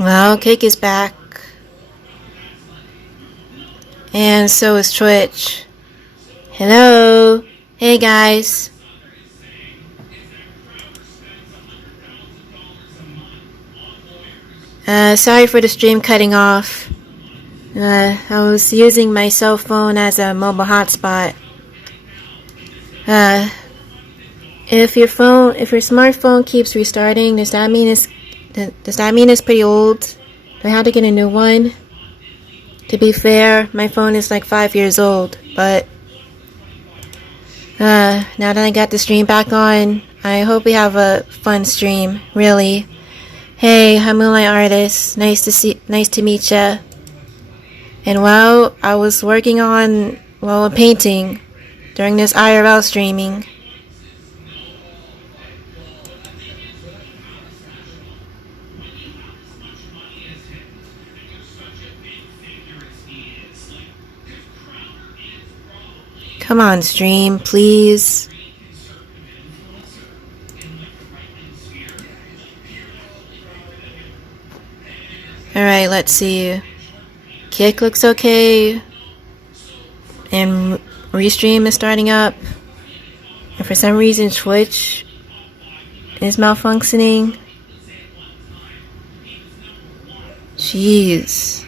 Well, Cake is back. And so is Twitch. Hello. Hey guys. Sorry for the stream cutting off. I was using my cell phone as a mobile hotspot. If your smartphone keeps restarting, does that mean it's pretty old? Do I have to get a new one? To be fair, my phone is like 5 years old, but now that I got the stream back on, I hope we have a fun stream, really. Hey, I'm Moonliightartist. Nice to meet ya. And well, I was working on, a painting during this IRL streaming. Come on, stream, please. Alright, let's see. Kick looks okay. And Restream is starting up. And for some reason, Twitch is malfunctioning. Jeez.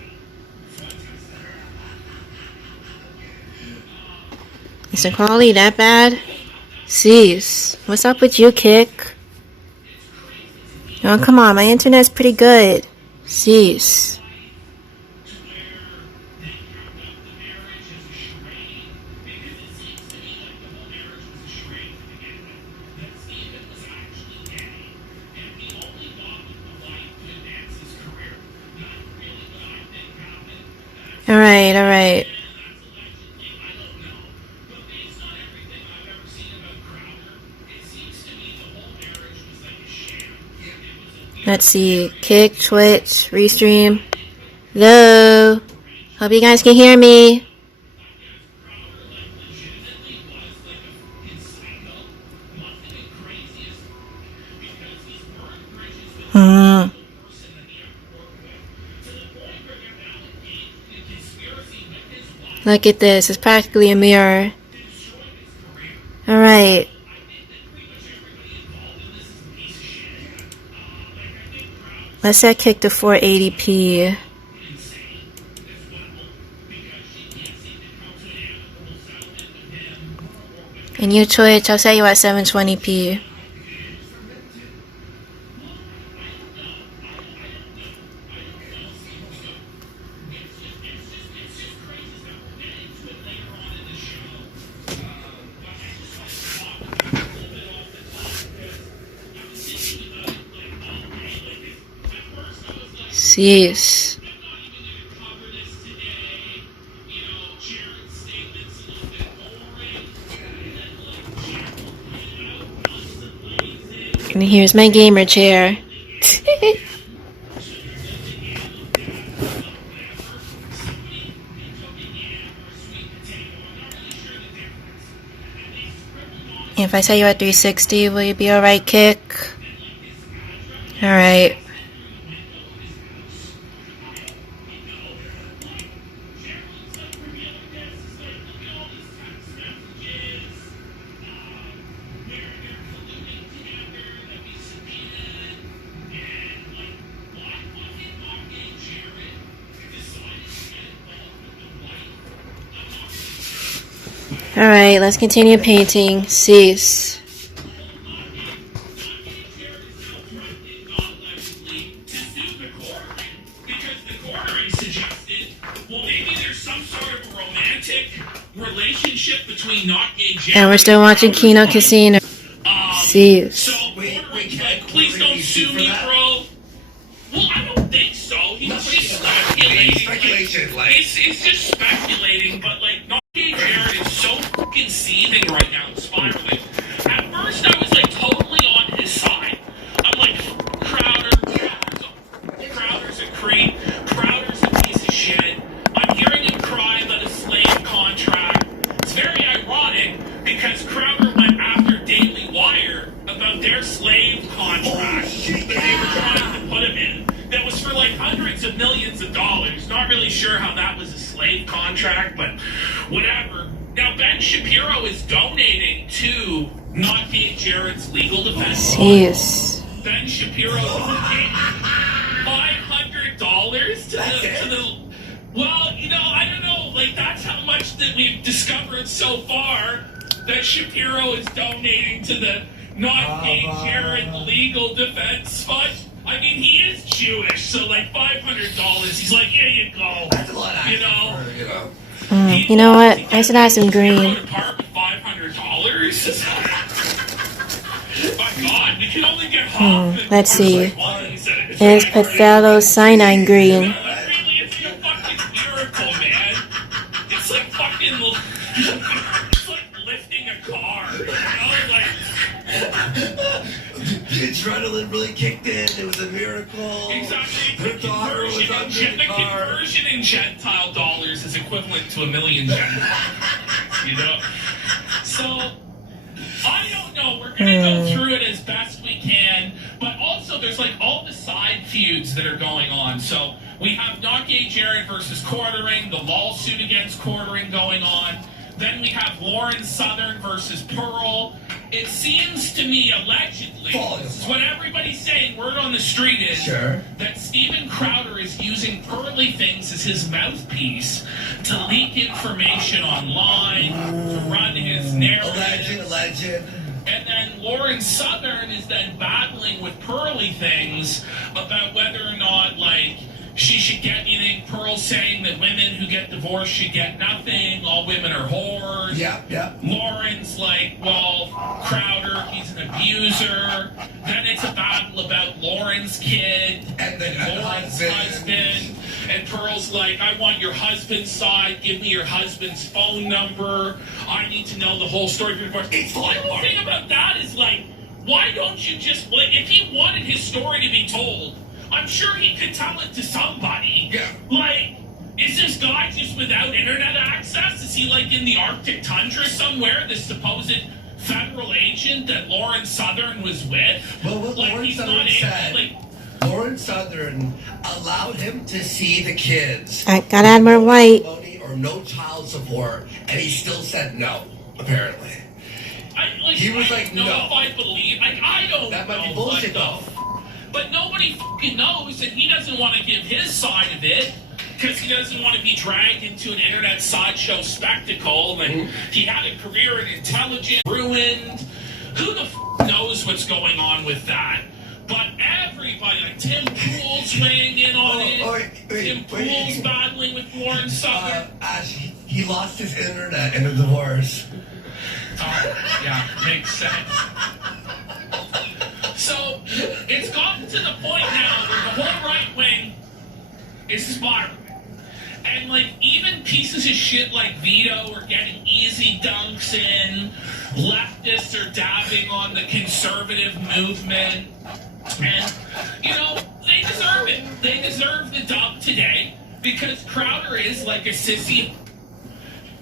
Is the quality that bad? Jeez. What's up with you, Kick? Oh, come on. My internet's pretty good. Jeez. Alright. Let's see. Kick, Twitch, Restream. Hello. Hope you guys can hear me. Look at this. It's practically a mirror. Alright. Let's set Kick to 480p. And you, Twitch, I'll set you at 720p. Jeez. And here's my gamer chair. If I set you at 360, will you be alright, Kick? Alright. Alright, let's continue painting. Cease. And we're still watching Kino Casino. Cease. Please don't sue me, bro. Well, I don't think so. He's speculating. It's just speculating, but like, not Jared is so fucking seething right now and spiraling. At first, I was like totally on his side. I'm like, Crowder's a creep. Crowder's a piece of shit. I'm hearing him cry about a slave contract. It's very ironic because Crowder went after Daily Wire about their slave contract that they were trying to put him in. That was for for like hundreds of millions of dollars. Not really sure how that was a slave contract, but whatever. Now Ben Shapiro is donating to Not Gay Jared's legal defense. Jeez. Ben Shapiro donated $500 to the. Well, you know, I don't know. Like, that's how much that we've discovered so far that Shapiro is donating to the Not Gay Jared legal defense fund. I mean, he is Jewish, so like $500. He's like, here you go. That's a lot. You know. You know what? I should have some green. $500. My God, we can only get half. Let's see. It's Pathelocyanine green. Really, it's a fucking miracle, man. It's like fucking. It's like lifting a car. You know, like. The adrenaline really kicked in. It was a miracle. Exactly. Her daughter was under the car. Conversion in Gentile dollars is equivalent to 1 million Gentiles. You know? So, I don't know. We're going to go through it as best we can. But also, there's like all the side feuds that are going on. So, we have Not Gay Jared versus Quartering, the lawsuit against Quartering going on. Then we have Lauren Southern versus Pearl. It seems to me, allegedly, this is what everybody's saying, word on the street is, that Steven Crowder is using Pearly Things as his mouthpiece to leak information online, to run his narrative. Alleged. And then Lauren Southern is then battling with Pearly Things about whether or not, like, she should get anything. Pearl saying that women who get divorced should get nothing. All women are whores. Yeah. Lauren's like, well, Crowder, he's an abuser. Then it's a battle about Lauren's kid and Lauren's husband. And Pearl's like, I want your husband's side. Give me your husband's phone number. I need to know the whole story of your divorce. The whole thing about that is like, why don't you just, like, if he wanted his story to be told, I'm sure he could tell it to somebody. Yeah. Like, is this guy just without internet access? Is he like in the Arctic tundra somewhere, this supposed federal agent that Lauren Southern was with? Well, what like, Lauren Southern said, Lauren Southern allowed him to see the kids. I gotta add more white. Or no child support, and he still said no, apparently. He was like, no. If I believe, like, I don't that know. That might be bullshit, though. But nobody fucking knows, and he doesn't want to give his side of it because he doesn't want to be dragged into an internet sideshow spectacle. And he had a career in intelligence, ruined. Who the knows what's going on with that? But everybody, like Tim Pool's weighing in on it. Tim Pool's battling with Lauren Southern. Ash, he lost his internet in a divorce. Yeah, makes sense. So, it's gotten to the point now where the whole right wing is spiraling. And, like, even pieces of shit like Vito are getting easy dunks in. Leftists are dabbing on the conservative movement. And, you know, they deserve it. They deserve the dub today because Crowder is like a sissy.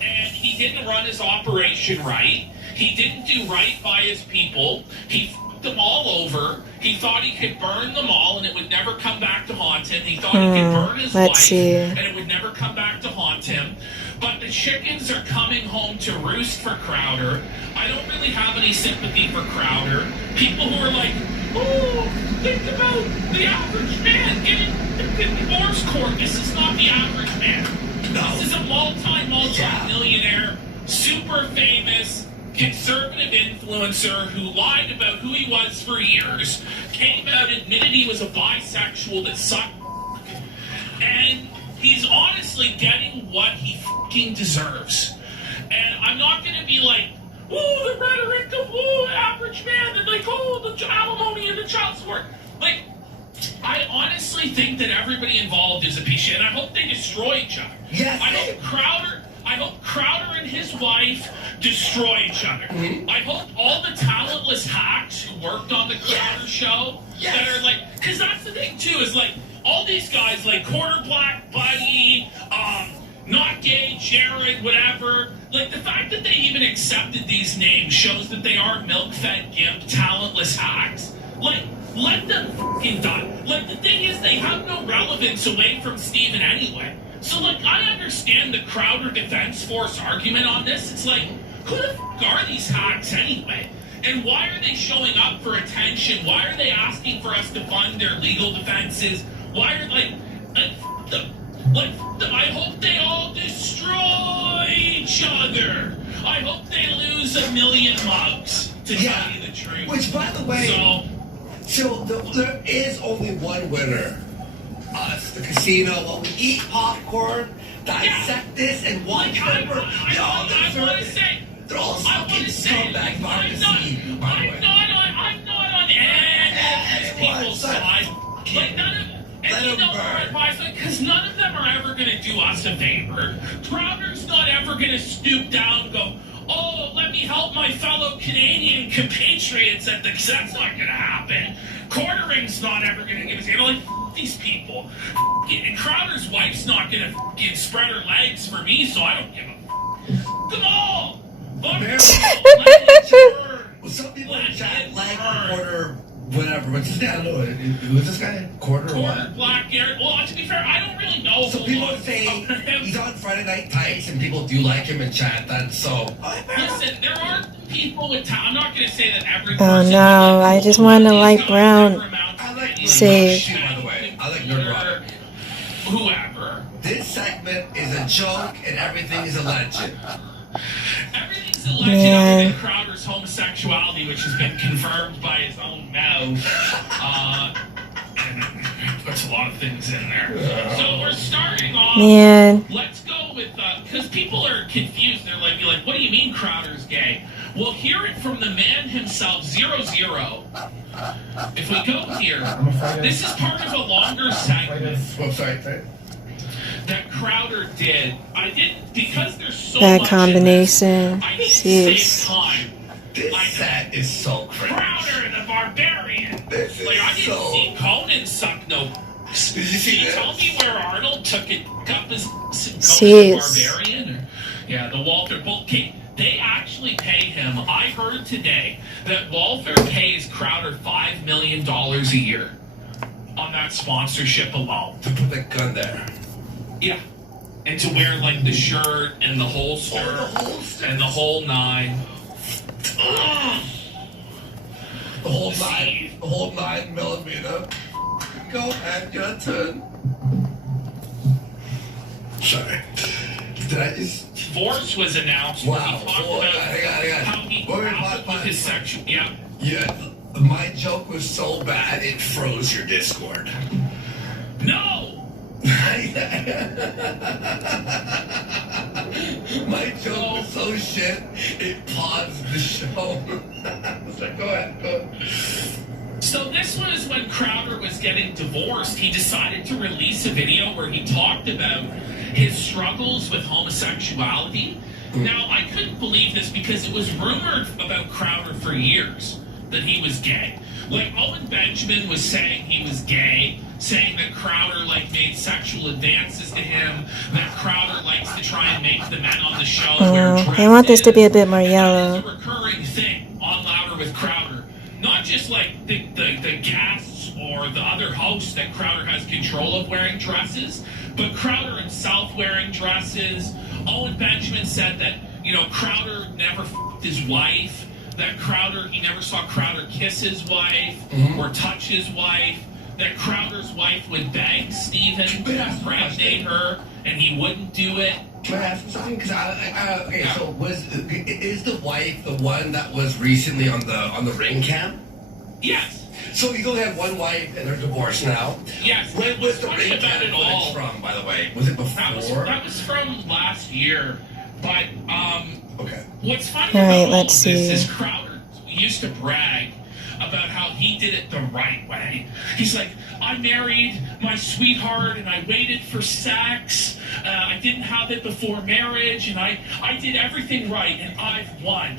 And he didn't run his operation right. He didn't do right by his people. He them all over. He thought he could burn them all and it would never come back to haunt him. He thought he could burn his wife and it would never come back to haunt him. But the chickens are coming home to roost for Crowder. I don't really have any sympathy for Crowder. People who are like, oh, think about the average man getting the divorce court. This is not the average man. No. This is a multi-millionaire, super famous, conservative influencer who lied about who he was for years, came out, admitted he was a bisexual that sucked, and he's honestly getting what he fucking deserves. And I'm not going to be like, oh, the rhetoric of, oh, average man, and like, oh, the alimony and the child support. Like, I honestly think that everybody involved is a piece of shit, and I hope they destroy each other. Yes. I hope Crowder and his wife destroy each other. I hope all the talentless hacks who worked on the Crowder show that are like, because that's the thing too, is like all these guys like Quarter Black Buddy, Not Gay Jared, whatever. Like the fact that they even accepted these names shows that they are milk-fed gimp talentless hacks. Like, let them fucking die. Like, the thing is, they have no relevance away from Steven anyway. So, like, I understand the Crowder Defense Force argument on this. It's like, who the fuck are these hacks anyway? And why are they showing up for attention? Why are they asking for us to fund their legal defenses? Why are, like them. I hope they all destroy each other. I hope they lose 1 million mugs, to tell you the truth. Which, by the way, there is only one winner. Us, the casino. When we eat popcorn, dissect this, and watch them. I want to say, they're all fucking scumbags behind the scene, by the way. I'm not on any of these people's side. Like, none of... And you know what, because none of them are ever going to do us a favor. Crowder's not ever going to stoop down and go, oh, let me help my fellow Canadian compatriots at the... Because that's not going to happen. Quartering's not ever going to give us... You know, like, these people. And Crowder's wife's not going to spread her legs for me, so I don't give a... Them all! Let well, some people in chat like Quarter... Whatever, what's his name? I don't know. Who is this guy? Quarter Black Garrett. Well, to be fair, I don't really know. So people say he's on Friday Night Tights, and people do like him in chat. That's so. Listen, there are people in town. I'm not going to say that every. Oh no! I just want to like Brown. I like Save. By the way, I like Nerd Rock. Whoever. This segment is a joke, and everything is a legend. Everything's a legend other than Crowder's homosexuality, which has been confirmed by his own mouth. And it puts a lot of things in there. So we're starting off. Man. Let's go with, because people are confused. They're like, what do you mean Crowder's gay? We'll hear it from the man himself, 00. If we go here, this is part of a longer segment. Oh, sorry. That Crowder did. I didn't, because there's so That much combination. I didn't save Jeez. time. This set is so crazy. Crowder the Barbarian. This is Like, I didn't so... see Conan suck no. Did you see Can you that? tell me where Arnold took it up his Conan Jeez. the Barbarian? Or, yeah, the Walter Bull. They actually pay him. I heard today that Walter pays Crowder $5 million a year on that sponsorship alone. To put that gun there. Yeah. And to wear, like, the shirt and the holster, and the whole nine. The whole 9mm. Go ahead, your turn. Sorry. Did I just... Divorce was announced. Wow. He talked about how he grappled with his sexual... Yeah. Yeah. My joke was so bad, it froze your Discord. No! My joke was so shit, it paused the show. I was like, go ahead. So this was when Crowder was getting divorced. He decided to release a video where he talked about his struggles with homosexuality. Now, I couldn't believe this because it was rumored about Crowder for years that he was gay. Like, Owen Benjamin was saying he was gay, saying that Crowder, like, made sexual advances to him, that Crowder likes to try and make the men on the show wear dresses. I want this to be a bit more yellow. That is a recurring thing on Louder with Crowder. Not just, like, the guests or the other hosts that Crowder has control of wearing dresses, but Crowder himself wearing dresses. Owen Benjamin said that, Crowder never f***ed his wife. That Crowder, he never saw Crowder kiss his wife or touch his wife. That Crowder's wife would beg Steven to impregnate her, and he wouldn't do it. Can I ask you something? Because so is the wife the one that was recently on the ring cam? Yes. So you only had one wife and they're divorced now? Yes. When was the ring cam footage from, by the way? Was it before? That was from last year. But, okay. What's funny All right, about all let's of this see. is Crowder used to brag about how he did it the right way. He's like, I married my sweetheart and I waited for sex. I didn't have it before marriage and I did everything right and I've won.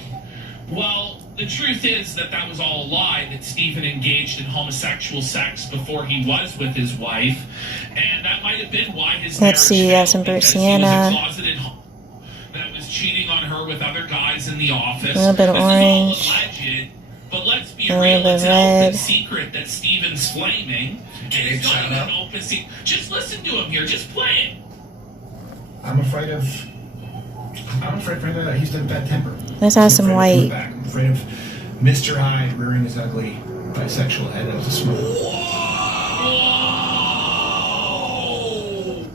Well, the truth is that was all a lie, that Steven engaged in homosexual sex before he was with his wife. And that might have been why his marriage Let's see, failed, some because Sienna. he was a closeted that was cheating on her with other guys in the office. A little bit of This orange. is all alleged, But let's be A real, little it's bit an open red. secret that Steven's flaming. And it's not even an open secret. Just listen to him here. Just play it. I'm afraid he's got a bad temper. Let's add some white. I'm afraid of Mr. Hyde rearing his ugly bisexual head out of the smoke. Whoa!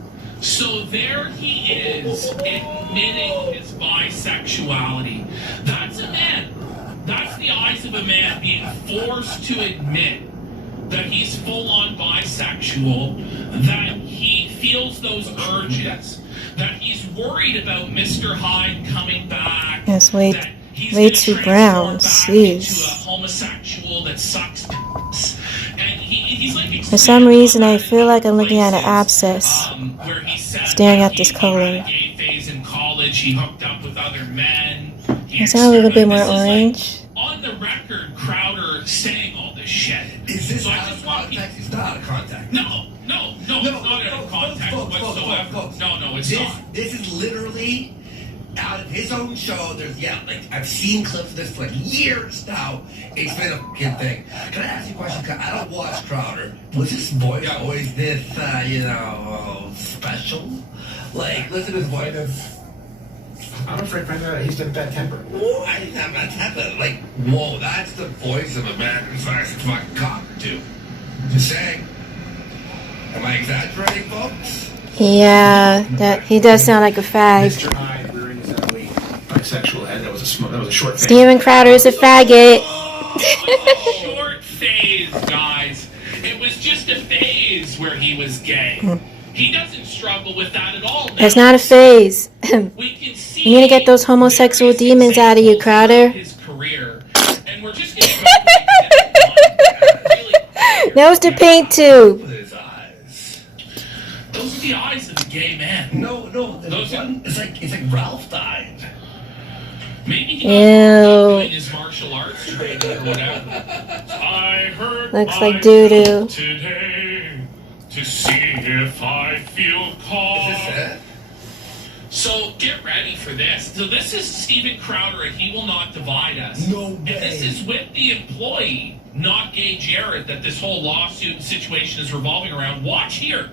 So there he is, admitting his bisexuality. That's a man. That's the eyes of a man being forced to admit that he's full-on bisexual, that he feels those urges, that he's worried about Mr. Hyde coming back. Yes, way Way too brown. Jeez. A homosexual that sucks. And he's like For some reason, I feel like I'm looking at an abscess. Where he said Staring at this he color. had a gay phase in college. He hooked up with other men. Is that a little bit more This is like, orange? on the record, Crowder saying all this shit. Is this So I out just of want context? It's not out of context. No, it's not out of context whatsoever. Folks. No, it's not. This is literally out of his own show. There's I've seen clips of this for like years now. It's been a fucking thing. Can I ask you a question? 'Cause I don't watch Crowder. Was his voice always this, special? Like, listen to his voice. I'm afraid he's got a bad temper. Oh, I didn't have that temper. Like, whoa, that's the voice of a man who's nice to fucking cock to. Just saying. Am I exaggerating, folks? Yeah, that he does sound like a fag. Mr. Hyde rearing his ugly bisexual head. That was a short phase. Steven Crowder is a faggot. Oh, it was a short phase, guys. It was just a phase where he was gay. He doesn't struggle with that at all. That's not a phase. We can see You need to get those homosexual demons out of you, Crowder. his career, and we're just going to go really That was the paint tube. With his eyes. Those are the eyes of a gay man. No, Those are- it's like Ralph died. Maybe he Ew. was doing his martial arts training or whatever. I heard Looks my like doo-doo. today to see if I feel called. Is this it? So get ready for this. So this is Steven Crowder, and he will not divide us. No And this way. is with the employee, not gay Jared, that this whole lawsuit situation is revolving around. Watch here.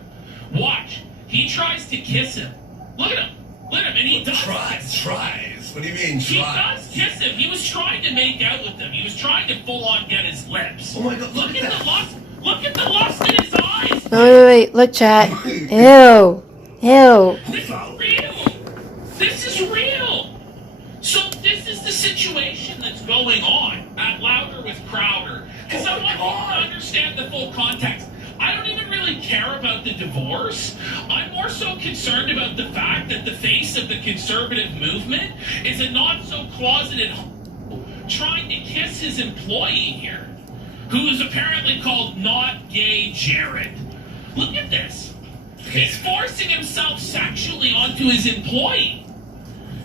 Watch. He tries to kiss him. Look at him. Look at him, and he does kiss him. Tries. What do you mean, He tries? does kiss him. He was trying to make out with him. He was trying to full on get his lips. Oh my God, Look at the lust. Look at the lust in his eyes. Wait. Look, chat. Ew. Ew. This is real. This is real. So this is the situation that's going on at Louder with Crowder. Because I want you to understand the full context. I don't even really care about the divorce. I'm more so concerned about the fact that the face of the conservative movement is a not-so-closeted trying to kiss his employee here, who is apparently called Not Gay Jared. Look at this. He's forcing himself sexually onto his employee.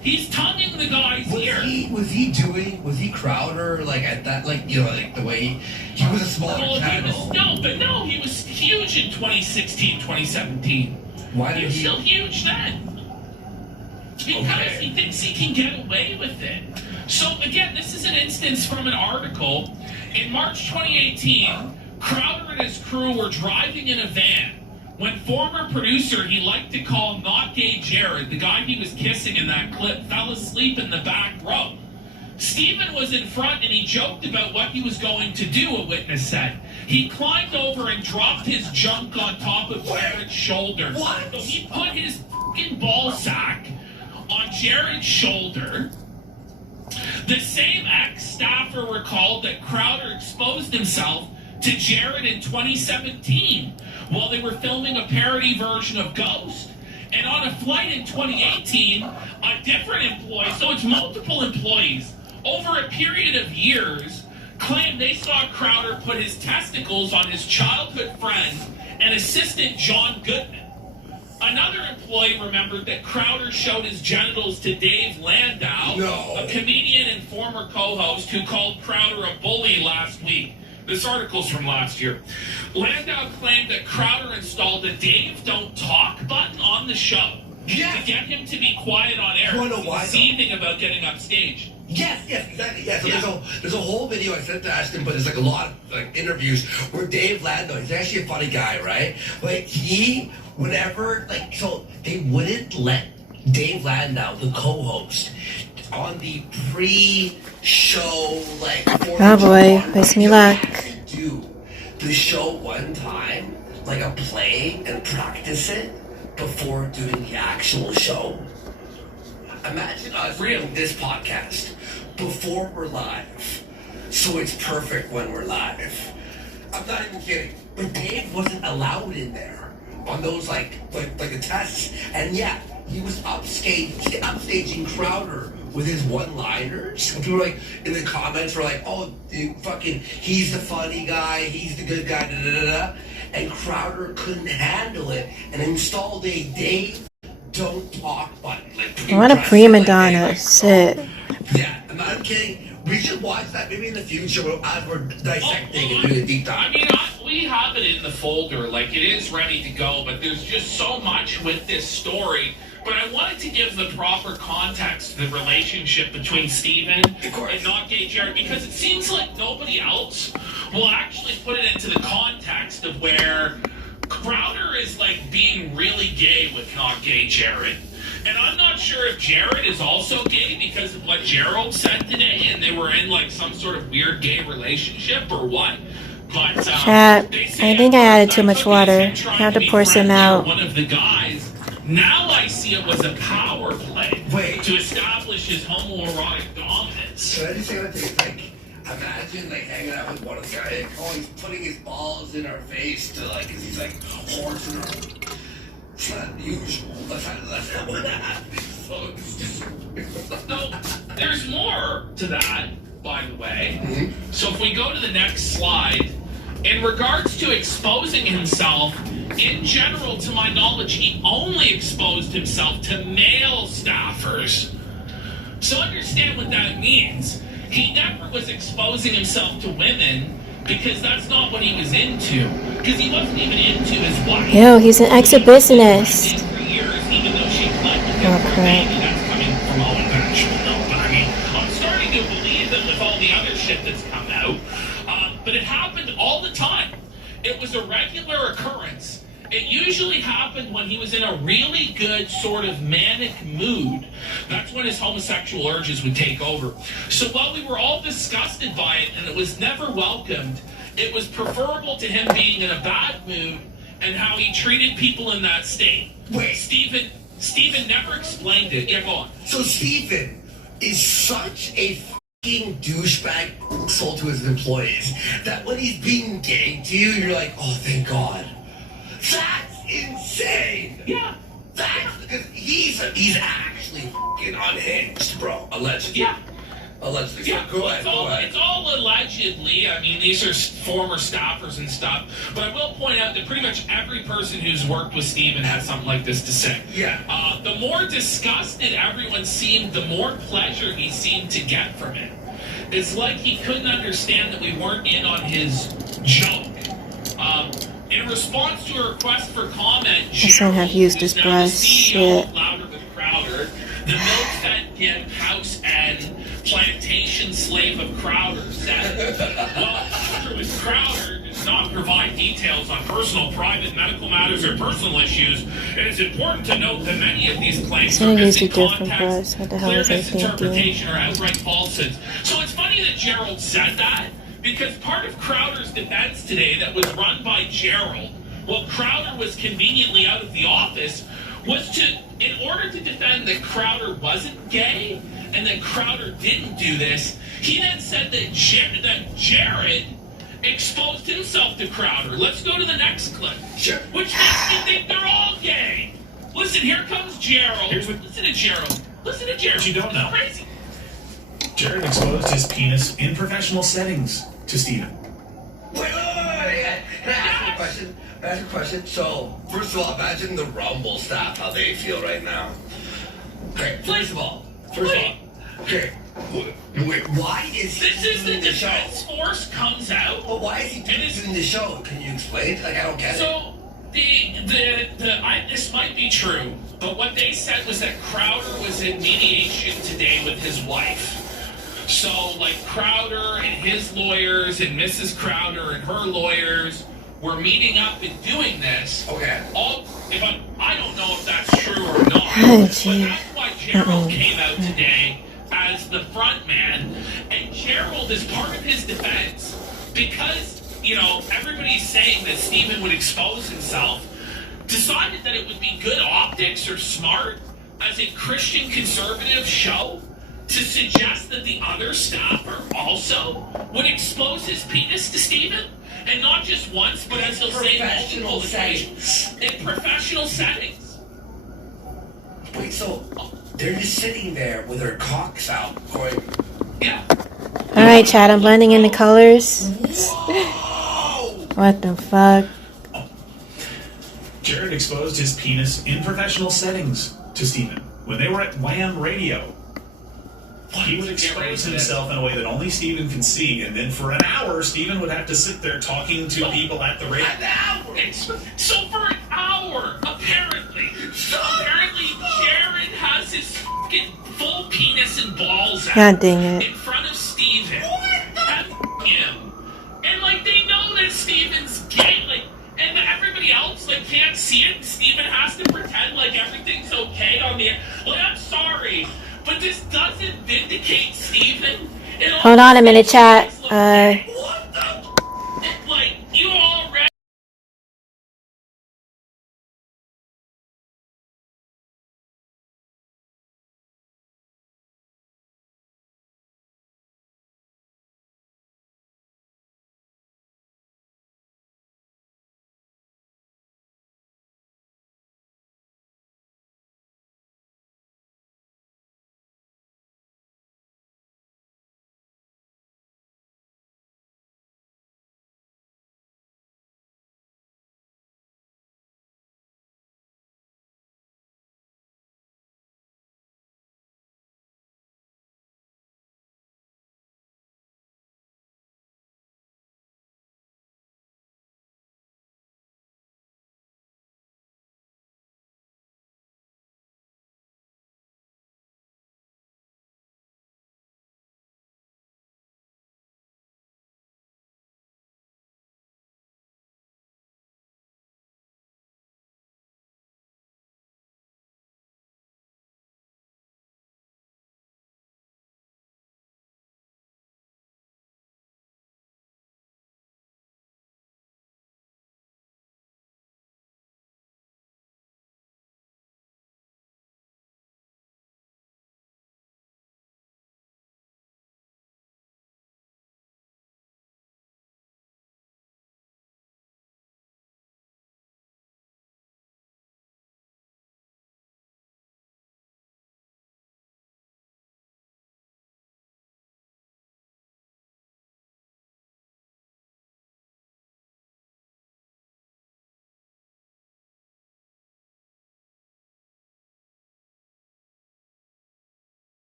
He's tonguing the guy's ear. Was he Crowder, like, at that, like, like, the way he was a smaller Well, channel? he was huge in 2016, 2017. Why He did was he? still huge then. Because he thinks he can get away with it. So, again, this is an instance from an article. In March 2018, Crowder and his crew were driving in a van when former producer he liked to call Not Gay Jared, the guy he was kissing in that clip, fell asleep in the back row. Steven was in front and he joked about what he was going to do, a witness said. He climbed over and dropped his junk on top of Jared's shoulder. What? So he put his fucking ball sack on Jared's shoulder. The same ex-staffer recalled that Crowder exposed himself to Jared in 2017 while they were filming a parody version of Ghost. And on a flight in 2018, a different employee, so it's multiple employees, over a period of years, claimed they saw Crowder put his testicles on his childhood friend and assistant John Goodman. Another employee remembered that Crowder showed his genitals to Dave Landau, a comedian and former co-host who called Crowder a bully last week. This article's from last year. Landau claimed that Crowder installed a Dave Don't Talk button on the show to get him to be quiet on air, You wanna know why, though? seething about getting upstage. Yes, exactly. Yeah, so there's a whole video I sent to Ashton, but there's like a lot of like interviews where Dave Landau, he's actually a funny guy, right? But he, whenever, like, so they wouldn't let Dave Landau, the co-host, on the pre-show, like, Oh boy, wish me luck. do the show one time, like a play, and practice it before doing the actual show. Imagine us doing this podcast before we're live, so it's perfect when we're live. I'm not even kidding. But Dave wasn't allowed in there on those like the tests, and yeah, he was upstaging Crowder with his one-liners. People were like in the comments were like, "Oh, he's the funny guy, he's the good guy," da da da. And Crowder couldn't handle it and installed a Dave don't talk button. Like What a prima donna. Shit. Yeah, I'm not kidding. We should watch that maybe in the future as we're dissecting and doing a deep dive. I mean, we have it in the folder, like it is ready to go, but there's just so much with this story. But I wanted to give the proper context to the relationship between Steven and Not Gay Jared, because it seems like nobody else will actually put it into the context of where Crowder is like being really gay with Not Gay Jared. And I'm not sure if Jared is also gay because of what Gerald said today, and they were in like some sort of weird gay relationship or what. But Chat, I think I added too much water. I have to pour some out. One of the guys. Now I see it was a power play to establish his homoerotic dominance. Can I just say one thing? Like, imagine like hanging out with one of the guys. Oh, he's putting his balls in our face to like, cause he's like horsing her. It's not usual. That's not what happens. So it's just. No, there's more to that, by the way. So if we go to the next slide, in regards to exposing himself, in general, to my knowledge, he only exposed himself to male staffers. So understand what that means. He never was exposing himself to women because that's not what he was into. Because he wasn't even into his wife. Yo, he's an exhibitionist. For years, even though she collected him Oh, for a crap. baby. That's coming from all eventual, though. But I mean, I'm starting to believe it with all the other shit that's come out. But it happened all the time. It was a regular occurrence. It usually happened when he was in a really good sort of manic mood. That's when his homosexual urges would take over. So while we were all disgusted by it and it was never welcomed, it was preferable to him being in a bad mood and how he treated people in that state. Wait. Steven never explained it. Yeah, go on. So Steven is such a fucking douchebag soul to his employees that when he's being gay to you, you're like, oh, thank God. That's insane. Yeah. That's because he's actually fucking unhinged, bro. Allegedly. Yeah. Allegedly. Yeah, Go ahead. it's all allegedly. I mean, these are former staffers and stuff. But I will point out that pretty much every person who's worked with Steven has something like this to say. Yeah. The more disgusted everyone seemed, the more pleasure he seemed to get from it. It's like he couldn't understand that we weren't in on his joke. In response to a request for comment, Shouldn't have used this brush. Shit. Louder with Crowder, the milk-fed gimp, house and plantation slave of Crowder said, well, Crowder with Crowder does not provide details on personal, private, medical matters or personal issues. It is important to note that many of these claims are Should've used a missing different context, brush. What the hell clear was I thinking? misinterpretation, or outright falsehoods. So it's funny that Gerald said that, because part of Crowder's defense today that was run by Gerald, while Crowder was conveniently out of the office, was to, in order to defend that Crowder wasn't gay and that Crowder didn't do this, he then said that Jared exposed himself to Crowder. Let's go to the next clip. Sure. Which makes me think they're all gay. Listen, here comes Gerald. Listen to Gerald. Listen to Gerald. You don't know. It's crazy. Jared exposed his penis in professional settings to Steven. Wait. Can I ask you a question? Can I ask you a question? So, first of all, imagine the Rumble staff, how they feel right now. Okay, first of all, okay, why is he This is the doing the show? defense force comes out. But why is he doing the show? Can you explain? Like, I don't get it. So this might be true, but what they said was that Crowder was in mediation today with his wife. So, like, Crowder and his lawyers and Mrs. Crowder and her lawyers were meeting up and doing this. Okay. I don't know if that's true or not, Oh, but gee. that's why Gerald came out today as the front man. And Gerald, as part of his defense, because, everybody's saying that Stephen would expose himself, decided that it would be good optics or smart as a Christian conservative show to suggest that the other staffer also would expose his penis to Stephen. And not just once, but as he'll say multiple occasions. In professional settings. Wait, so they're just sitting there with their cocks out going, Yeah. Alright, chat, I'm blending in the colors. whoa! What the fuck? Jared exposed his penis in professional settings to Stephen when they were at Wham Radio. He would expose himself in a way that only Stephen can see, and then for an hour, Stephen would have to sit there talking to people at the radio. An hour! So for an hour, apparently. Apparently, Jared has his fucking full penis and balls out God dang it. in front of Stephen. And him. And, they know that Stephen's gay, and everybody else, can't see it. Stephen has to pretend like everything's okay on the... I'm sorry, but this doesn't vindicate Stephen. Hold on a minute, chat. What the... you already...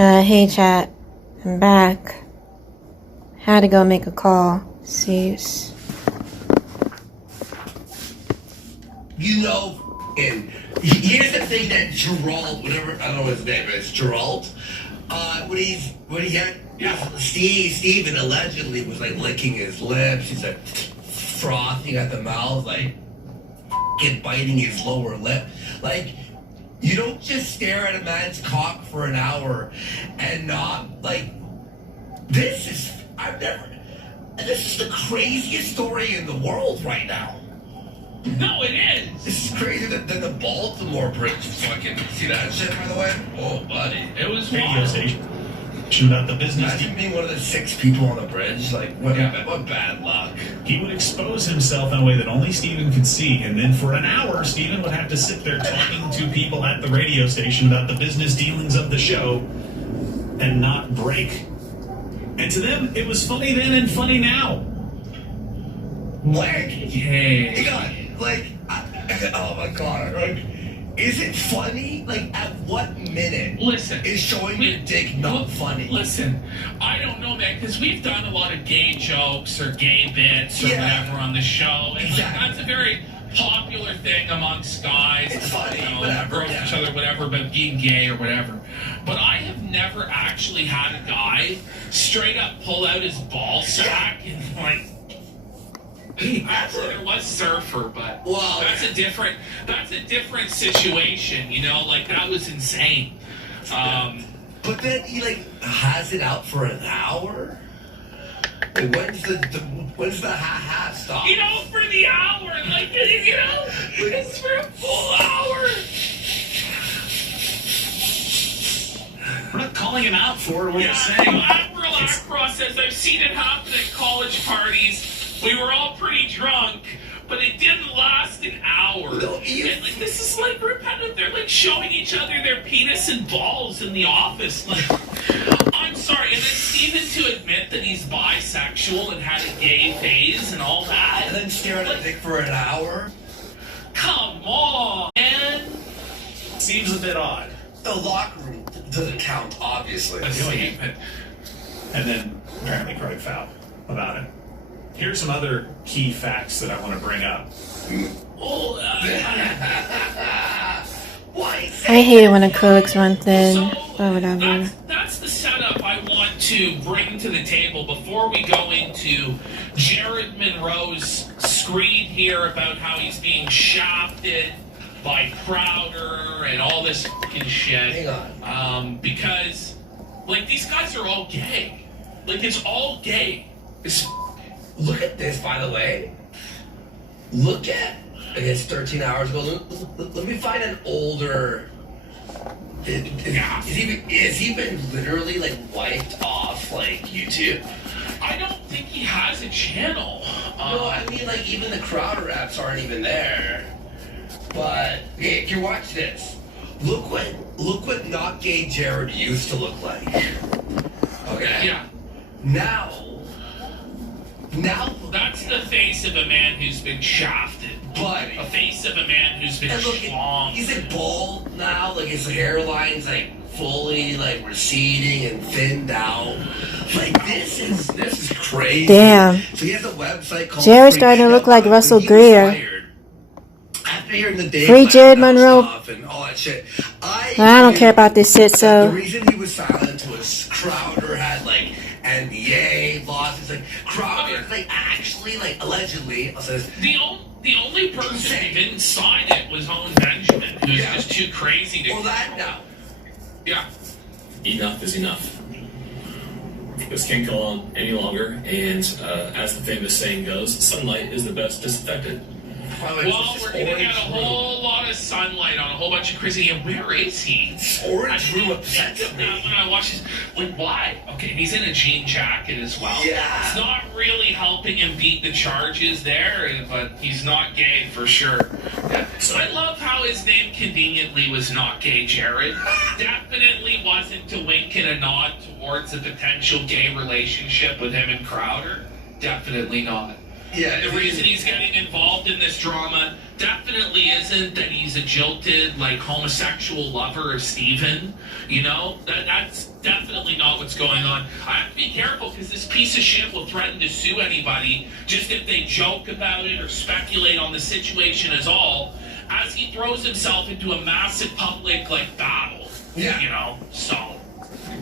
Hey chat, I'm back. Had to go make a call. Cease. You know, and here's the thing that Gerald, whatever, I don't know what his name is, Gerald, when he had, Steven allegedly was like licking his lips, he's like frothing at the mouth, like biting his lower lip. Like, you don't just stare at a man's cock for an hour and not, like, this is the craziest story in the world right now. No, it is. This is crazy that the Baltimore Bridge fucking, see that shit, by the way? Oh, buddy. It was Radio wild. station. Shoot out the business. Imagine being one of the 6 people on the bridge. Like, what bad luck. He would expose himself in a way that only Steven could see, and then for an hour, Steven would have to sit there talking to people at the radio station about the business dealings of the show and not break. And to them, it was funny then and funny now. Like, Hey. God, like, oh my God, like, is it funny? Like, at what minute Listen. is showing your dick not funny? Listen, I don't know, man, because we've done a lot of gay jokes or gay bits or whatever on the show. And Exactly. like, that's a very popular thing amongst guys. It's funny, you know, whatever, girls each other, whatever, about being gay or whatever. But I have never actually had a guy straight up pull out his ball sack and like. Actually, there was Surfer, but Well, that's a different situation. You know, like that was insane. But then he, like, has it out for an hour? Like, when's the ha-ha stop? You know, for the hour, like, you know, it's for a full hour. We're not calling him out for it, we're Yeah, just no, saying. Admiral Akros says, I've seen it happen at college parties. We were all pretty drunk, but it didn't last an hour. No, And, like, this is, like, repetitive. They're, like, showing each other their penis and balls in the office. Like, I'm sorry. And then Steven to admit that he's bisexual and had a gay phase and all that. And then stare at a dick for an hour? Come on, man. Seems a bit odd. The locker room doesn't count, obviously. And then apparently cried foul about it. Here's some other key facts that I want to bring up. Why? I hate it when acrylics run thin, but whatever. That's the setup I want to bring to the table before we go into Jared Monroe's screed here about how he's being shafted by Crowder and all this fucking shit. Hang on. Because, like, these guys are all gay. Like, it's all gay. Look at this, by the way. Look at, I guess 13 hours ago. Let me find an older. Is he been literally, like, wiped off, like, YouTube? I don't think he has a channel. No, I mean, like, even the Crowder apps aren't even there. But here, watch this. Look what not gay Jared used to look like. Okay. Yeah. Now That's the face of a man who's been shafted. But A face of a man who's been and look, schlonged. he's like bald now. Like his hairline's like fully like receding and thinned out. Like this is crazy. Damn. So he has a website called. Jared's starting to look like Russell Greer. After hearing the day Free Jared Monroe. and all that shit. I don't care about this shit, The so. reason he was silent was Crowder had like NBA laws. It's like Crowder, like actually, like allegedly, says The only person who didn't sign it was Owen Benjamin, who's Yeah. just too crazy to. well that now. Yeah. Enough is enough. This can't go on any longer, and as the famous saying goes, sunlight is the best disinfectant. By the way, Well, it's we're this gonna get a orange whole lot of sunlight on a whole bunch of crazy. And where is he? room. Orange I room didn't upsets think of that me. when I watched his. Like, why? Okay, he's in a jean jacket as well. Yeah. It's not really helping him beat the charges there, but he's not gay for sure. So I love how his name conveniently was not gay, Jared. Definitely wasn't a wink and a nod towards a potential gay relationship with him and Crowder. Definitely not. Yeah, The reason he's getting involved in this drama definitely isn't that he's a jilted, like, homosexual lover of Steven. You know? That's definitely not what's going on. I have to be careful because this piece of shit will threaten to sue anybody just if they joke about it or speculate on the situation as all, as he throws himself into a massive public, like, battle. Yeah. You know? So,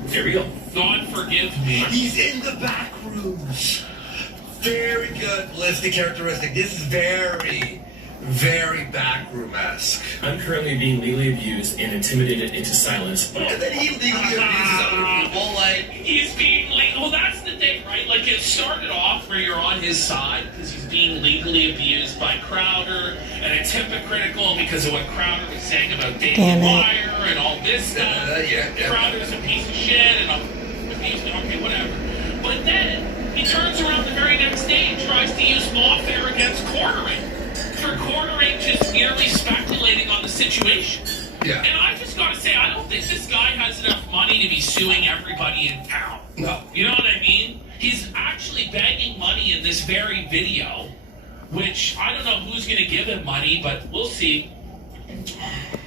Here we go. God forgive me. He's in the back rooms. Very good ballistic characteristic. This is very, very backroom-esque. I'm currently being legally abused and intimidated into silence. And then he legally abuses other people, like... He's being legal. Well, that's the thing, right? Like, it started off where you're on his side because he's being legally abused by Crowder, and it's hypocritical because of what Crowder was saying about David Wire and all this stuff. Yeah. Crowder's a piece of shit, and I'm abused. Okay, whatever. But then he turns around the very next day and tries to use lawfare against Quartering for Quartering just merely speculating on the situation. Yeah. And I just gotta say, I don't think this guy has enough money to be suing everybody in town. No. You know what I mean? He's actually begging money in this very video, which I don't know who's gonna give him money, but we'll see.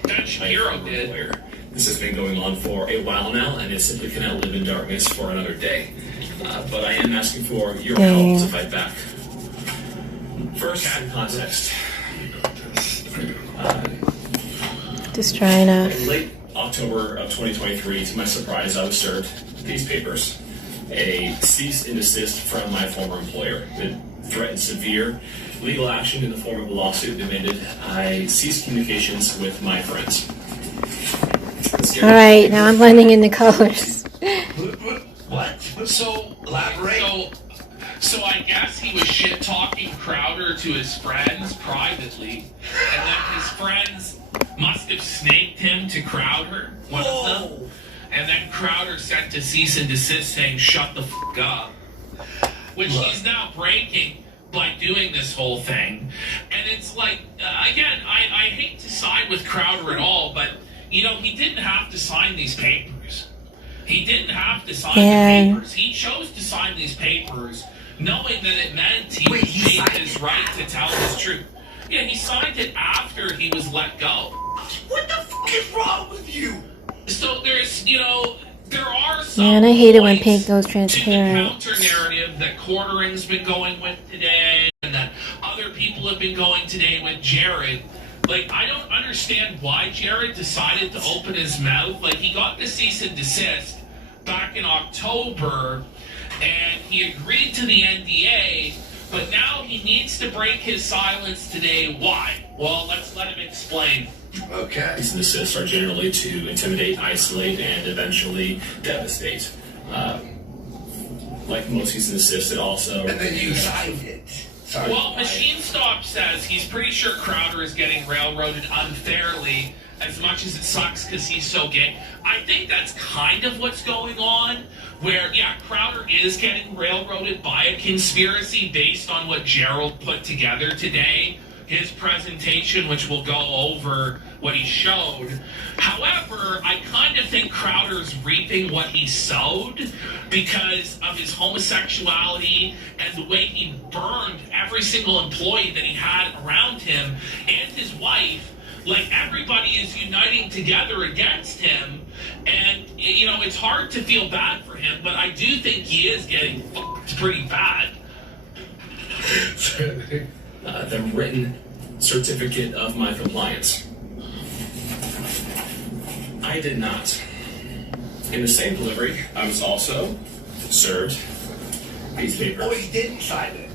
Ben Shapiro did. This has been going on for a while now, and it simply cannot live in darkness for another day. But I am asking for your help to fight back. First, in context. Just trying to. In late October of 2023, to my surprise, I was served these papers. A cease and desist from my former employer that threatened severe legal action in the form of a lawsuit demanded I cease communications with my friends. Alright, now I'm blending in the colors. What? So, Elaborate. So I guess he was shit-talking Crowder to his friends privately, and then his friends must have snaked him to Crowder, one of them, and then Crowder sent a cease and desist saying, "Shut the f*** up," which he's now breaking by doing this whole thing. And it's like, again, I hate to side with Crowder at all, but, you know, he didn't have to sign these papers. He didn't have to sign the papers. He chose to sign these papers knowing that it meant he would take his right to tell his truth. Yeah, he signed it after he was let go. What the fuck is wrong with you? So there's, you know, there are some Man, I hate it when points pink goes to transparent. the counter-narrative that Quartering's been going with today and that other people have been going today with Jared. Like, I don't understand why Jared decided to open his mouth. Like, he got the cease and desist back in October, and he agreed to the NDA, but now he needs to break his silence today. Why? Well, let's let him explain. Okay. Cease and desist are generally to intimidate, isolate, and eventually devastate. Like most cease and desist, it also... And then you signed it. Sorry. Well, Machine Stop says he's pretty sure Crowder is getting railroaded unfairly, as much as it sucks because he's so gay. I think that's kind of what's going on, where, yeah, Crowder is getting railroaded by a conspiracy based on what Gerald put together today, his presentation, which will go over what he showed. However, I kind of think Crowder's reaping what he sowed because of his homosexuality and the way he burned every single employee that he had around him and his wife. Like, everybody is uniting together against him, and, you know, it's hard to feel bad for him, but I do think he is getting fucked pretty bad. The written certificate of my compliance. I did not. In the same delivery, I was also served these papers. Oh, he didn't sign it.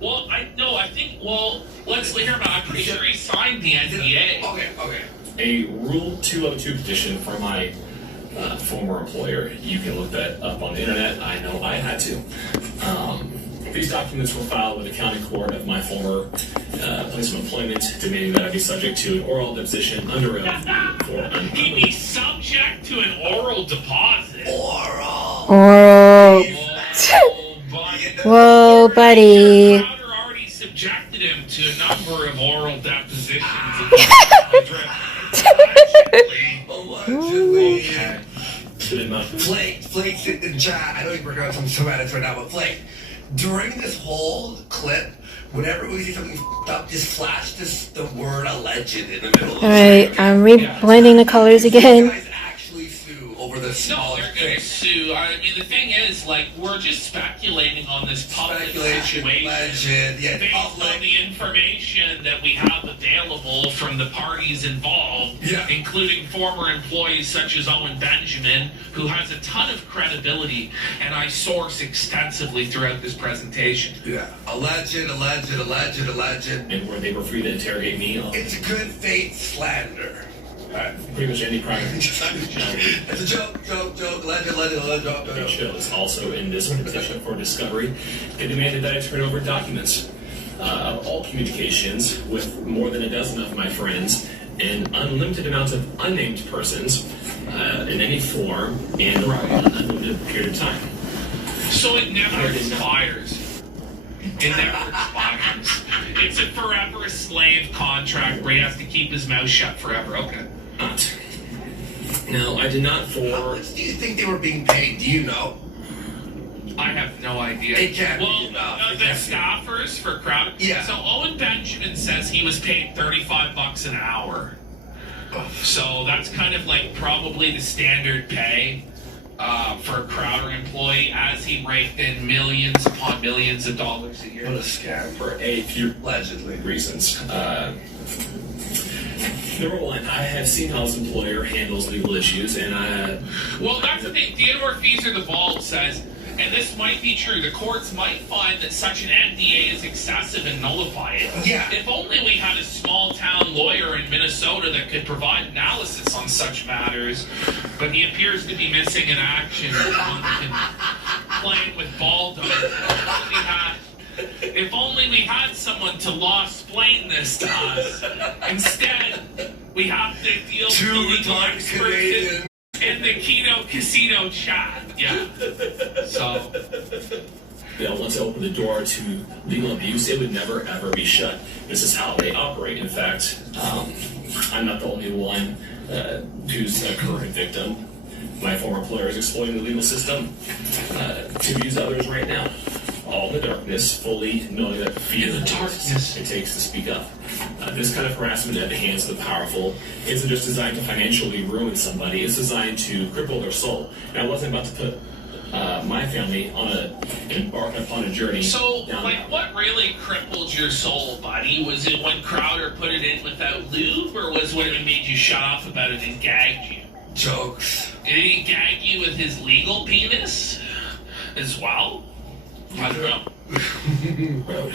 Well, let's hear about it. I'm pretty sure he signed the NDA. Okay. A Rule 202 petition from my former employer. You can look that up on the internet. I know I had to. These documents were filed with the county court of my former place of employment, demanding that I be subject to an oral deposition under oath for He'd be subject to an oral deposit. Oral. Whoa, buddy. Crowder already subjected him to a number of oral depositions. Allegedly. Good enough. Flake in the chat. I know you're working on some semantics right now, but Flake, during this whole clip, whenever we see something f***ed up, just flash the word alleged in the middle of the Alright, I'm blending the colors You again. guys actually sue over the No, small they're going to sue. I mean, the thing is, like, we're just speculating on this public speculation, situation legend, yeah, based public. on the information that we have available from the parties involved, Yeah. including former employees such as Owen Benjamin, who has a ton of credibility, and I source extensively throughout this presentation. Yeah, alleged. And where they were free to interrogate me on It's good faith slander. pretty much any private It's a joke, alleged. shows. Also in this petition for discovery, they demanded that I turn over documents of all communications with more than a dozen of my friends and unlimited amounts of unnamed persons in any form and over an unlimited period of time. So it never expires. It never expires. It's a forever slave contract where he has to keep his mouth shut forever. Okay. Now, I did not How much do you think they were being paid? Do you know? I have no idea. It can't be well, enough. It the can't be. staffers for Crowder. Yeah. So Owen Benjamin says he was paid $35 an hour. So that's kind of like probably the standard pay for a Crowder employee, as he raked in millions upon millions of dollars a year. What a scam. for a few Allegedly. reasons. Number one, I have seen how this employer handles legal issues, and Well, that's the thing. Theodore Fieser the Bald says, and this might be true, the courts might find that such an NDA is excessive and nullify it. Yeah. If only we had a small town lawyer in Minnesota that could provide analysis on such matters, but he appears to be missing in action playing with Baldo. If only we had someone to law-splain this to us. Instead, we have to deal with the Two legal retarded experts Canadians. in the Keno Casino chat. Yeah. So, once I open the door to legal abuse, it would never ever be shut. This is how they operate. In fact, I'm not the only one who's a current victim. My former employer is exploiting the legal system to abuse others right now. All in the darkness, fully knowing that fear In the darkness. it takes to speak up. This kind of harassment at the hands of the powerful isn't just designed to financially ruin somebody, it's designed to cripple their soul. And I wasn't about to put my family on embark upon a journey. so down like, what really crippled your soul, buddy? Was it when Crowder put it in without lube, or was when it made you shut off about it and gagged you? Jokes. Did he gag you with his legal penis as well? I don't know. road.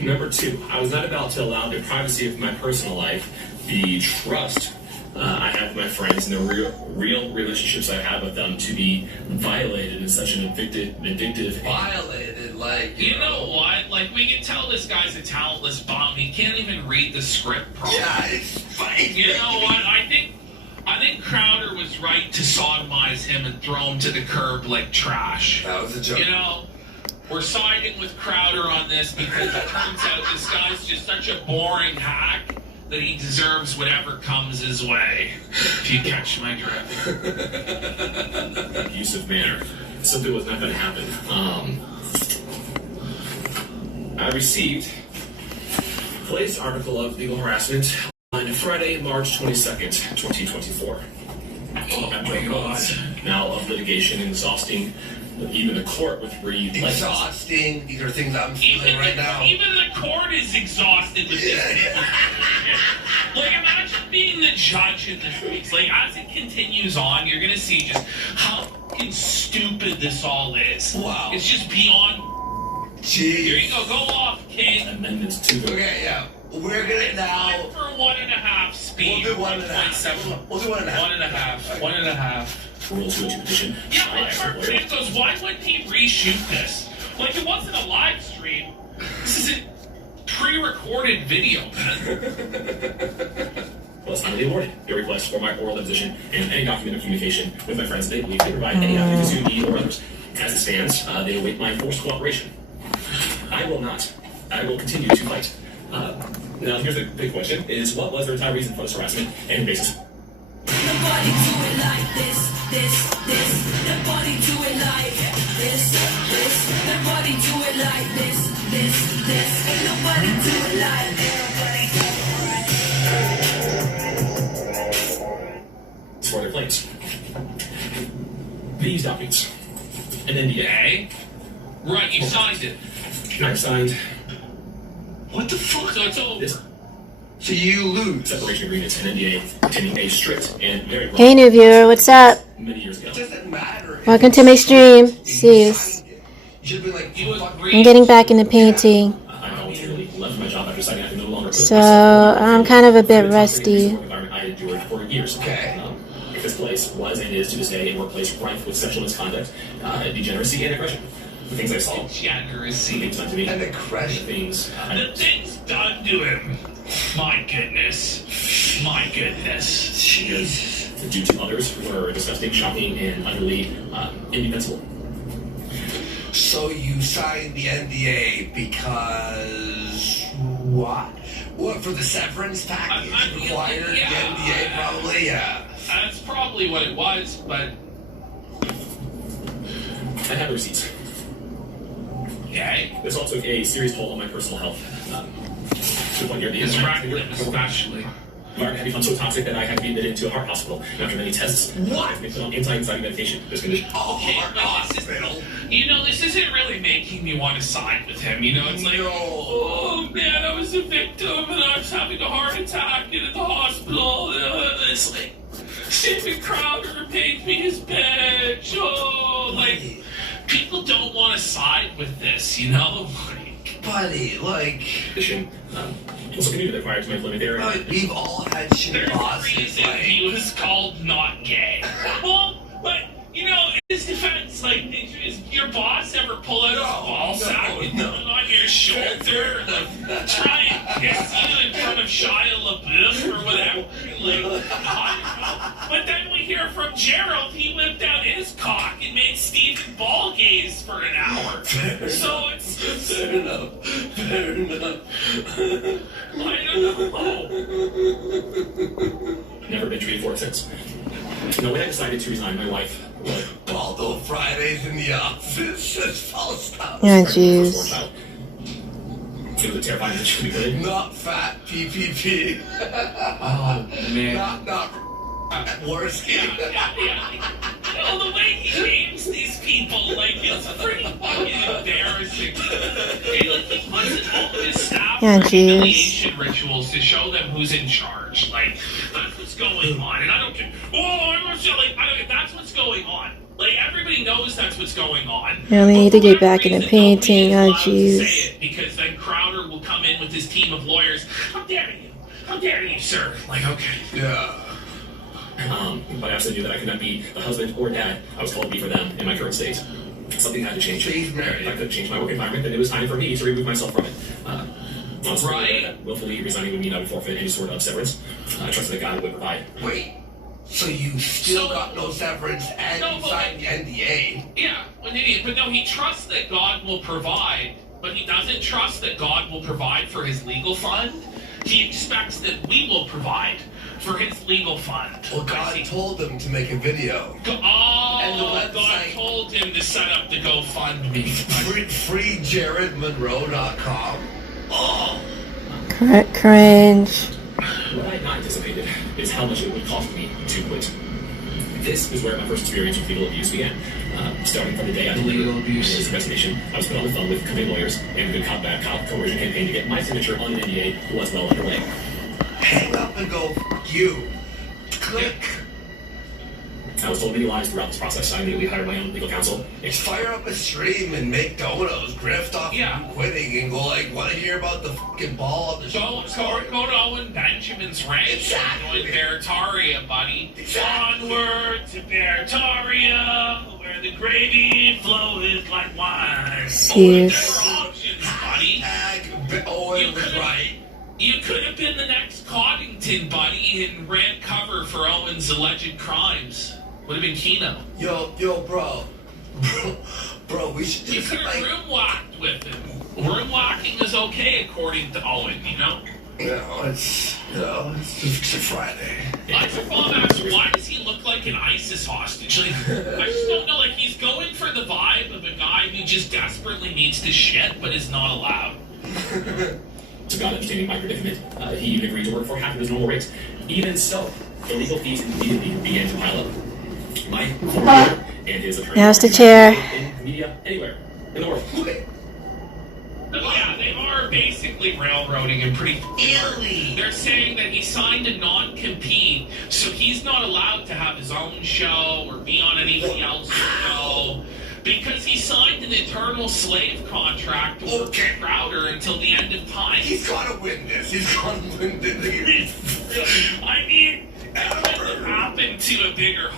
Number two, I was not about to allow the privacy of my personal life, the trust I have with my friends, and the real relationships I have with them to be violated in such an addictive. Violated, like, You know what? Like, we can tell this guy's a talentless bum. He can't even read the script properly. Yeah, it's funny. You know what? I think Crowder was right to sodomize him and throw him to the curb like trash. That was a joke. You know, we're siding with Crowder on this because it turns out this guy's just such a boring hack that he deserves whatever comes his way. If you catch my drift. Abusive manner. Something was not going to happen. I received the latest article of legal harassment on Friday, March 22nd, 2024. Oh my god. Now of litigation exhausting even the court with Exhausting. These are things I'm feeling right now. Even the court is exhausted with this. Like, imagine being the judge in this case. Like, as it continues on, you're gonna see just how fucking stupid this all is. Wow. It's just beyond. Here Jeez. you go. Go off, King. amendments to the Okay, yeah. We're gonna now. Time for 1.5 speed. We'll do 1.5. 1.7. We'll do 1.5. 1.5. 1.5. Rule 202 petition. Yeah, but Mark Grant goes, why wouldn't he reshoot this? Like, it wasn't a live stream. This is a pre-recorded video, man. Well, it's finally awarded. Your request for my oral deposition and any document of communication with my friends they believe they provide any documents you need or others. As it stands, they await my forced cooperation. I will not. I will continue to fight. Now, here's the big question, is what was the entire reason for this harassment and basis? like this. Nobody do it like this. Nobody do it like this. Nobody do it like this. For their claims. These documents. An NDA. Right, you signed it. I signed What the fuck? So it's over. this So you lose. separation agreement, an NDA containing a strict and very wrong Hey, new viewer, what's up? many years ago. It doesn't matter. if Welcome to you my signed stream. it. Serious. You should be like, You fuck agreed. I'm getting back into painting, I voluntarily left my job after deciding I could no longer put so myself I'm kind of a bit in the rusty. environment I endured for years. Okay. This place was and is to this day a workplace rife with sexual misconduct, degeneracy, and aggression. The things I saw, the Degeneracy. things done to me, And the aggression. things The things done to him. My goodness. My goodness. Jesus. due to others were disgusting, shocking, and utterly indefensible. So you signed the NDA because what? What, for the severance package I mean, required? yeah. The NDA probably, yeah. That's probably what it was, but I have the receipts. okay. This all took a serious toll on my personal health. To the point near the His end. rectum especially. Mark had become so toxic that I had to be admitted to a heart hospital. And after many tests, I had to be put on anti-anxiety medication for this condition. Okay, Heart but hospital. this isn't really making me want to side with him. You know, it's like, No. oh man, I was a victim and I was having a heart attack and in the hospital. It's like, Stephen Crowder paid me his badge. Oh, like, people don't want to side with this, you know? Buddy, like, Condition. Also continued to acquire to my employment there. we've all had shit There's a bosses, reason like, he was called not gay. Well, but you know, in his defense, like, did your boss ever pull out his ball sack and put it on your shoulder, like, try and kiss you in front of Shia LaBeouf or whatever? Like, I don't know. But then we hear from Gerald, he whipped out his cock and made Stephen ball gaze for an hour. So it's fair enough. I don't know. Never been treated for it since. Now, when I decided to resign, my wife was Baldo Fridays in the office, just all stuff. Yeah, first jeez. child. It was a terrifying position to be put in. Not fat PPP. Oh, man. not Worski. Well, the way he names these people, like, it's pretty fucking embarrassing. Like, he puts it all his staff Yeah, for jeez. humiliation rituals to show them who's in charge. Like, that's what's going on. And I don't care. Oh, I'm not sure. Like, that's what's going on. Like, everybody knows that's what's going on. Really need to get back into painting. Oh, Say jeez. it, because then Crowder will come in with his team of lawyers. How dare you? How dare you, sir? Like, okay. Yeah. But I also knew that I could not be the husband or dad I was called to be for them in my current state. Something had to change. She's married. If I could change my work environment, then it was time for me to remove myself from it. Honestly, Right. that willfully resigning would mean I would forfeit any sort of severance. I trusted that God would provide. Wait. So you still So- got no severance and No, you but signed the NDA? Yeah, an idiot. But no, he trusts that God will provide, but he doesn't trust that God will provide for his legal fund. He expects that we will provide for his legal fund. Well, God told them to make a video. Oh, And the God website- told him to set up the GoFundMe. FreeJaredMonroe.com. Oh. Cringe. What I had not anticipated is how much it would cost me to quit. This is where my first experience with legal abuse began. Starting from the day I did Legal abuse. this investigation, I was put on the phone with convicted lawyers, and a good cop, bad cop coercion campaign to get my signature on an NDA was well underway. Hang up and go, F you. Click. I was told many lies throughout this process. I immediately hired my own legal counsel. Fire up a stream and make donos, grift off Yeah. you quitting and go like, want to hear about the fucking ball on the Go show? to Owen Benjamin's ranch Exactly. and join Beartaria, buddy. Exactly. Onward to Beartaria, where the gravy floweth like wine. Jeez. There were options, buddy. Owen was right. You could have been the next Coddington, buddy, and ran cover for Owen's alleged crimes. Would have been Keno. Yo, bro, we should You just could have like, room walked with him. Room walking is okay according to Owen, you know? it's a Friday. Alexa Bomb asks, why does he look like an ISIS hostage? Like, I just don't know. Like, he's going for the vibe of a guy who just desperately needs to shit but is not allowed. To God understanding my predicament, he even agreed to work for half of his normal rate. Even so, illegal fees immediately began to pile up. My former lawyer and his attorney. Now's the chair. In media anywhere in the world. Yeah, they are basically railroading him pretty clearly. They're saying that he signed a non-compete, so he's not allowed to have his own show or be on anything else's show because he signed an eternal slave contract to work with Crowder until the end of time. He's gotta win this. He's gotta win this. I mean, that doesn't happen to a bigger...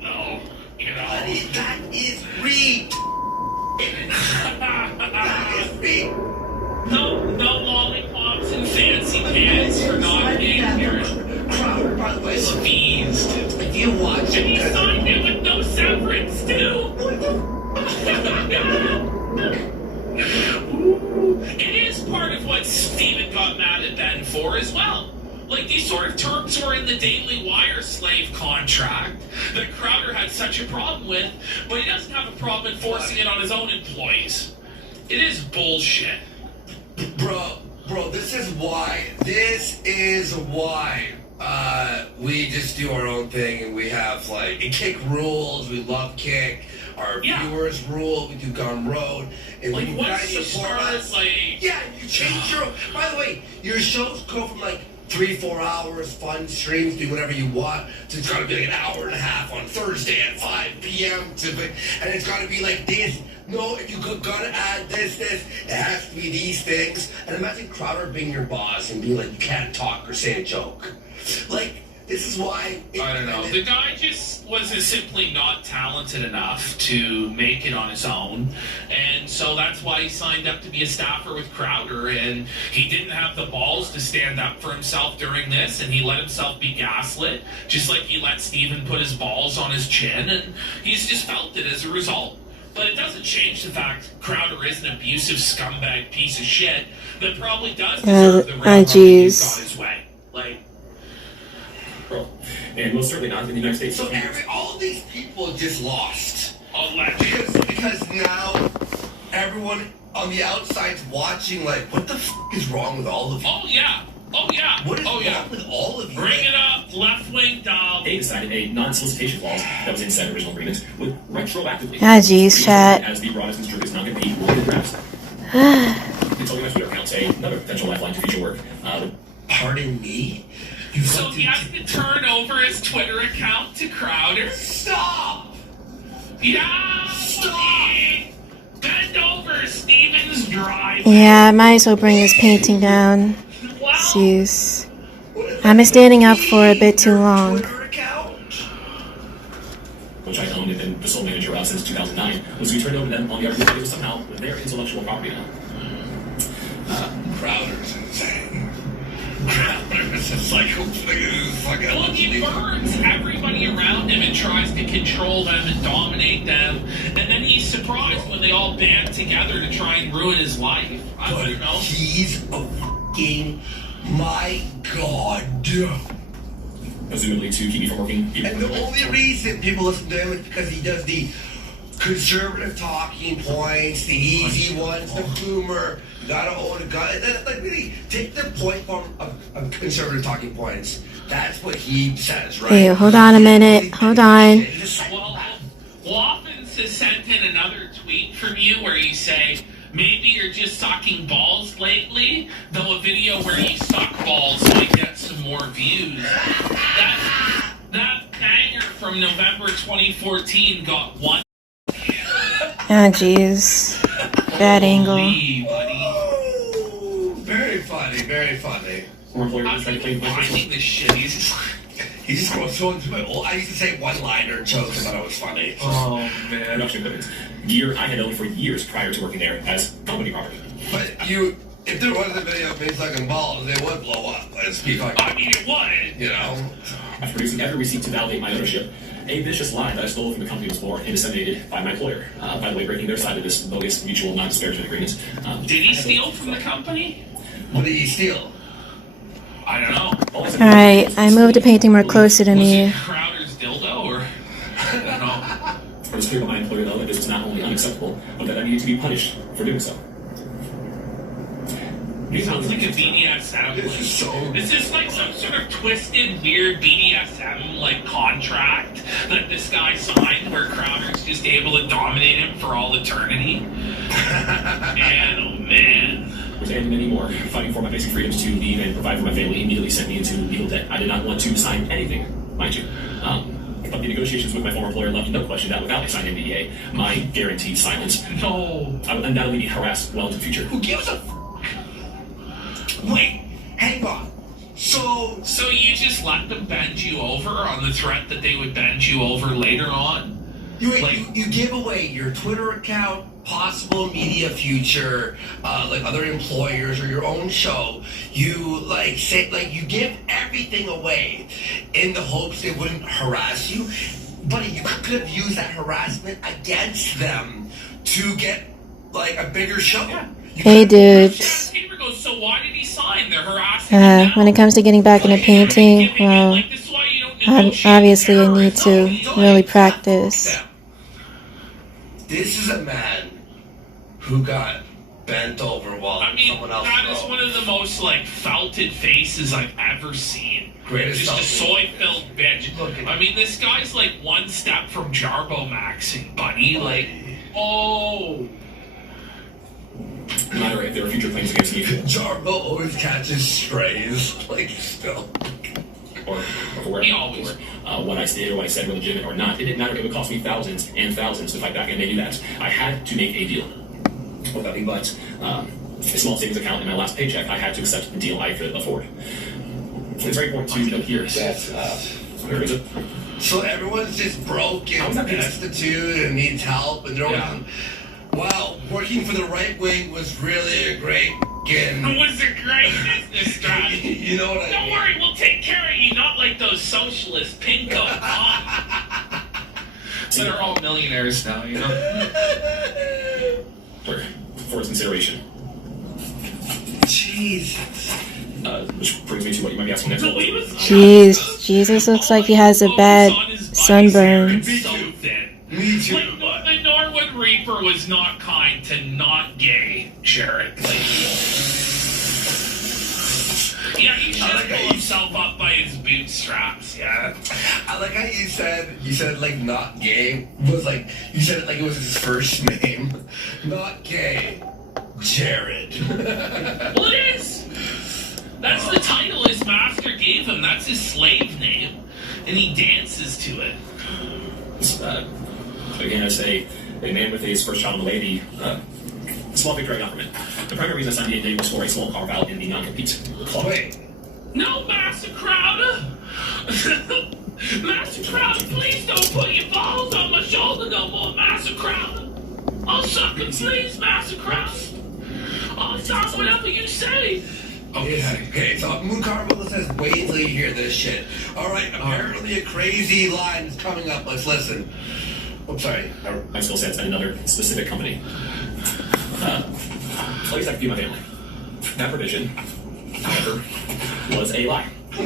No, you know. That is rigged. That is rigged. No lollipops and fancy pants for not being here. Crowder, by the way, look, Feased. if you watch And he it, signed it with no severance, too. It is part of what Steven got mad at Ben for as well. Like, these sort of terms were in the Daily Wire slave contract that Crowder had such a problem with, but he doesn't have a problem enforcing it on his own employees. It is bullshit. Bro, this is why we just do our own thing and we have like Kick rules. We love Kick. Our viewers rule. We do Gun Road. And Like, when you once guys you support start, us, like... yeah, you change your. By the way, your shows go from like 3-4 hours, fun streams, do whatever you want. So it's gotta be like an hour and a half on Thursday at 5 p.m. And it's gotta be like this. No, if you gotta add this, it has to be these things. And imagine Crowder being your boss and being like, you can't talk or say a joke. Like, this is why... I don't know. The guy just was simply not talented enough to make it on his own. And so that's why he signed up to be a staffer with Crowder. And he didn't have the balls to stand up for himself during this. And he let himself be gaslit, just like he let Steven put his balls on his chin. And he's just felt it as a result. But it doesn't change the fact Crowder is an abusive scumbag piece of shit that probably does deserve the railroad he's got his way. Like... And most certainly not in the United States. So all of these people just lost. Allegedly. Because now everyone on the outside's watching like, what the is wrong with all of you? Oh, yeah. What is wrong with all of you? Bring it up, left-wing dog. They decided a non-solicitation clause that was in said original agreement would retroactively... Ah, jeez, chat. ...as the broadest and strictest non-compete will be addressed. It's only my Twitter account, another potential lifeline to future work. Pardon me? So he has to turn over his Twitter account to Crowder? Stop! Yeah! Stop! Bend over, Steven's driving. Yeah, I might as well bring this painting down. Wow. Jeez. I'm standing up for a bit too long. Which I owned and been the sole manager of since 2009, was we turned over them on the argument that it was somehow their intellectual property now. Crowder's insane. Crowder's a fucking... Well, he burns everybody around him and tries to control them and dominate them, and then he's surprised when they all band together to try and ruin his life. I don't know. He's a fucking... My God. Presumably to keep me from working. And the only reason people listen to him is because he does the conservative talking points, the easy ones, the boomer, gotta own a gun. Like, really, take the point form of conservative talking points. That's what he says, right? Hey, hold on a minute. Hold on. Well, Waffens has sent in another tweet from you where you say, maybe you're just sucking balls lately, though a video where you suck balls might get some more views. That banger from November 2014 got one. Ah, jeez. Bad angle. Oh, very funny, very funny. I'm finding this shit. He just goes into my old. I used to say one-liner jokes. I thought it was funny. Oh man, production equipment. Gear I had owned for years prior to working there as company property. But if there was a video of me sucking balls, they would blow up. Let's be fucking. I mean, it would. You know. After producing every receipt to validate my ownership, a vicious lie that I stole from the company was born and disseminated by my employer. By the way, breaking their side of this bogus mutual non-disparagement agreement. Did he steal from the company? What did he steal? I don't know. Alright, I moved the painting more closer to Was me. it Crowder's dildo, or I don't know. It was clear to my employer, though, that this was not only unacceptable, but that I needed to be punished for doing so. It sounds like a BDSM. This is so. Is this like some sort of twisted, weird BDSM like contract that this guy signed, where Crowder's just able to dominate him for all eternity? Man, oh man. And many more. Fighting for my basic freedoms to leave and provide for my family immediately sent me into legal debt. I did not want to sign anything, mind you. But the negotiations with my former employer left no question that without a signed NDA, my guaranteed silence, No. I would undoubtedly be harassed well into the future. Who gives a Wait, hang on. So you just let them bend you over on the threat that they would bend you over later on? you give away your Twitter account, possible media future, like other employers or your own show. You you give everything away in the hopes they wouldn't harass you. But you could have used that harassment against them to get like a bigger show. Yeah. Hey dudes. Taber goes, so why did he sign? They're harassing him now. When it comes to getting back into painting, well, Like, this is why you don't negotiate obviously I need terrorism. to really practice. This is a man who got bent over while I mean, someone else that is wrote. one of the most, like, felted faces I've ever seen. Greatest Just a selfie. soy-filled bitch. I mean, this guy's, like, one step from Jarbo maxing, buddy. Like, oh... No matter if there are future claims against me, Jarbo always catches strays, like still. or for where He always- what I did or what I said were legitimate or not, it didn't matter. It would cost me thousands and thousands to fight back, and they knew that. I had to make a deal. With nothing but a small savings account in my last paycheck, I had to accept the deal I could afford. It's very important to note here that, where is it? So everyone's just broken, How's that destitute, and needs help, and they're Yeah. all, wow, working for the right wing was really a great It gig. was a great business strategy. You know what I Don't mean? worry, we'll take care of you, not like those socialist pinko So they're all millionaires now, you know? For its consideration. Jesus. Which brings me to what you might be asking next. So he was Jeez, Jesus looks like he has a bad sunburn. So thin. Me too. Like, the Norwood Reaper was not kind to not gay Jared. Like, yeah, he should like pull how you- himself up by his bootstraps, yeah. I like how you said like not gay was like, you said it like it was his first name. Not gay. Jared. Well, it is. That's the title his master gave him. That's his slave name. And he dances to it. Again, I say, a man with his first child and a lady, small victory I got from it. The primary reason I signed the NDA was for a small carve out in the non-compete clause. Wait. No, Master Crowder! Master Crowder, please don't put your balls on my shoulder no more, Master Crowder! I'll suck them, please, Master Crowder! I'll stop whatever you say! Okay, so Moon Carmel says, wait until you hear this shit. Alright, apparently a crazy line is coming up. Let's listen. I'm sorry. My skill sets at another specific company. At least I could feed my family. That provision, however, was a lie. No!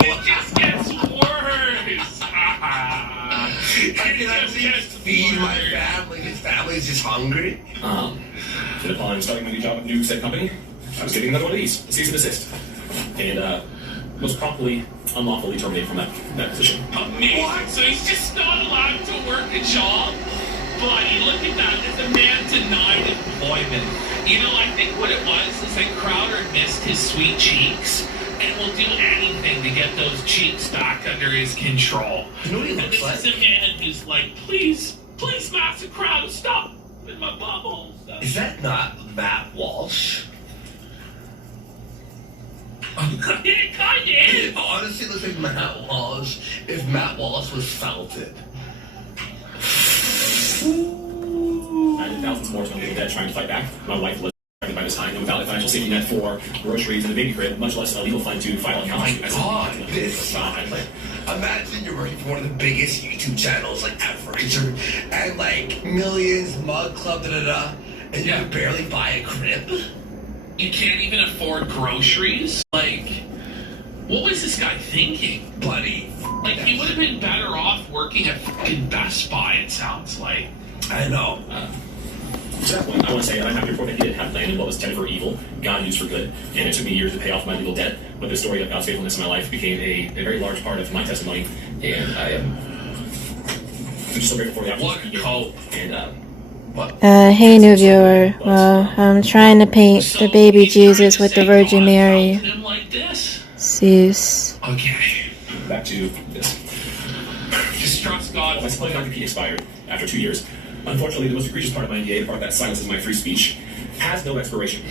It just gets worse! I can actually feed my family. His family's just hungry. And upon starting my new job at new said company, I was getting another one of these, a cease and desist. And was promptly unlawfully terminated from that position. Amazing. So he's just not allowed to work a job? Buddy, look at that. It's a man denied employment. You know, I think what it was is that Crowder missed his sweet cheeks and will do anything to get those cheeks back under his control. You know what he And looks this like? is a man who's like, please, Master Crowder, stop in my bubble. Is that not Matt Walsh? It kind of is. Honestly, it looks like Matt Walsh if Matt Walsh was felted. I did thousands more on legal debt trying to fight back. My wife was pregnant by this time, and without a financial safety net for groceries and a baby crib, much less a legal fund to file accounts. My God, this imagine you're working for one of the biggest YouTube channels like ever, and like millions, mug club, and you can barely buy a crib. you can't even afford groceries. Like, what was this guy thinking, buddy. Like, he would have been better off working at fucking Best Buy, it sounds like. I know. To that point, I want to say that I'm happy to report that he did have planned what was intended for evil, God used for good, and it took me years to pay off my legal debt, but the story of God's faithfulness in my life became a very large part of my testimony, and I'm just so grateful for the opportunity to call, and Hey new viewer, well, I'm trying to paint the baby Jesus with the Virgin Mary. Like this? Zeus. Okay. back to this. Just trust God. My supply non-compete expired after 2 years. Unfortunately, the most egregious part of my NDA, the part that silences my free speech, has no expiration.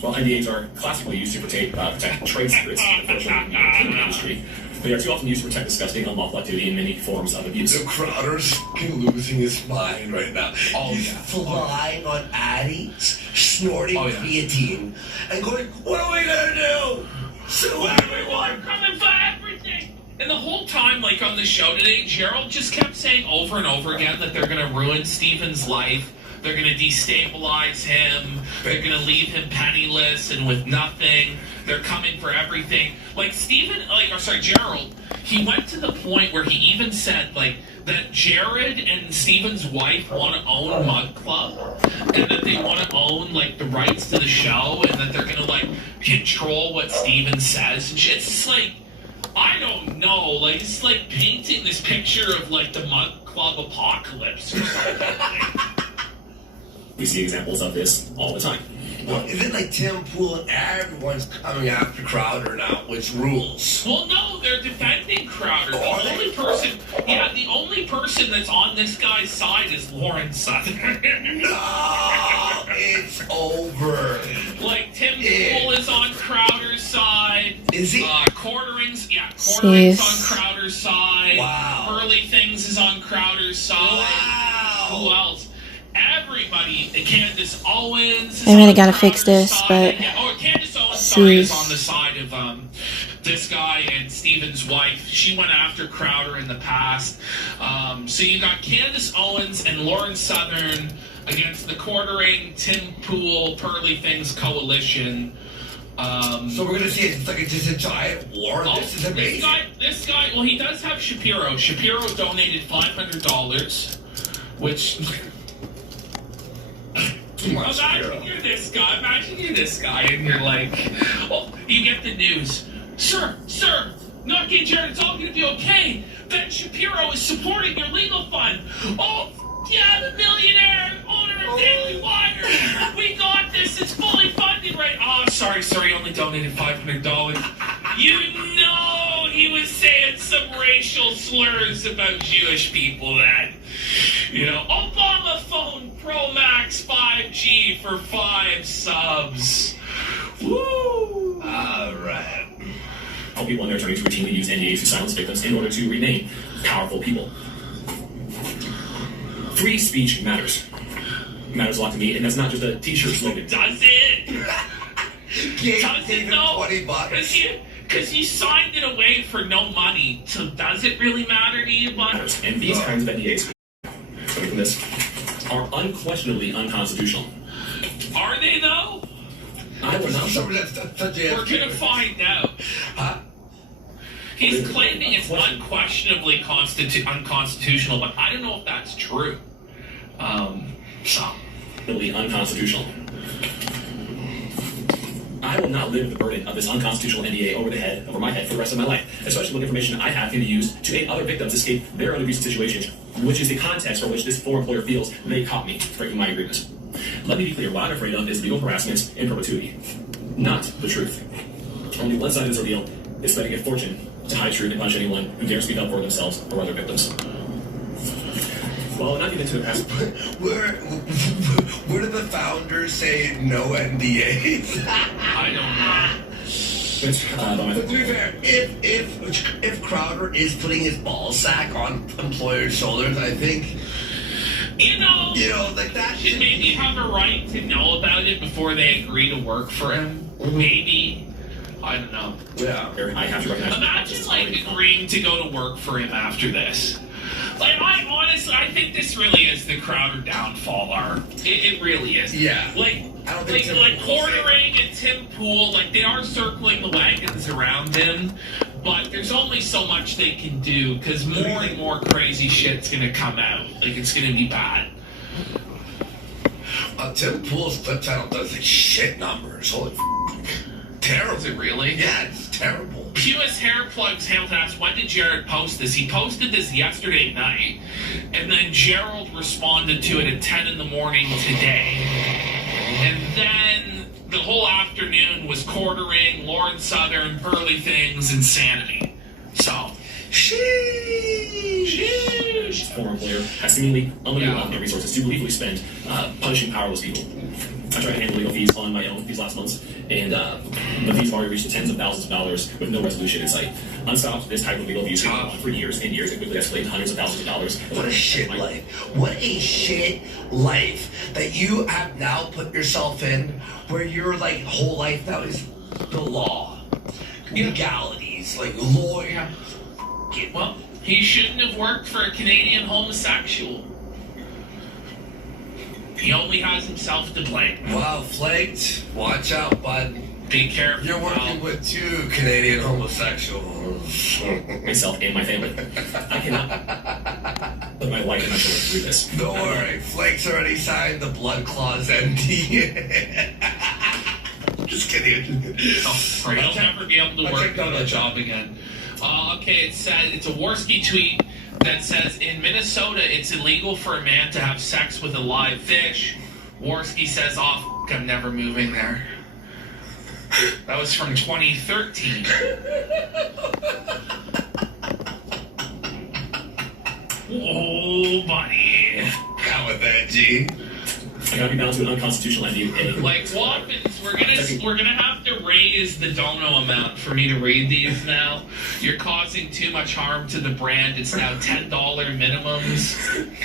While NDAs are classically used to protect trade secrets, unfortunately, in the entertainment industry, they are too often used to protect disgusting, unlawful activity in many forms of abuse. The Crowder's losing his mind right now. He's flying on Addies, snorting creatine, and going, what are we gonna do? Sue everyone! Coming for everything! And the whole time, like on the show today, Gerald just kept saying over and over again that they're gonna ruin Steven's life. They're going to destabilize him. They're going to leave him penniless and with nothing. They're coming for everything. Like Gerald, he went to the point where he even said, like, that Jared and Steven's wife want to own Mug Club, and that they want to own, like, the rights to the show, and that they're going to, like, control what Steven says. And shit. It's just like, I don't know. Like, it's like painting this picture of, like, the Mug Club apocalypse or something. We see examples of this all the time. Well, is it like Tim Pool and everyone's coming after Crowder now, which rules? Well, no, they're defending Crowder. The only person that's on this guy's side is Lauren Southern. No, it's over. Like, Tim Pool is on Crowder's side. Is he? Quartering's on Crowder's side. Wow. Pearly Things is on Crowder's side. Wow. Who else? Everybody, Candace Owens. I really gotta fix this, but Candace Owens is on the side of this guy and Steven's wife. She went after Crowder in the past. So you got Candace Owens and Lauren Southern against the Quartering, Tim Pool, Pearly Things coalition. So we're gonna see it's like just a giant war. This is amazing. This guy. Well, he does have Shapiro. Shapiro donated $500, which. Imagine you're this guy, and you're like, oh, you get the news. Sir, not gay Jared, it's all gonna be okay. Ben Shapiro is supporting your legal fund. Oh, yeah, the millionaire owner of Daily Wire. We got this, it's fully funded, right? Oh, sorry, he only donated $500. You know he was saying some racial slurs about Jewish people then. You know, Obama phone Pro Max 5G for 5 subs. Woo! Alright. All people and their attorneys routinely use NDAs to silence victims in order to remain powerful people. Free speech matters. It matters a lot to me, and that's not just a t-shirt slogan. Does it? Does it though? $20. Because you signed it away for no money, so does it really matter to you, bud? And these kinds of NDAs, coming from this, are unquestionably unconstitutional. Are they, though? I would not. We're gonna find out. Huh? He's claiming it's unquestionably unconstitutional, but I don't know if that's true. Unconstitutional. I will not live the burden of this unconstitutional NDA over my head for the rest of my life, especially when information I have can be used to aid other victims escape their own abusive situations, which is the context for which this former employer feels they caught me breaking my agreement. Let me be clear, what I'm afraid of is legal harassment in perpetuity, not the truth. Only one side of this ordeal is spending a fortune to hide truth and punish anyone who dares speak up for themselves or other victims. Well, not even to the past. Where did the founders say no NDAs? I don't know. But to be fair, if Crowder is putting his ball sack on employers' shoulders, I think you know, like that should maybe have a right to know about it before they agree to work for him. Maybe. I don't know. Yeah. I have to recognize. Imagine like agreeing to go to work for him after this. Like, I think this really is the Crowder downfall arc. It really is. Yeah. Like, I don't think Tim like Pool's Quartering and Tim Pool, like, they are circling the wagons around him, but there's only so much they can do, because more and more crazy shit's gonna come out. Like, it's gonna be bad. Tim Pool's flip channel does like shit numbers. Holy terrible. Is it really? Yeah, it's terrible. Pewis Hair Plugs Hamilton asked, when did Jared post this? He posted this yesterday night, and then Gerald responded to it at 10 in the morning today. And then the whole afternoon was Quartering, Lauren Southern, Pearly Things, Insanity. So, Sheesh. Former player has seemingly unlimited wealth and resources to gleefully spend punishing powerless people. I tried to handle legal fees on my own these last months, and the fees have already reached tens of thousands of dollars with no resolution in sight. Unstopped, this type of legal abuse has gone on for years and years and quickly escalated to hundreds of thousands of dollars. What a shit life. What a shit life that you have now put yourself in, where your like whole life now is the law, legalities, like lawyer. well, he shouldn't have worked for a Canadian homosexual. He only has himself to blame. Wow, Flaked. Watch out, bud. Be careful. You're working with two Canadian homosexuals. Myself and my family. I cannot put my wife and my children through this. Don't worry, Flake's already signed the Blood Clause NDA. Just kidding. He'll never be able to work on a job again. Okay, it said it's a Worski tweet that says in Minnesota it's illegal for a man to have sex with a live fish. Worski says, "Oh, I'm never moving there." That was from 2013. Oh, buddy. How with that, G? I gotta be bound to an unconstitutional NDA. Like Watkins, we're gonna have to raise the dono amount for me to read these now. You're causing too much harm to the brand. It's now $10 minimums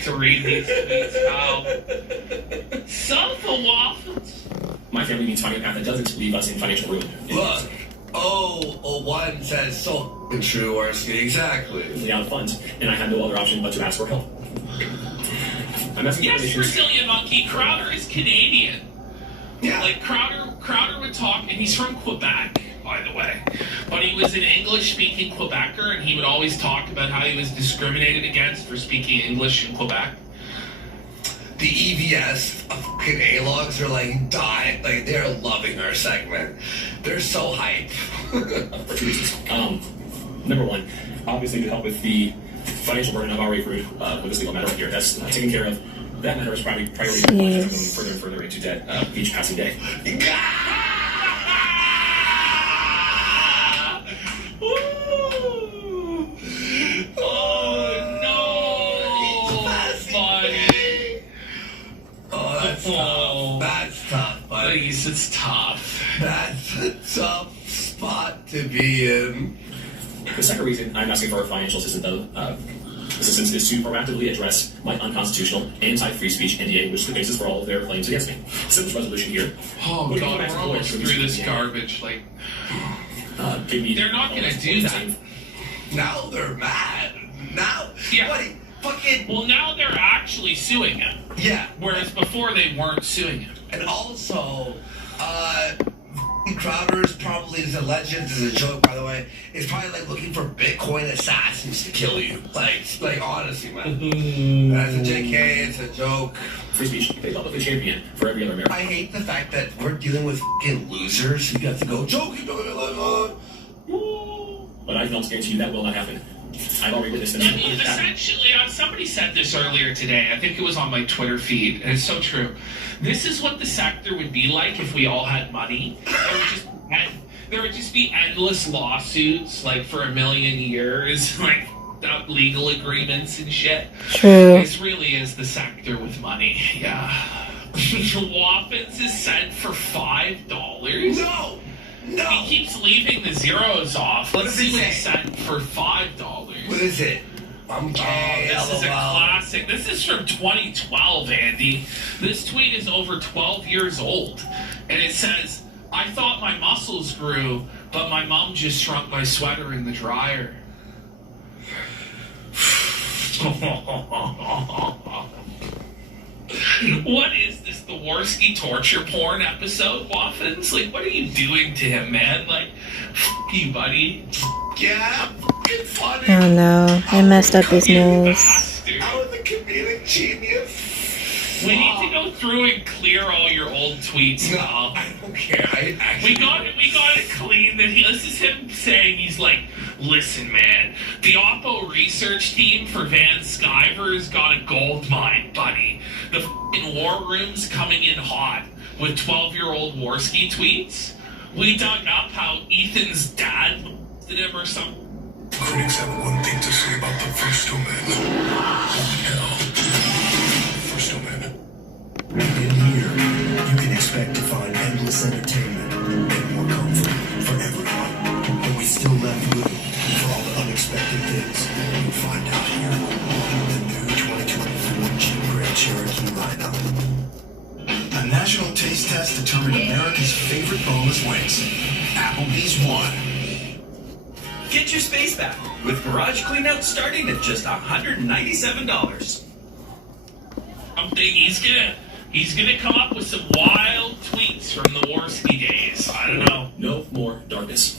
to read these tweets. How? Self waffles. My family means finding a path that doesn't leave us in financial ruin. Look. Oh, one says so true, Worski. Exactly. Completely out of funds, and I had no other option but to ask for help. I'm asking Yes, donations. Brazilian monkey. Crowder is Canadian. Yeah. Like Crowder would talk, and he's from Quebec, by the way. But he was an English-speaking Quebecer, and he would always talk about how he was discriminated against for speaking English in Quebec. The EVS fucking A-logs are like dying. Like they're loving our segment. They're so hype. For two reasons. Number one, obviously to help with the financial burden I've already accrued with this legal matter right here. That's taken care of. That matter is probably priority number one, going further and further into debt each passing day. Oh no, buddy. Oh, that's tough. That's tough, buddy. Please, it's tough. That's a tough spot to be in. The second reason I'm asking for financial assistance is to proactively address my unconstitutional anti-free speech NDA, which is the basis for all of their claims against me. Simple resolution here. Oh Would god, you we're almost through this garbage. Like, give me they're not gonna do that. Now they're mad. Now, Yeah. buddy, fucking. Well, now they're actually suing him. Yeah. Whereas before they weren't suing him. And also, Crowder's probably is a legend, is a joke, by the way. Is probably like looking for Bitcoin assassins to kill you. Like honestly, man. That's a JK. It's a joke. Free speech, they publicly champion for every other American. I hate the fact that we're dealing with fucking losers who have to go joking. But I can almost guarantee you that will not happen. I've already witnessed this. I mean, essentially, somebody said this earlier today. I think it was on my Twitter feed, and it's so true. This is what the sector would be like if we all had money. There would just be endless lawsuits, like for a million years, like without legal agreements and shit. True. This really is the sector with money. Yeah. Waffens is sent for $5. No. He keeps leaving the zeros off. Let's see what he sent for $5. What is it? I'm gay. This is a LOL. classic. This is from 2012, Andy. This tweet is over 12 years old. And it says, I thought my muscles grew, but my mom just shrunk my sweater in the dryer. What is this, the Warski torture porn episode, Waffins? Like, what are you doing to him, man? Like, f you, buddy. Yeah, fucking funny. Oh no, I messed up his nose. I was a comedic genius. We need to go through and clear all your old tweets No, now. I don't care. We got it clean. This is him saying, he's like, listen, man, the Oppo research team for Van Sciver's got a gold mine, buddy. The f***ing war room's coming in hot with 12-year-old Warski tweets. We dug up how Ethan's dad did him or something. Critics have one thing to say about the First Omen. Hell. First Omen. In here, you can expect to find endless entertainment and more comfort for everyone. But we still left room for all the unexpected things you'll find out here. The new 2024 Jeep Grand Cherokee lineup. A national taste test determined America's favorite boneless wings. Applebee's won. Get your space back with garage cleanout starting at just $197. He's gonna come up with some wild tweets from the Warski days. I don't know. No more darkness.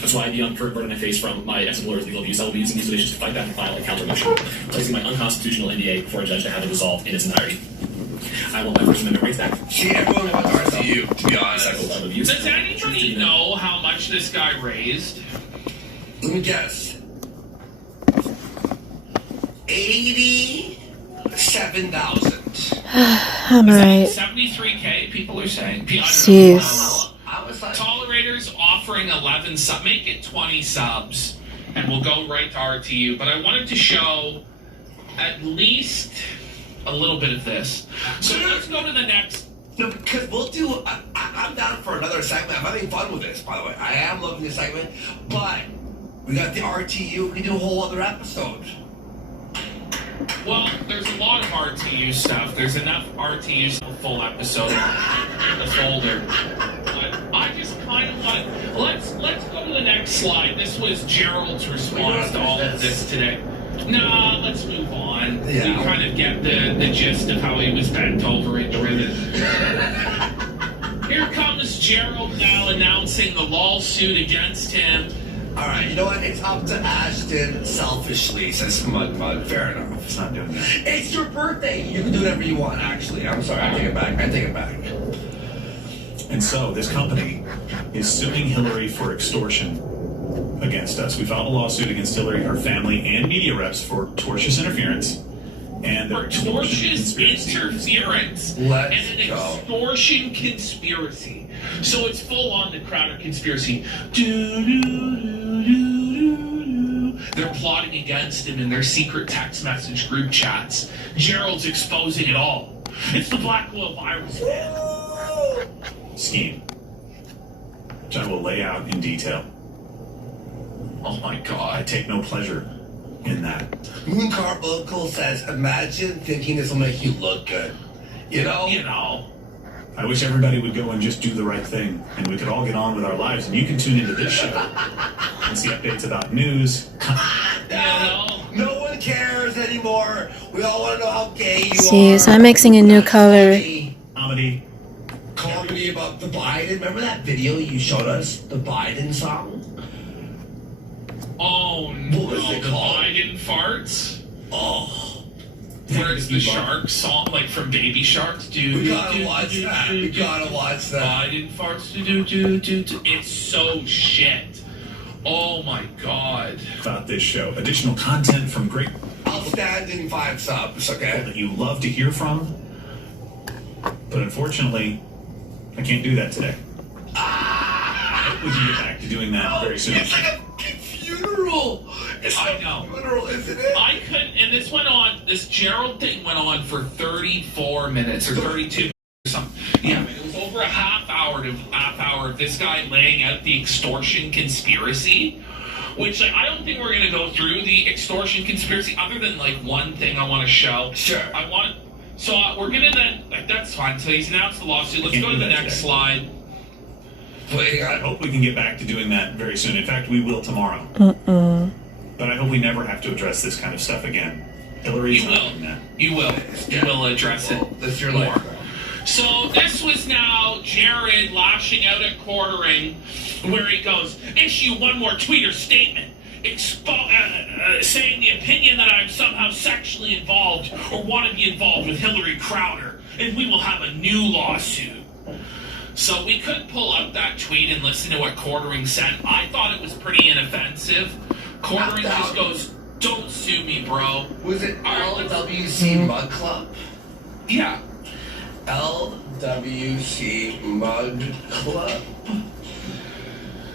That's why the current burden I face from my ex-employer's legal abuse, I will be using these donations to fight back and file a counter motion, placing my unconstitutional NDA before a judge to have it resolved in its entirety. I want my First Amendment rights back. See, everyone wants RCU, to be honest. Cycle of abuse. Does anybody know how much this guy raised? Let me guess. 87,000. I'm alright. 73K, people are saying. Jeez. I was like, Tolerators offering 11 subs. Make it 20 subs, and we'll go right to RTU. But I wanted to show at least a little bit of this. So let's go to the next. no, because we'll do. I'm down for another segment. I'm having fun with this, by the way. I am loving this segment, but we got the RTU. We can do a whole other episode. Well, there's a lot of RTU stuff. There's enough RTU stuff, a full episode in the folder. But I just kind of want. Let's go to the next slide. This was Gerald's response to all of this today. Nah, let's move on. Yeah. We kind of get the gist of how he was bent over in the ribbon. Here comes Gerald now announcing the lawsuit against him. All right, you know what? It's up to Ashton selfishly, says Mud. Fair enough. It's not doing that. It's your birthday. You can do whatever you want, actually. I'm sorry. I take it back. And so this company is suing Hillary for extortion against us. We filed a lawsuit against Hillary, her family, and media reps for tortious interference and their Tortious interference Let's and an go. extortion conspiracy. So it's full on the Crowder conspiracy. They're plotting against him in their secret text message group chats. Gerald's exposing it all. It's the Black Oil virus, man. scheme, which I will lay out in detail. Oh my I god. take no pleasure in that. Mooncar Uncle says, imagine thinking this will make you look good. You know? You know. I wish everybody would go and just do the right thing, and we could all get on with our lives, and you can tune into this show and see updates about news. No one cares anymore. We all want to know how gay you See, are. so I'm mixing a new color. Comedy. Comedy about the Biden. Remember that video you showed us? The Biden song? Oh no. What was it The called? Biden farts? Oh. Where it's the shark song, like from Baby Shark. We gotta watch that. We gotta watch that. Biden farts. It's so shit. Oh my god. About this show. Additional content from great Outstanding 5 subs, okay? that you love to hear from. But unfortunately, I can't do that today. I hope we can get back to doing that very soon. It's like a funeral. It's I like know. a funeral, isn't it? I couldn't, and this went on, this Gerald thing went on for 34 minutes or 32 or something. Yeah, it was over a half hour of this guy laying out the extortion conspiracy, which like, I don't think we're going to go through the extortion conspiracy other than like one thing I want to show. Sure. So we're going to then, like, that's fine. So he's announced the lawsuit. Let's go to the next slide. Wait, I hope we can get back to doing that very soon. In fact, we will tomorrow. but I hope we never have to address this kind of stuff again. Hillary's You not will. doing that. You will. You will address it. That's your more. life. So this was now Jared lashing out at Quartering, where he goes, issue one more tweet or statement saying the opinion that I'm somehow sexually involved or want to be involved with Hillary Crowder, and we will have a new lawsuit. So we could pull up that tweet and listen to what Quartering said. I thought it was pretty inoffensive. Quartering just goes, don't sue me, bro. Was it All right, LWC Mug Club? Yeah. LWC Mug Club.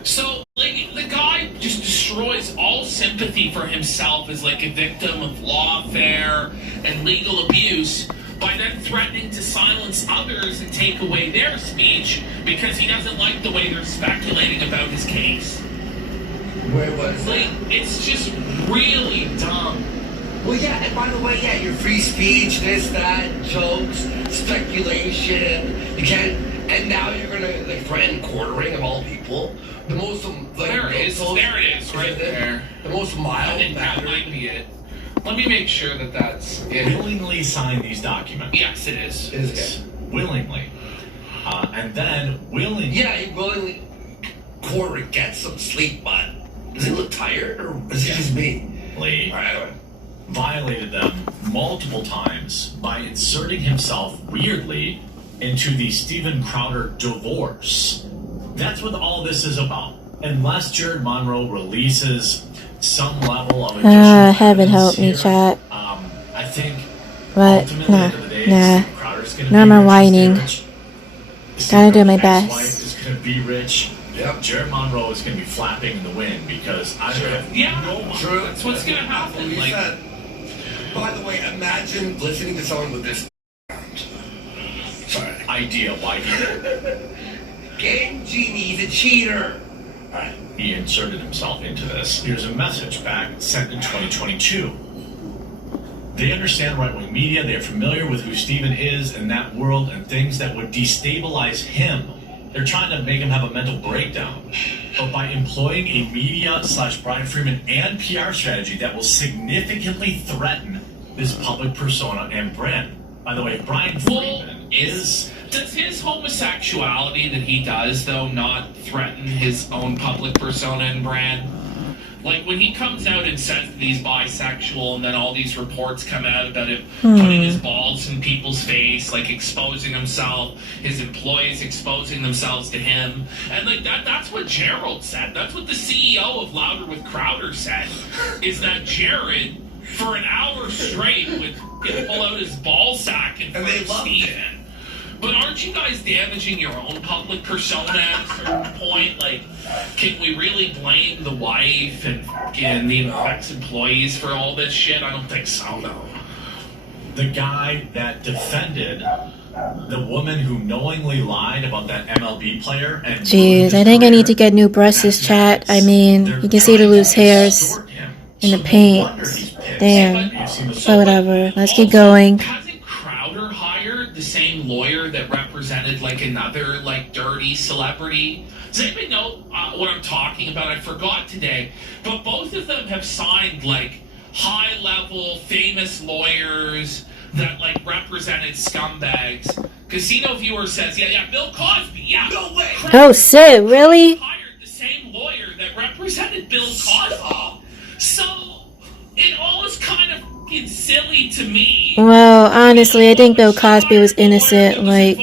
So, like, the guy just destroys all sympathy for himself as, like, a victim of lawfare and legal abuse by then threatening to silence others and take away their speech because he doesn't like the way they're speculating about his case. Where was Like, it's just really dumb. Well, yeah, and by the way, yeah, your free speech, this, that, jokes, speculation, you can't, and now you're gonna, like, threaten Quartering of all people. The most, like, There it is. There it is, right there. The most I mild think that mannered. might be it. Let me make sure that that's it. Willingly sign these documents. Yes, it is. Is it? Willingly. And then willingly. Yeah, he willingly. Quartering gets some sleep, but does he look tired, or is it just me? Lee Alright, violated them multiple times by inserting himself weirdly into the Steven Crowder divorce. That's what all this is about. Unless Jared Monroe releases some level of additional heaven help me, evidence here, chat. I think But, ultimately, nah, at the end of the day, nah. Steven Crowder's gonna No be more rich, whining. stay rich. Gotta do my Steven's best. ex-wife is going to be rich. Yep. Jared Monroe is going to be flapping in the wind because I have Yeah, no True. that's what's gonna That's what happen. we Like, said. By the way, imagine listening to someone with this. Sorry. idea why Game Genie's a cheater. he inserted himself into this. Here's a message back sent in 2022. They understand right-wing media. They are familiar with who Steven is in that world and things that would destabilize him. They're trying to make him have a mental breakdown. But by employing a media/Brian Freeman and PR strategy that will significantly threaten this public persona and brand. By the way, Brian Freeman is... Does his homosexuality that he does, though, not threaten his own public persona and brand? Like, when he comes out and says that he's bisexual, and then all these reports come out about him putting his balls in people's face, like, exposing himself, his employees exposing themselves to him, and, like, that's what Gerald said. That's what the CEO of Louder with Crowder said, is that Jared, for an hour straight, would pull out his ball sack and And they fuck loved Steven. But aren't you guys damaging your own public persona at a certain point? Like, can we really blame the wife and the ex-employees for all this shit? I don't think so, no. The guy that defended the woman who knowingly lied about that MLB player and Jeez, I think I need to get new brushes, chat. I mean, you can see the loose hairs in the paint. Damn. But whatever. Let's keep going. Hasn't Crowder hired the same lawyer that represented, like, another, like, dirty celebrity? Does anybody know what I'm talking about? I forgot today. But both of them have signed, like, high-level, famous lawyers that, like, represented scumbags. Casino Viewer says, yeah, Bill Cosby, yeah. No way! Oh, shit, really? Hired the same lawyer that represented Bill Cosby. So, it all is kind of fucking silly to me. Well, honestly, I think Bill Cosby was innocent. Like,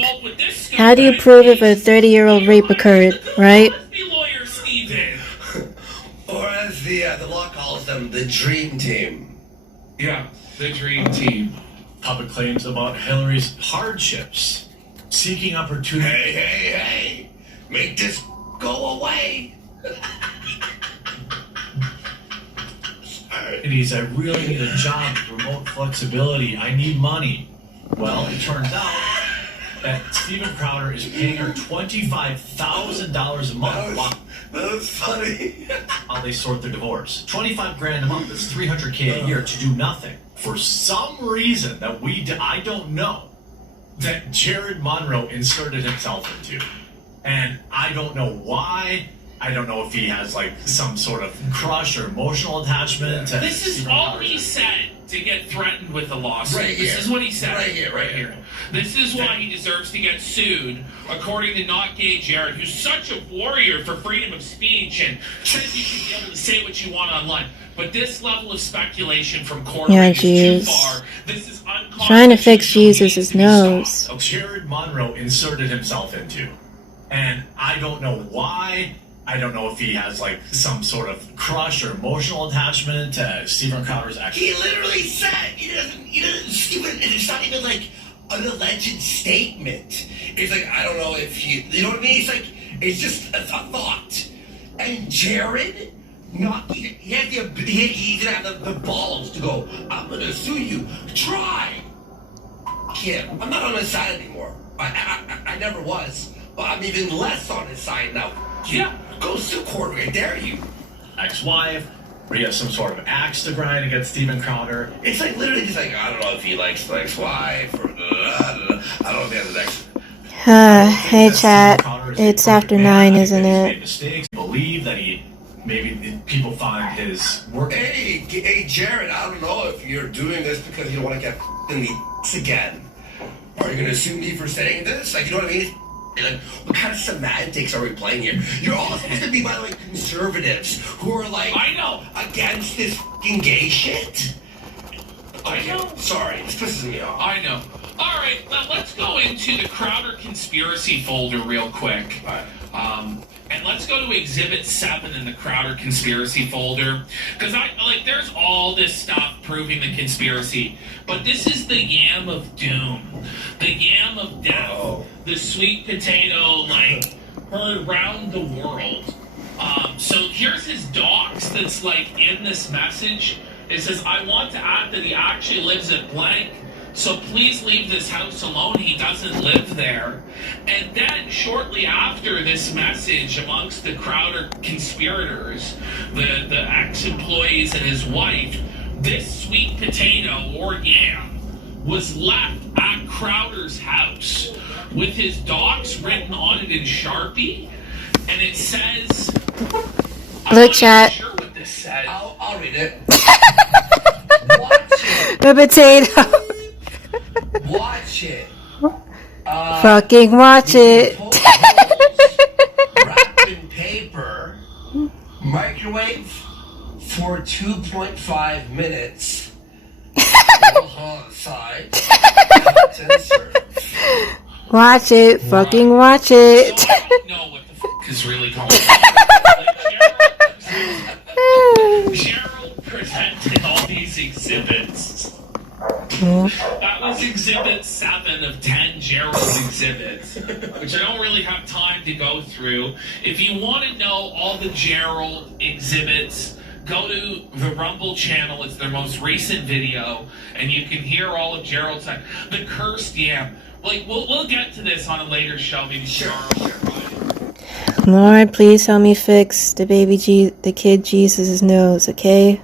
how do you prove if a 30-year-old rape occurred, right? Cosby lawyer, Steven. Or as the law calls them, the dream team. Yeah, the dream team. Public claims about Hillary's hardships, seeking opportunity. Hey, make this go away. I really need a job with remote flexibility. I need money. Well, it turns out that Steven Crowder is paying her $25,000 a month That was funny. while they sort their divorce. $25,000 a month. That's $300K a year to do nothing. For some reason that I don't know, that Jared Monroe inserted himself into. And I don't know why. I don't know if he has like some sort of crush or emotional attachment to This is Stephen all Crowder. he said to get threatened with a lawsuit. Right here. This is what he said. Right here. This is why he deserves to get sued, according to Not Gay Jared, who's such a warrior for freedom of speech and says you should be able to say what you want online. But this level of speculation from court is too jeez. far. This is unconstitutional. Trying to fix It needs Jesus' to be nose. stopped. Jared Monroe inserted himself into. And I don't know why. I don't know if he has like some sort of crush or emotional attachment to Stephen Crowder's ex. He literally said he doesn't even. It's not even like an alleged statement. It's like I don't know if you know what I mean. It's like it's just a thought. And Jared, he didn't have the balls to go. I'm gonna sue you. Try. Kim, I'm not on his side anymore. I never was, but I'm even less on his side now. Yeah. Go sue court. I dare you. Ex-wife, or he has some sort of axe to grind against Stephen Crowder. It's like literally just like I don't know if he likes wife or I don't know if he has an ex. Hey chat, it's after 9, isn't Made it? mistakes. Believe that maybe people find his work. Hey, Jared, I don't know if you're doing this because you don't want to get in the again. Are you gonna sue me for saying this? Like, you know what I mean? Like, what kind of semantics are we playing here? You're all supposed to be by like conservatives who are like, I know, against this fucking gay shit. I know. Sorry, this pisses me off. I know. All right, now let's go into the Crowder conspiracy folder real quick. And let's go to Exhibit 7 in the Crowder conspiracy folder. Because there's all this stuff proving the conspiracy. But this is the yam of doom. The yam of death. The sweet potato, heard round the world. So here's his docs that's in this message. It says, I want to add that he actually lives at blank. So please leave this house alone. He doesn't live there. And then shortly after this message, amongst the Crowder conspirators, the ex-employees and his wife, this sweet potato or yam was left at Crowder's house with his docs written on it in Sharpie. And it says... Look, chat. I'm not sure what this says. I'll read it. Watch it. The potato. Watch it. Fucking watch it. Wrapped in paper. Microwave for 2.5 minutes. On the side. And serve. Watch it. Fucking watch it. So I don't know what the fuck is really going on. Gerald presented all these exhibits. That was Exhibit 7 of 10 Gerald's exhibits, which I don't really have time to go through. If you want to know all the Gerald exhibits, go to the Rumble channel. It's their most recent video, and you can hear all of Gerald's. The cursed yam. We'll get to this on a later show, maybe. Sure. Lord, please help me fix the kid Jesus' nose, okay?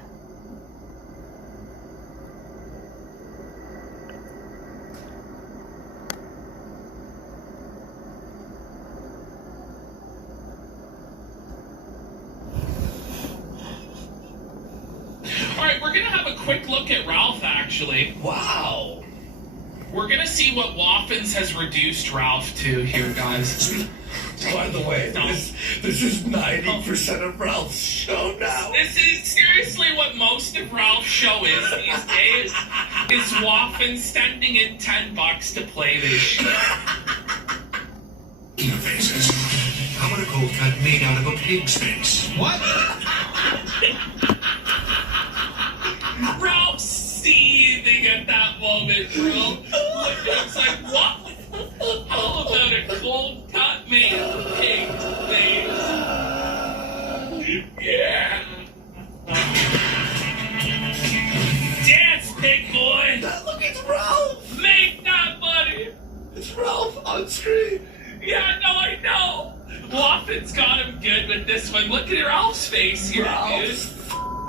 Alright, we're gonna have a quick look at Ralph, actually. Wow. We're gonna see what Waffens has reduced Ralph to here, guys. By the way, this is 90% of Ralph's show now. This is seriously what most of Ralph's show is these days. Is Waffens sending in $10 to play this shit. Interfaces. How about a cold cut made out of a pig's face? What? Ralph's seething at that moment, bro. It's like, what? How about a cold cut made of a pig's face? Yeah. Dance, pig boy. Look, it's Ralph. Make that money. It's Ralph on screen. Yeah, no, I know. Waffen's got him good with this one. Look at Ralph's face here, dude.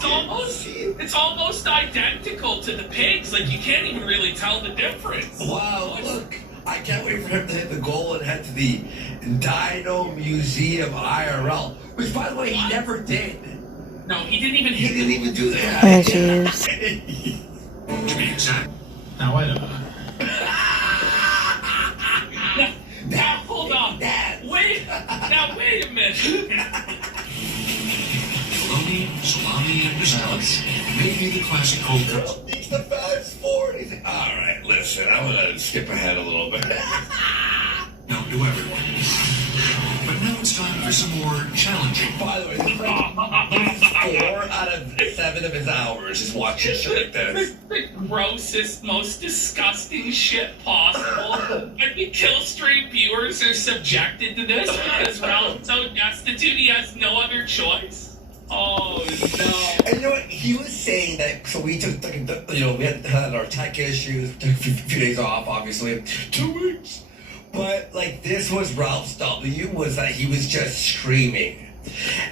It's almost identical to the pigs. You can't even really tell the difference. Wow, look. I can't wait for him to hit the goal and head to the Dino Museum IRL, which, by the way, he never did. No, he didn't even He hit didn't even do that. Oh, jeez. To be exact. Now wait a minute. Now, hold on. Wait a minute. Bologna, salami, and pistache. Maybe the classic cold cut. He's the fast forward. He's like, all right, listen, I'm going to skip ahead a little bit. Known to everyone. But now it's time for some more challenging. By the way, this is 4 out of 7 of his hours is watching shit like this. The grossest, most disgusting shit possible. Every kill stream viewers are subjected to this because Ralph's so destitute he has no other choice. Oh no! And you know what? He was saying that. So we took, we had our tech issues. Took a few days off, obviously. 2 weeks. But like this was Ralph's W. Was that he was just screaming,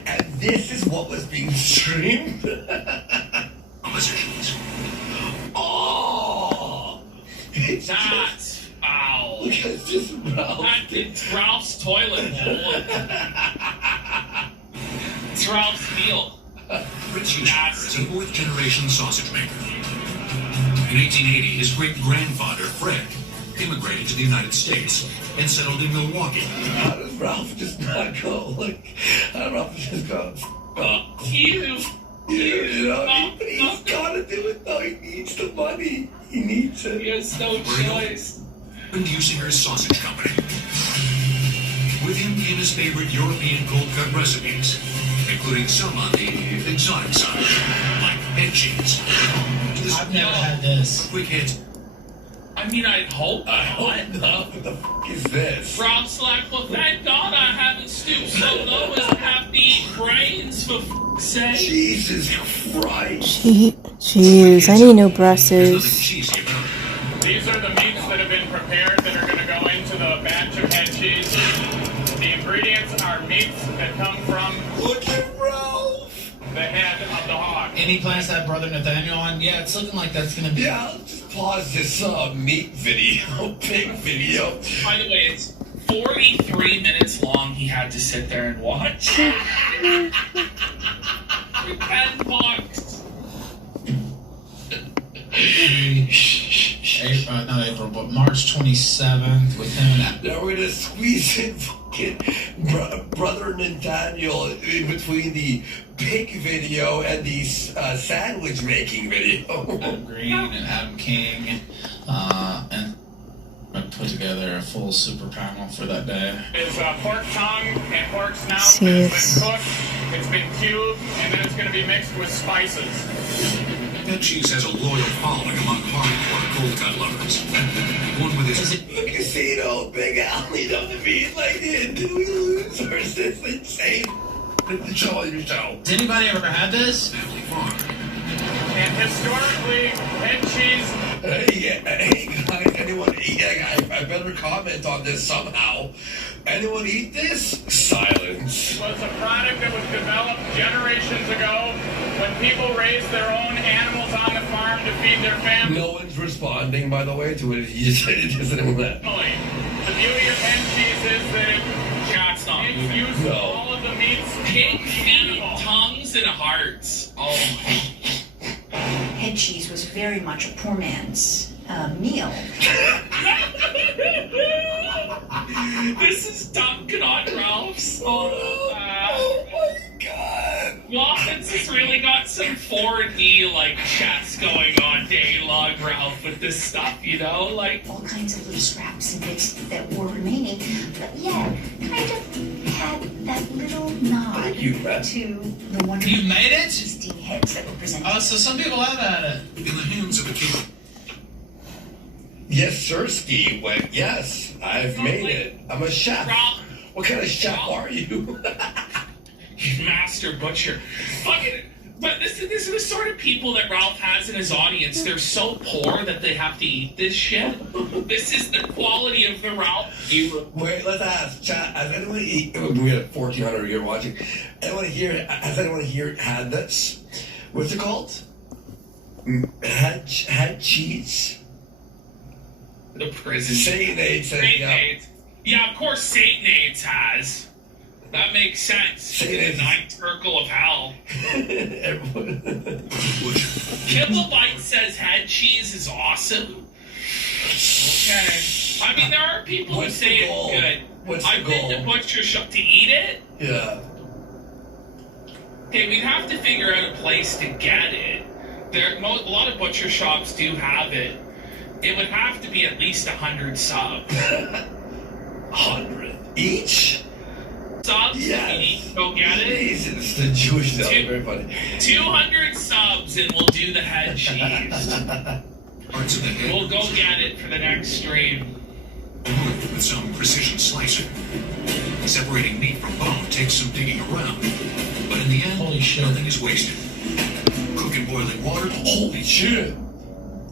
and this is what was being streamed. Positions. Oh, That's foul. look at this Ralph. It's Ralph's toilet bowl. It's Ralph's meal. Fritz Huescher is a 4th-generation sausage maker. In 1880, his great-grandfather, Fred, immigrated to the United States and settled in Milwaukee. How does Ralph just not go? Like, how does Ralph just go? You. You know, he's gotta do it though. He needs the money. He needs it. He has no choice. And Huessinger's Sausage Company. With him came his favorite European cold-cut recipes, including some on the exotic side, like head cheese. I've never had this. Quick hit. I mean, I'd hope not. What the f*** is this? Ralph's like, well, thank God I haven't stooped so low as to have to eat brains for f***'s sake. Jesus Christ. Jeez, I need new There's brushes. nothing cheesy about it. These are the meats that have been prepared that are going to go into the batch of head cheese. The ingredients are meats that come from Look at Ralph. the head of the hog. Any plans to have Brother Nathaniel on? Yeah, it's looking like that's gonna be. Yeah, I'll just pause this meat video, pig video. By the way, it's 43 minutes long he had to sit there and watch. For $10. Not April, but March 27th with him and that. Now we're gonna squeeze in fucking Brother Nathaniel in between the pig video and the sandwich making video. Adam Green and Adam King, and I put together a full super panel for that day. Is pork tongue and pork snout. Jeez. It's been cooked, it's been cubed, and then it's going to be mixed with spices. Head cheese has a loyal following among hardcore cold-cut lovers. One with his... Look, Casino, Big Al, you know the meat like it. Did we lose or is this insane? The show on your show. Has anybody ever had this? family farm. And historically, head cheese Hey guys, anyone eat? I better comment on this somehow. Anyone eat this? Silence. was a product that was developed generations ago when people raised their own animals on the farm to feed their family. No one's responding, by the way, to what you just said. It doesn't even that. The beauty of hen cheese is that it uses No. all of the meats. Pig feet, tongues, and hearts. Oh my. Head cheese was very much a poor man's meal. This is Duncan on Ralph's. Oh my god. Watkins has really got some 4D like chess going on day long, Ralph, with this stuff, you know? Like, All kinds of little scraps and bits that were remaining, but yeah, kind of had that little nod Thank you, Brad. to the wonderful You made it? tasty heads that were presented. Oh, so some people have had it. In the hands of a king. Yes, Sirski went, yes, I've made it. I'm a chef. Ralph, What kind of chef are you? master butcher. Fucking. But this are the sort of people that Ralph has in his audience. They're so poor that they have to eat this shit. This is the quality of the Ralph viewer. Wait, let's ask, chat, has anyone we had 1,400 here watching. Has anyone here had this? What's it called? Head cheese? The prison. Say Nate says, Great yeah. Nate. Yeah, of course Satanades has. That makes sense. The ninth circle of hell. Kibblebite says head cheese is awesome. Okay. I mean, there are people who say it's good. I've been to butcher shop to eat it. Yeah. Okay, we'd have to figure out a place to get it. A lot of butcher shops do have it. It would have to be at least 100 subs. 100 each? Subs? Yes. Go get it? Jesus, the Jewish stuff. Very funny. 200 subs and we'll do the head cheese. We'll go get it for the next stream. With some precision slicing. Separating meat from bone takes some digging around. But in the end, nothing is wasted. Cook in boiling water. Holy shit.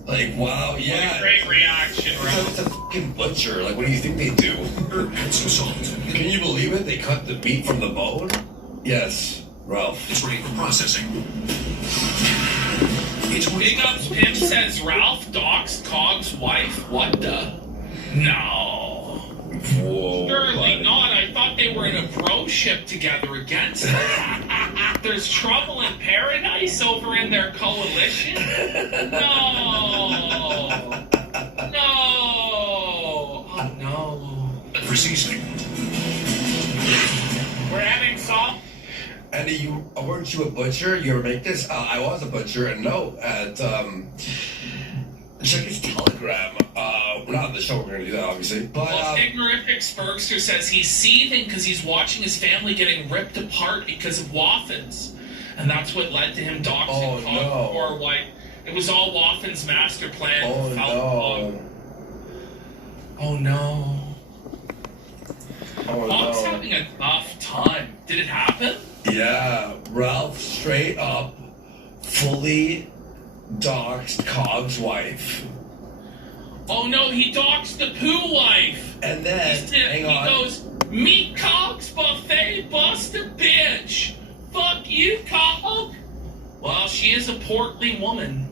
Like, wow, yeah. What a great reaction, Ralph. It's a fucking butcher. Like, what do you think they do? Add some salt. Can you believe it? They cut the meat from the bone? Yes, Ralph. It's ready for processing. Big Ups Pim says Ralph doxed Cog's wife. What the? No. Whoa. Surely not. I thought they were in a bro ship together against him. There's trouble in paradise over in their coalition? No. No. Oh, no. For seasoning. We're adding salt. Andy, weren't you a butcher? You ever make this? I was a butcher, and no, at check his Telegram. We're not on the show. We're gonna do that, obviously. But Ignorific Spurgster says he's seething because he's watching his family getting ripped apart because of Waffens, and that's what led to him doxing Cog or White. It was all Waffen's master plan. Oh no! Oh no! Oh Cog's no! having a tough time. Did it happen? Yeah, Ralph straight up, fully doxed Cog's wife. Oh no, he doxed the poo wife. And then, he goes, meet Cog's buffet, bust a bitch. Fuck you, Cog. Well, she is a portly woman.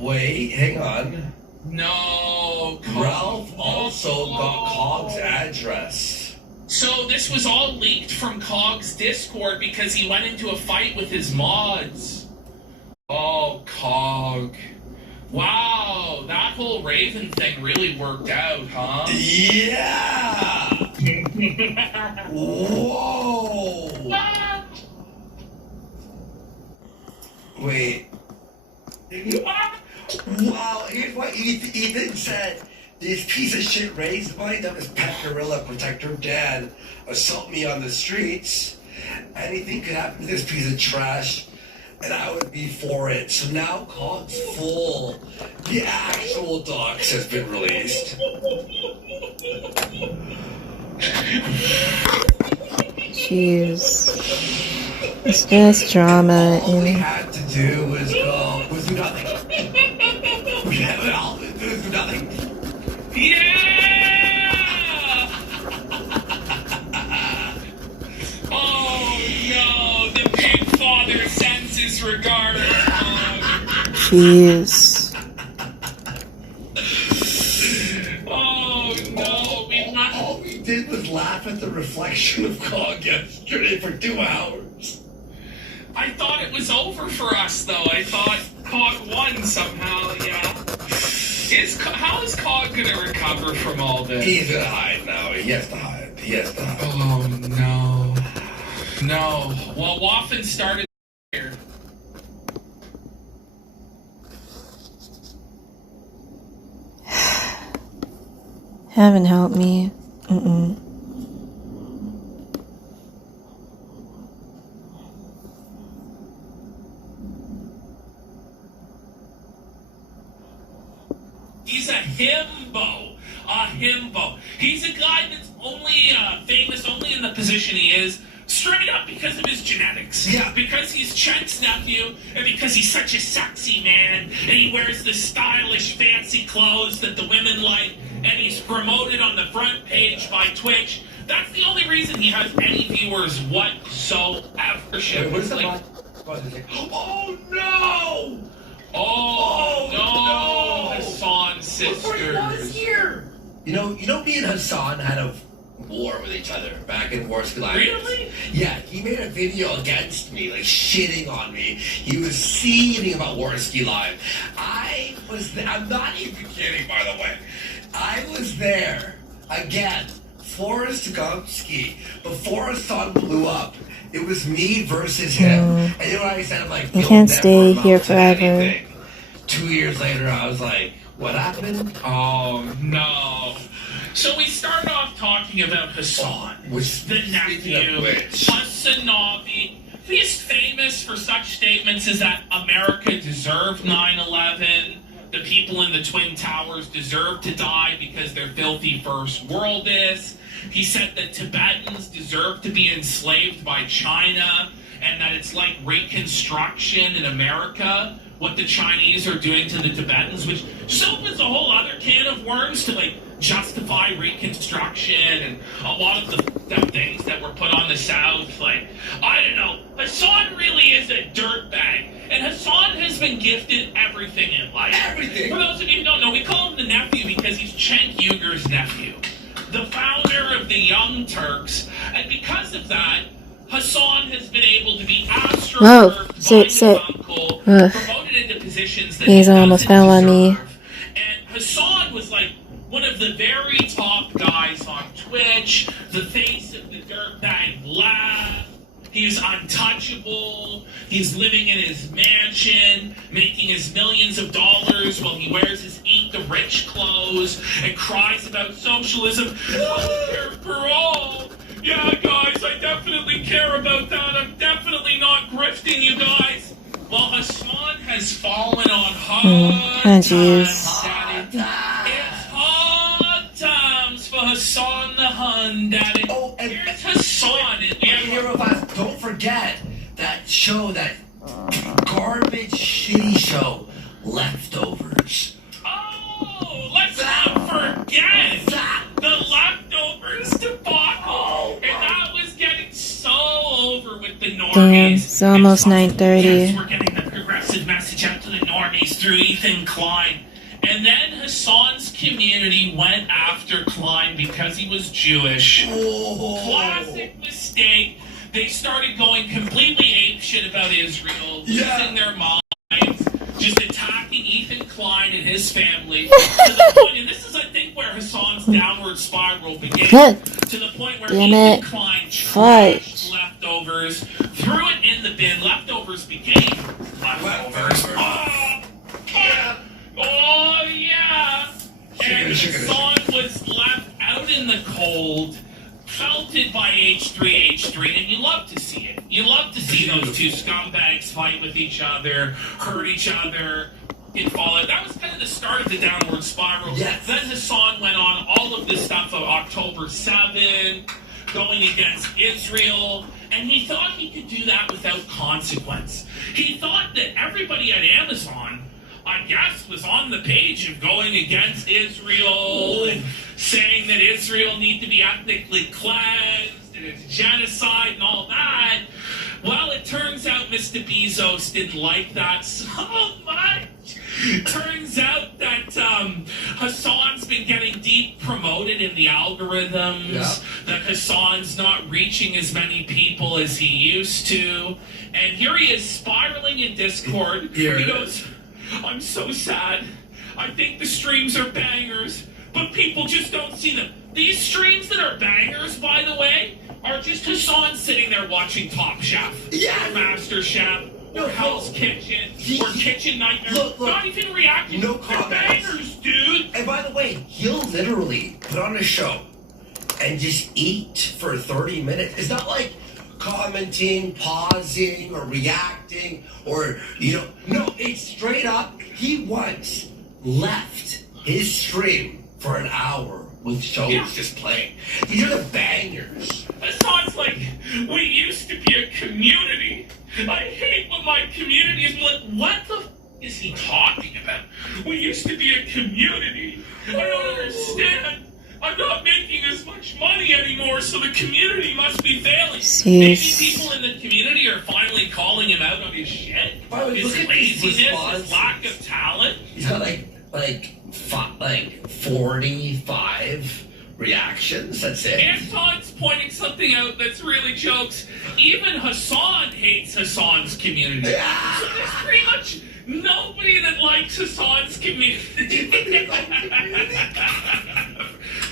Wait, hang on. No, Cog. Ralph also got Cog's address. So this was all leaked from Cog's Discord because he went into a fight with his mods. Oh, Cog. Wow, that whole Raven thing really worked out, huh? Yeah! Whoa! What? Wait. Wow, here's what Ethan said. This piece of shit raised money that was pet gorilla protector dad assault me on the streets. Anything could happen to this piece of trash, and I would be for it. So now Cog's full. The actual docs has been released. Jeez. It's just drama. All we had to do was go. Was do nothing. We had it all. Do nothing. Yeah! Oh no, the pig father sends his regards. Jeez. Oh no, all we did was laugh at the reflection of Cog yesterday for 2 hours. I thought it was over for us though. I thought Cog won somehow, yeah. How is Cog gonna recover from all this? He's gonna hide now. He has to hide. Oh no. No. Well, Waffen started here. Heaven help me. He's a himbo. A himbo. He's a guy that's only famous only in the position he is, straight up because of his genetics. Yeah. Because he's Chet's nephew, and because he's such a sexy man, and he wears the stylish, fancy clothes that the women like, and he's promoted on the front page by Twitch. That's the only reason he has any viewers whatsoever. Wait, what is the like, oh no! Oh no! Hassan sisters. Look where he was here! You know, me and Hassan had a war with each other back in Warski Live. Really? Yeah, he made a video against me, like shitting on me. He was seething about Warski Live. I'm not even kidding, by the way. I was there again, Forrest Gumpski, before Hassan blew up. It was me versus him. And you know what I said? I'm like, I can't stay here forever. Anything. 2 years later, I was like, what happened? Oh, no. So we started off talking about Hassan, the nephew, Hassanavi. He's famous for such statements as that America deserved 9/11, the people in the Twin Towers deserve to die because they're filthy first worldists. He said that Tibetans deserve to be enslaved by China, and that it's like Reconstruction in America, what the Chinese are doing to the Tibetans, which just opens a whole other can of worms to like justify Reconstruction and a lot of the things that were put on the South. Like, I don't know, Hassan really is a dirtbag, and Hassan has been gifted everything in life. Everything. For those of you who don't know, we call him the nephew because he's Cenk Uyghur's nephew, the founder of the Young Turks, and because of that, Hassan has been able to be astroturfed by his uncle, promoted into positions that he almost fell on me. And Hassan was like one of the very top guys on Twitch, the face of the dirtbag lab. He's untouchable. He's living in his mansion, making his millions of dollars while he wears his Eat the Rich clothes and cries about socialism. Healthcare for all. Yeah, guys, I definitely care about that. I'm definitely not grifting you guys. While Hassan has fallen on hard times, Daddy. It's hard times for Hassan the Hun, Daddy. Oh, and here's Hassan. Don't forget that show, that garbage, shitty show, Leftovers. Oh, let's not forget the Leftovers debacle. And that was getting so over with the normies. Damn, it's almost 9:30. Yes, we're getting the progressive message out to the normies through Ethan Klein. And then Hassan's community went after Klein because he was Jewish. Oh. Classic mistake. They started going completely apeshit about Israel, losing their minds, just attacking Ethan Klein and his family. To the point, and this is, I think, where Hassan's downward spiral began. To the point where Ethan Klein trashed Leftovers, threw it in the bin. Leftovers became Leftovers. Oh, yeah. And Hassan was left out in the cold, felted by H3, and you love to see it. You love to see those two scumbags fight with each other, hurt each other, get fallout. That was kind of the start of the downward spiral. Yes. Then Hassan went on all of this stuff of October 7, going against Israel, and he thought he could do that without consequence. He thought that everybody at Amazon, I guess, was on the page of going against Israel and saying that Israel needs to be ethnically cleansed and it's genocide and all that. Well, it turns out Mr. Bezos didn't like that so much. Turns out that Hassan's been getting deep promoted in the algorithms, that Hassan's not reaching as many people as he used to. And here he is spiraling in Discord. He goes, I'm so sad. I think the streams are bangers, but people just don't see them. These streams that are bangers, by the way, are just Hassan sitting there watching Top Chef, or Master Chef, or Hell's Kitchen, or Kitchen Nightmare. Look, not even reacting. No They're comments. bangers, dude. And by the way, he'll literally put on a show and just eat for 30 minutes. It's not like commenting, pausing, or reacting, or, no, it's straight up. He once left his stream for an hour with shows just playing. These are the bangers. Hassan's like, we used to be a community. I hate when my community is like, what the f is he talking about? We used to be a community. I don't understand. I'm not making as much money anymore, so the community must be failing. Maybe people in the community are finally calling him out on his shit. His laziness, his lack of talent. He's got like like 45 reactions. That's it. Anton's pointing something out that's really jokes. Even Hassan hates Hassan's community. Yeah. So there's pretty much nobody that likes Hassan's community.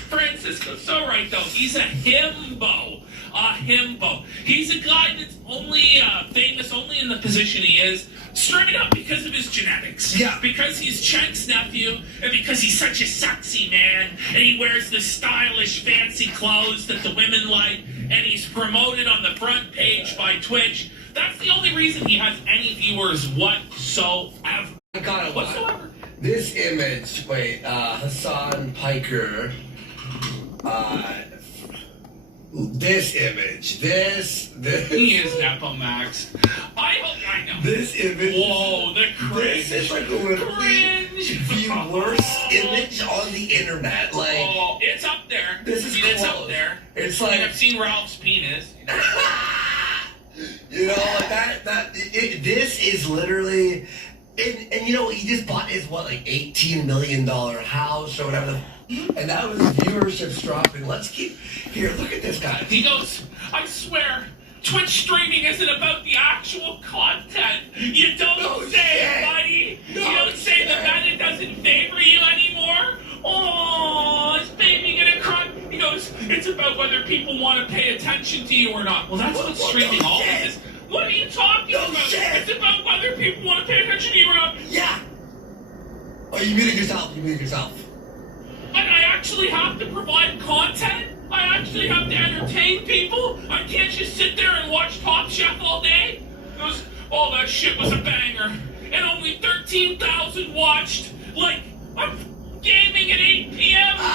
Francisco's so right, though. He's a himbo. A himbo. He's a guy that's only famous only in the position he is, straight up because of his genetics. Yeah. Because he's Chenk's nephew, and because he's such a sexy man, and he wears the stylish, fancy clothes that the women like, and he's promoted on the front page by Twitch. That's the only reason he has any viewers whatsoever. I got it. Whatsoever. This image, wait, Hassan Piker, this image, this. He is Nepomax. I know. This image. Whoa, the cringe. This is like literally the worst image on the internet. Like, oh, it's up there. This is It's close. up there. It's Like, like, I've seen Ralph's penis. you know, like this is literally, and you know, he just bought his, what, like $18 million house or whatever. And that was viewership's dropping. Let's keep, here, look at this guy. He goes, I swear, Twitch streaming isn't about the actual content. You don't say, buddy. You don't say the meta doesn't favor you anymore. Oh, is baby gonna cry? He goes, it's about whether people want to pay attention to you or not. Well, that's what streaming always is. What are you talking about? It's about whether people want to pay attention to you or not. Yeah. Oh, you muted yourself. You muted yourself. And I actually have to provide content? I actually have to entertain people? I can't just sit there and watch Top Chef all day? He goes, oh, that shit was a banger. And only 13,000 watched. Like, I'm gaming at 8 p.m., bro.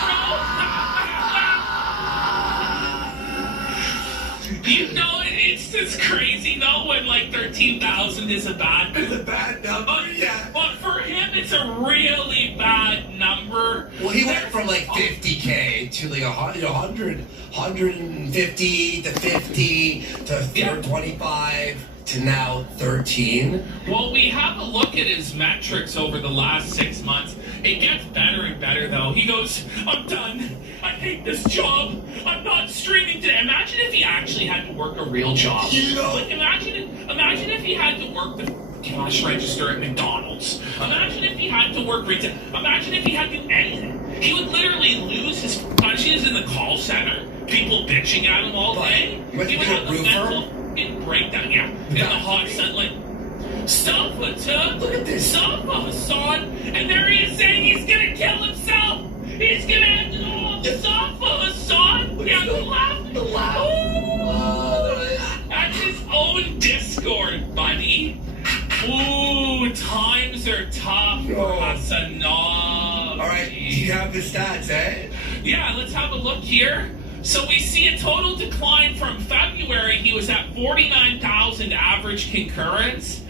You know, it's crazy, though, when, like, 13,000 is a bad number. It's a bad number, yeah. But for him, it's a really bad number. Well, he went from, like, 50K to, like, 100, 150 to 50 to 25 to now 13. Well, we have a look at his metrics over the last 6 months. It gets better and better, though. He goes, I'm done. I hate this job. I'm not streaming today. Imagine if he actually had to work a real job. You know? Like, imagine if he had to work the cash register at McDonald's. Imagine if he had to work retail. Imagine if he had to do anything. He would literally lose his conscience in the call center. People bitching at him all day. He would have the mental breakdown, yeah. In the hot sun, like, Safa took. Look at this. Safa Hassan. And there he is saying he's gonna kill himself. He's gonna end it all. Safa Hassan. Yeah, the laugh. The laugh. That's his own Discord, buddy. Ooh, times are tough for Hassan. All right, do you have the stats, eh? Yeah, let's have a look here. So we see a total decline from February. He was at 49,000 average concurrence.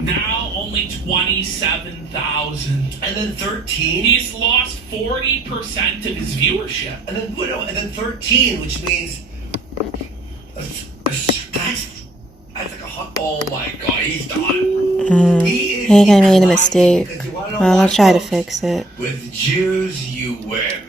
Now only 27,000. And then 13. He's lost 40% of his viewership. And then 13, which means that's like a hot. Oh my god, he's done. I think I made a mistake. Well, I'll try to fix it. With Jews, you win.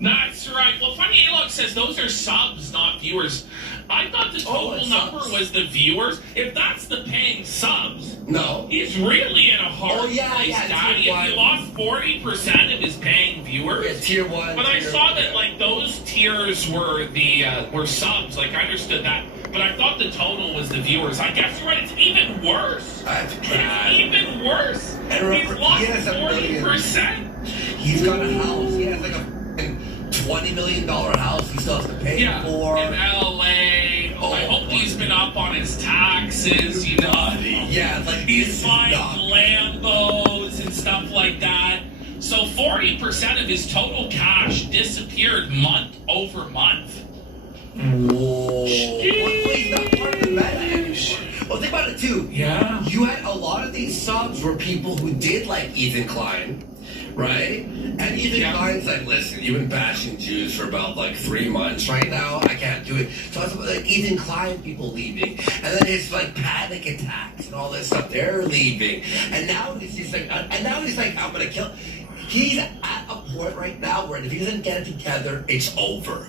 That's right. Well, Funny Alog says those are subs, not viewers. I thought the total number was the viewers. If that's the paying subs, no, he's really in a hard place, Daddy. If he lost 40% of his paying viewers, yeah, tier 1. But I saw that like those tiers were the were subs. Like I understood that, but I thought the total was the viewers. I guess you're right. It's even worse. That's bad. It's even worse. And remember, he's lost he has 40%. He's got a house. He has like a $20 million house he still has to pay for. In LA. Oh, I hope he's been up on his taxes, you know. Yeah, like he's buying Lambos and stuff like that. So 40% of his total cash disappeared month over month. Whoa. Well, he's not part of the meta anymore. Well, think about it too. Yeah. You had a lot of these subs were people who did like Ethan Klein. Right? And Ethan Klein's like, listen, you've been bashing Jews for about like 3 months right now. I can't do it. So it's like Ethan Klein people leaving. And then his like panic attacks and all that stuff, they're leaving. And now he's just like, I'm gonna kill. he's at a point right now where if he doesn't get it together, it's over.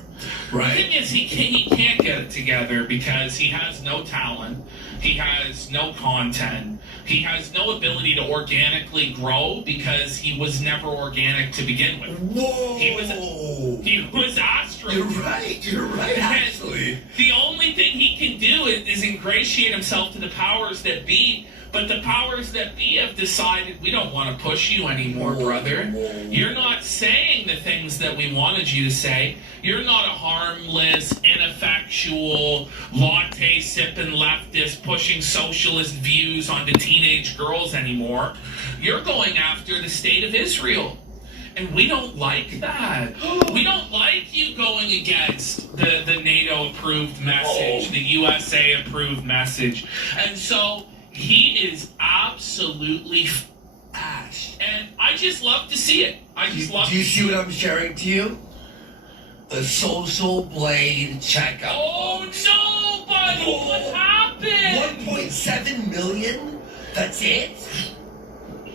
The Right? thing is, he can't get it together because he has no talent, he has no content, he has no ability to organically grow because he was never organic to begin with. Whoa! He was Astro. You're right, actually. The only thing he can do is ingratiate himself to the powers that be. But the powers that be have decided we don't want to push you anymore, brother. You're not saying the things that we wanted you to say. You're not a harmless, ineffectual, latte-sipping leftist pushing socialist views onto teenage girls anymore. You're going after the state of Israel. And we don't like that. We don't like you going against the NATO-approved message, the USA-approved message. And so he is absolutely Ash. and I just love to see it. Do you see what I'm sharing to you? The Social Blade checkup. Oh no, buddy! What happened? 1.7 million? That's it?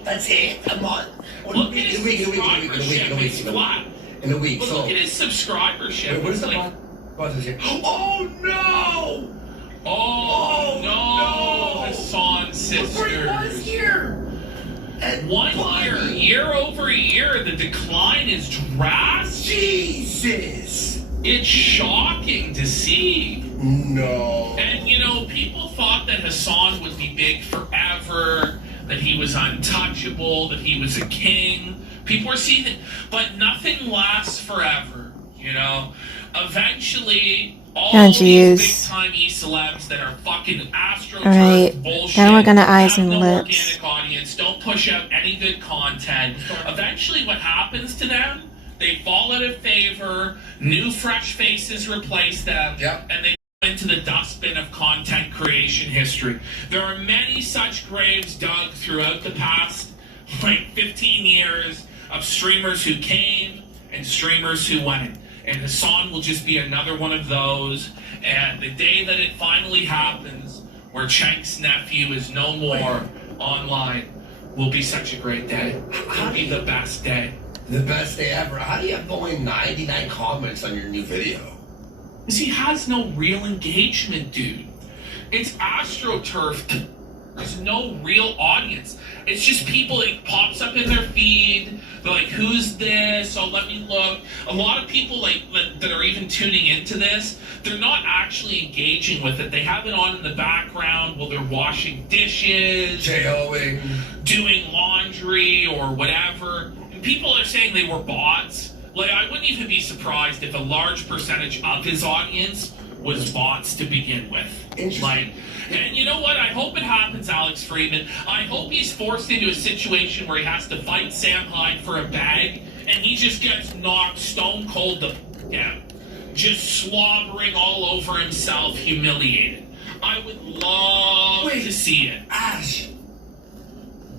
That's it? A month? Look at his subscribership. It's flat. In a week. But So, look at his subscribership. wait, what is It's the like, buzz here? Oh no! oh no, no! Hassan Look where he was sisters. here! And 1 year over year, the decline is drastic. Jesus! It's shocking to see. No. And you know, people thought that Hassan would be big forever, that he was untouchable, that he was a king. People were seeing it, but nothing lasts forever, you know? Eventually, all these big-time e-celebs that are fucking astroturf bullshit, now we're gonna eyes have and no lips. organic audience, don't push out any good content. Eventually, what happens to them? They fall out of favor, new fresh faces replace them, and they go into the dustbin of content creation history. There are many such graves dug throughout the past, 15 years, of streamers who came and streamers who went. And Hassan will just be another one of those. And the day that it finally happens, where Chank's nephew is no more online, will be such a great day. It'll be the best day. The best day ever. How do you have only 99 comments on your new video? Because he has no real engagement, dude. It's AstroTurf. There's no real audience. It's just people, it pops up in their feed. They're like, who's this? Oh, let me look. A lot of people that are even tuning into this, they're not actually engaging with it. They have it on in the background while they're washing dishes, J-O-ing, doing laundry or whatever. And people are saying they were bots. Like, I wouldn't even be surprised if a large percentage of his audience was bots to begin with. Interesting. And you know what? I hope it happens, Alex Friedman. I hope he's forced into a situation where he has to fight Sam Hyde for a bag, and he just gets knocked stone cold the down. Just slobbering all over himself, humiliated. I would love to see it. Ash,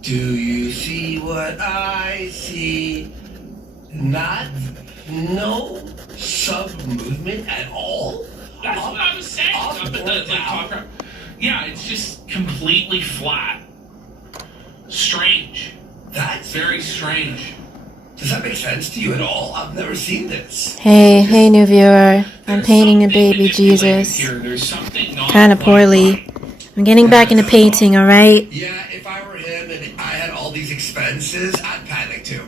do you see what I see? No sub-movement at all? That's what I was saying. Yeah, it's just completely flat. Strange. That's very strange. Does that make sense to you at all? I've never seen this. Hey new viewer. I'm painting a baby Jesus. Kinda poorly. I'm getting back into painting, alright? Yeah, if I were him and I had all these expenses, I'd panic too.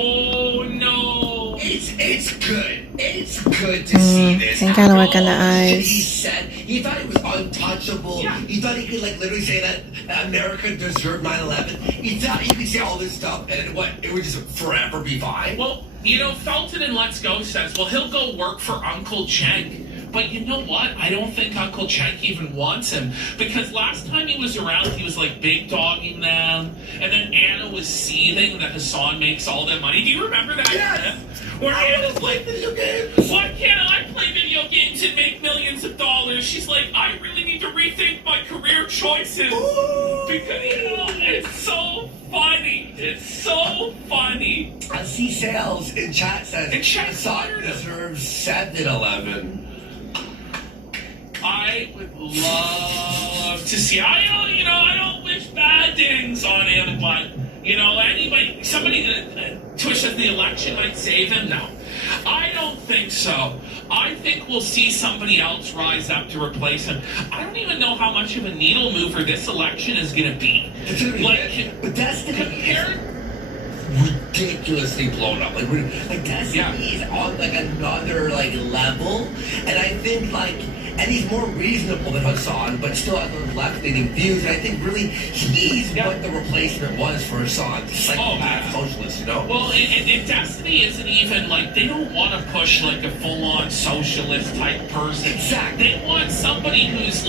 Oh no! It's good. It's good to see this. I gotta work on the eyes. He said he thought he was untouchable. Yeah. He thought he could literally say that America deserved 9/11. He thought he could say all this stuff and it would just forever be fine. Well, you know, Felton in Let's Go says, well, he'll go work for Uncle Cenk. But you know what? I don't think Uncle Cenk even wants him. Because last time he was around, he was like big dogging them. And then Anna was seething that Hassan makes all that money. Do you remember that? Yes. Where Anna's like, video games. why can't I play video games and make millions of dollars? She's like, I really need to rethink my career choices. Because, you know, it's so funny. It's so funny. I see sales in chat says Hassan deserves 7-11. I would love to see. I don't wish bad things on him, but somebody that pushes the election might save him. No, I don't think so. I think we'll see somebody else rise up to replace him. I don't even know how much of a needle mover this election is going to be. But Destiny is ridiculously blown up. Like Destiny is on another level, and I think and he's more reasonable than Hassan, but still has those left-leaning views. And I think really he's what the replacement was for Hassan, psychopath socialist, Well, and Destiny isn't even they don't want to push a full-on socialist type person. Exactly. They want somebody who's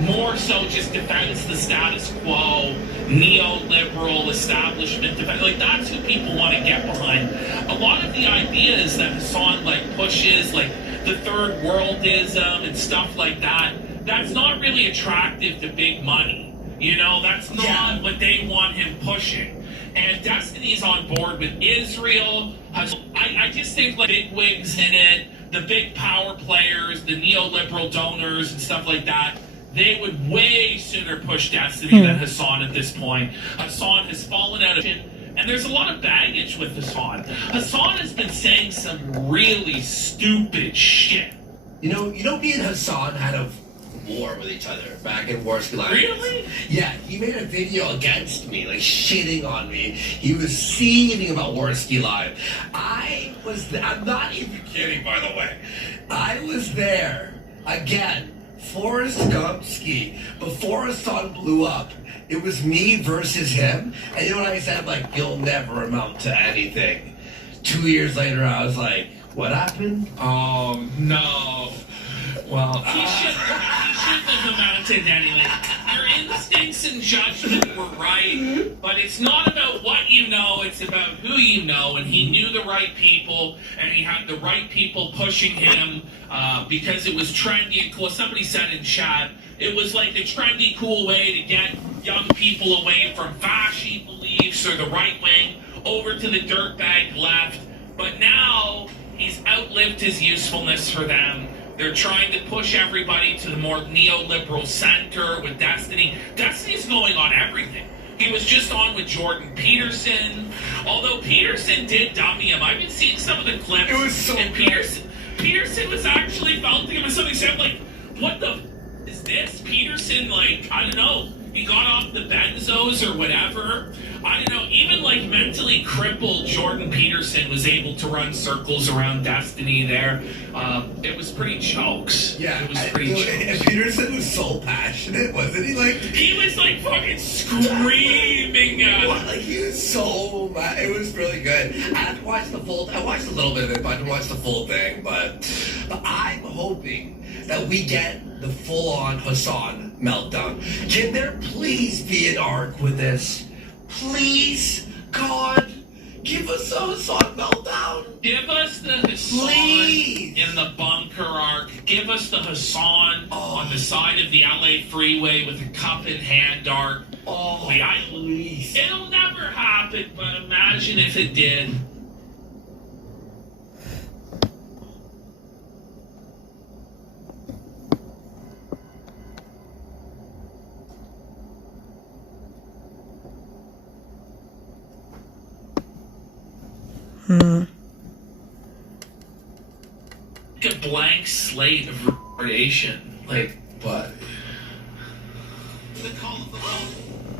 more so just defends the status quo, neoliberal establishment defense. That's who people want to get behind. A lot of the ideas that Hassan pushes, the third worldism and stuff like that, that's not really attractive to big money. That's not what they want him pushing. And Destiny's on board with Israel. I just think big wigs in it, the big power players, the neoliberal donors and stuff like that, they would way sooner push Destiny than Hassan at this point. Hassan has fallen out of it. And there's a lot of baggage with Hassan. Hassan has been saying some really stupid shit. Me and Hassan had a war with each other back in Warski Live. Really? Yeah, he made a video against me, shitting on me. He was seething about Warski Live. I'm not even kidding, by the way. I was there, again, Forrest Gumpski, before Hassan blew up. It was me versus him. And you know what I said? You'll never amount to anything. 2 years later, I was like, what happened? Oh, no. Well, he shouldn't have amounted to anything. Your instincts and judgment were right, but it's not about what you know, it's about who you know, and he knew the right people, and he had the right people pushing him because it was trendy and cool. Somebody said in chat, it was a trendy, cool way to get young people away from fascist beliefs or the right wing over to the dirtbag left. But now he's outlived his usefulness for them. They're trying to push everybody to the more neoliberal center with Destiny. Destiny's going on everything. He was just on with Jordan Peterson. Although Peterson did dummy him. I've been seeing some of the clips. It was so and Peterson was actually felting him and something said what the is this? Peterson, I don't know, he got off the benzos or whatever. I don't know, even mentally crippled Jordan Peterson was able to run circles around Destiny there. It was pretty jokes. Yeah, it was pretty jokes. And Peterson was so passionate, wasn't he? He was fucking screaming at he was so mad. It was really good. I had to watch the full. I watched a little bit of it, but I didn't watch the full thing. But I'm hoping that we get the full-on Hassan meltdown. Can there please be an arc with this? Please, God, give us a Hassan meltdown. Give us the Hassan in the bunker arc. Give us the Hassan on the side of the LA freeway with a cup in hand arc. Please. It'll never happen, but imagine if it did. A blank slate of retardation. But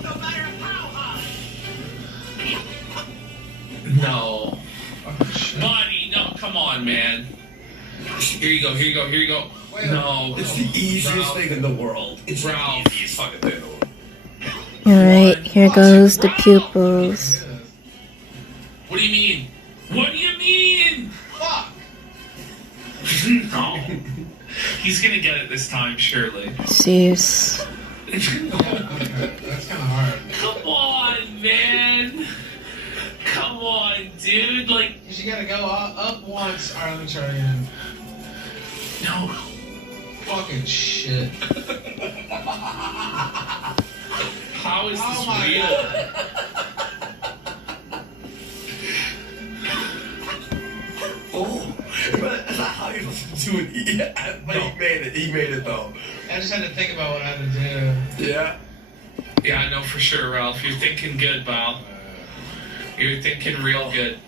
no matter how high. No. Buddy, no, come on, man. Here you go. No. It's the easiest thing in the world. It's the easiest fucking thing in the world. Alright, here goes the pupils. What do you mean? What do you mean? Fuck! No. He's gonna get it this time, surely. Zeus. That's kind of hard. Come on, man. Come on, dude. You gotta go up once. Alright, let me try again. No. Fucking shit. How is this my real? God. But that's not how you're supposed to do it. But he made it. He made it though. I just had to think about what I had to do. Yeah. Yeah, I know for sure, Ralph. You're thinking good, pal. You're thinking real good.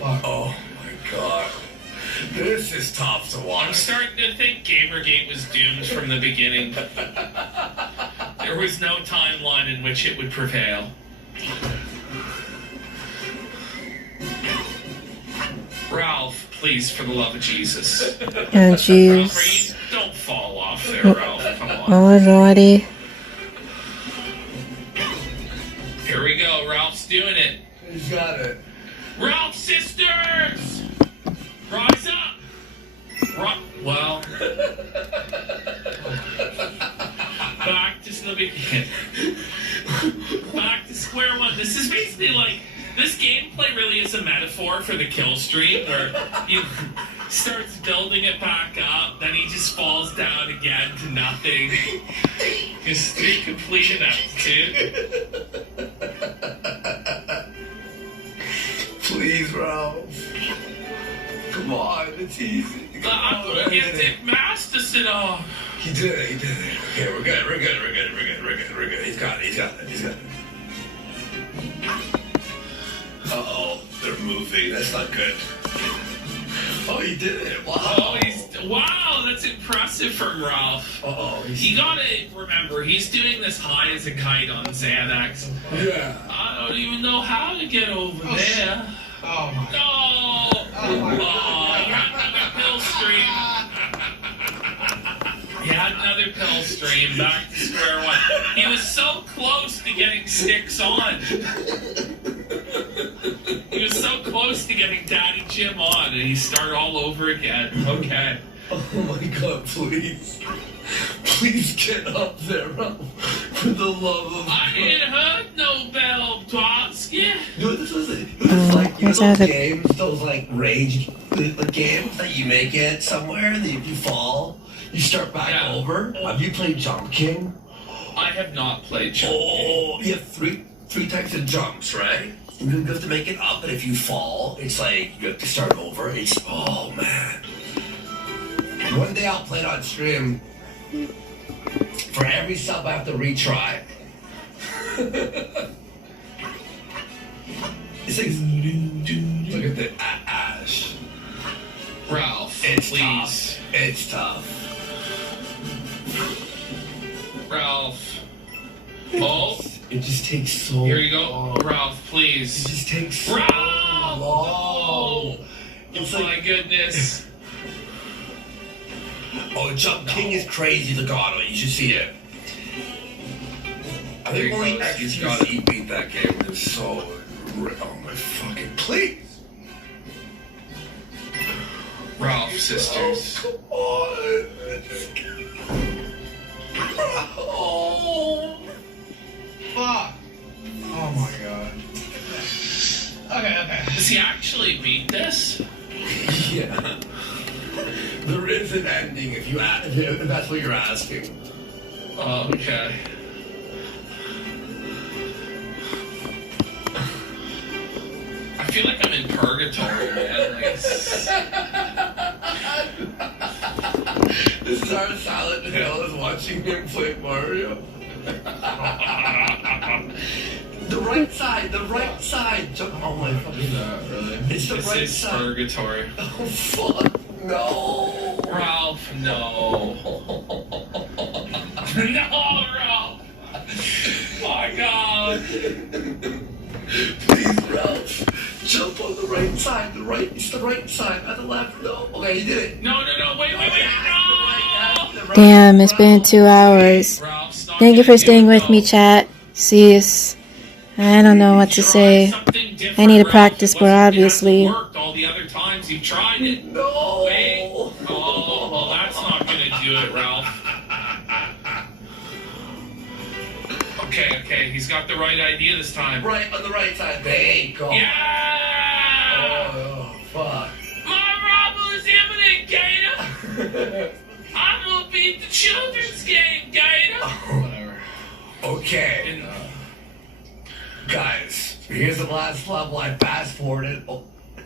Oh my god. This is tough to watch. I'm starting to think Gamergate was doomed from the beginning. There was no timeline in which it would prevail. Ralph, please, for the love of Jesus. Oh, jeez. Don't fall off there, Ralph. Come on. Oh, Lordy. Here we go. Ralph's doing it. He's got it. Ralph sisters! Rise up! Well... back to the beginning. Back to square one. This is basically like... This gameplay really is a metaphor for the kill streak, where he starts building it back up, then he just falls down again to nothing. His streak complete ineptitude. Please, Ralph. Come on, it's easy. I can't take Mastis at all. He did it, he did it. Okay, we're good. He's got it. Uh-oh, they're moving. That's not good. Oh, he did it. Wow. Oh, wow, that's impressive from Ralph. Uh-oh. You gotta remember, he's doing this high as a kite on Xanax. Yeah. I don't even know how to get over there. Oh my. No! Oh my God. He had another pill stream. He had another pill stream. Back to square one. He was so close to getting sticks on. He was so close to getting Daddy Jim on, and he started all over again. Okay. Oh my god, please. Please get up there, Ralph. For the love of I ain't heard no bell, Trotsky. No, this was like, you know those games, those like rage the games that you make it somewhere, and if you fall, you start back over. Have you played Jump King? I have not played Jump King. Oh, you have three types of jumps, right? You have to make it up, and if you fall, it's like you have to start over. It's, oh man. One day I'll play it on stream. For every sub I have to retry. It's like, look at the ash. Ralph, it's please. Tough. It's tough. Ralph. Oh. It just takes so Here you go. long. Ralph, please. It just takes so Ralph! long. Oh, It's my goodness. Oh, Jump King is crazy, Legato. You should see it. I think only XQC beat that game. It was so... Oh my fucking... Please! Ralph sisters. Oh, come on! Oh, fuck. Oh my god. Okay. Does he actually beat this? Yeah. There is an ending if that's what you're asking. Oh, okay. I feel like I'm in purgatory, man. This is our Silent Hill is watching him play Mario. The right side. Oh my fucking god, really? It's the right side. Purgatory. Oh fuck. No. Ralph, no. No, Ralph. My god. Please, Ralph. Jump on the right side. It's the right side. Not the left. No. Okay, you did it. No. Wait. No. Damn, it's been 2 hours. Thank you for staying with me, chat. See you. I don't know what to say. I need to practice more, obviously. Worked all the other times you've tried it. No. Wait. Oh, well, that's not gonna do it, Ralph. Okay. He's got the right idea this time. Right on the right side. There you go. Yeah. Oh, fuck. My robber is imminent, Gator. I'm gonna beat the children's game, Gator. Whatever. Okay. Guys, here's the last level. I fast forwarded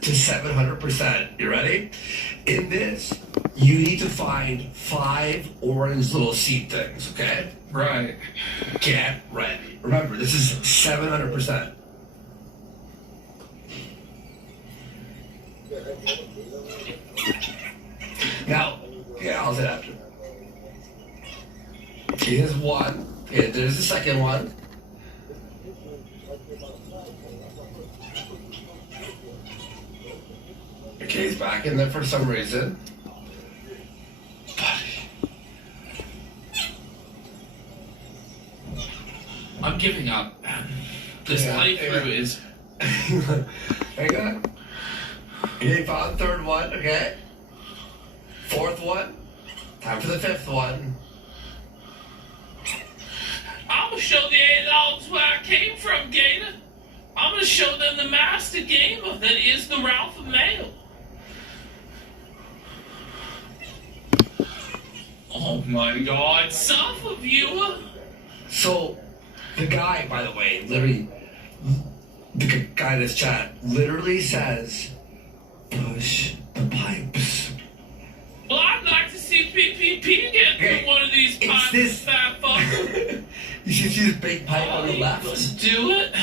to 700%. You ready? In this, you need to find 5 orange little seed things, okay? Right. Get ready. Remember, this is 700%. Now, yeah, I'll say that after. Here's one. Okay, there's the second one. Okay, he's back in there for some reason. I'm giving up, man. This playthrough is... Hang on. You found the third one, okay? Fourth one. Time for the fifth one. I'm gonna show the A-Dogs where I came from, Gator. I'm gonna show them the master gamer that is the Ralph Mail. Oh my god, suffer, viewer. So, the guy, by the way, literally, the guy in this chat literally says, push the pipes. Well, I'd like to see PPP get through one of these pipes, this fat fucker. You should see this big pipe on the left. Let's do it.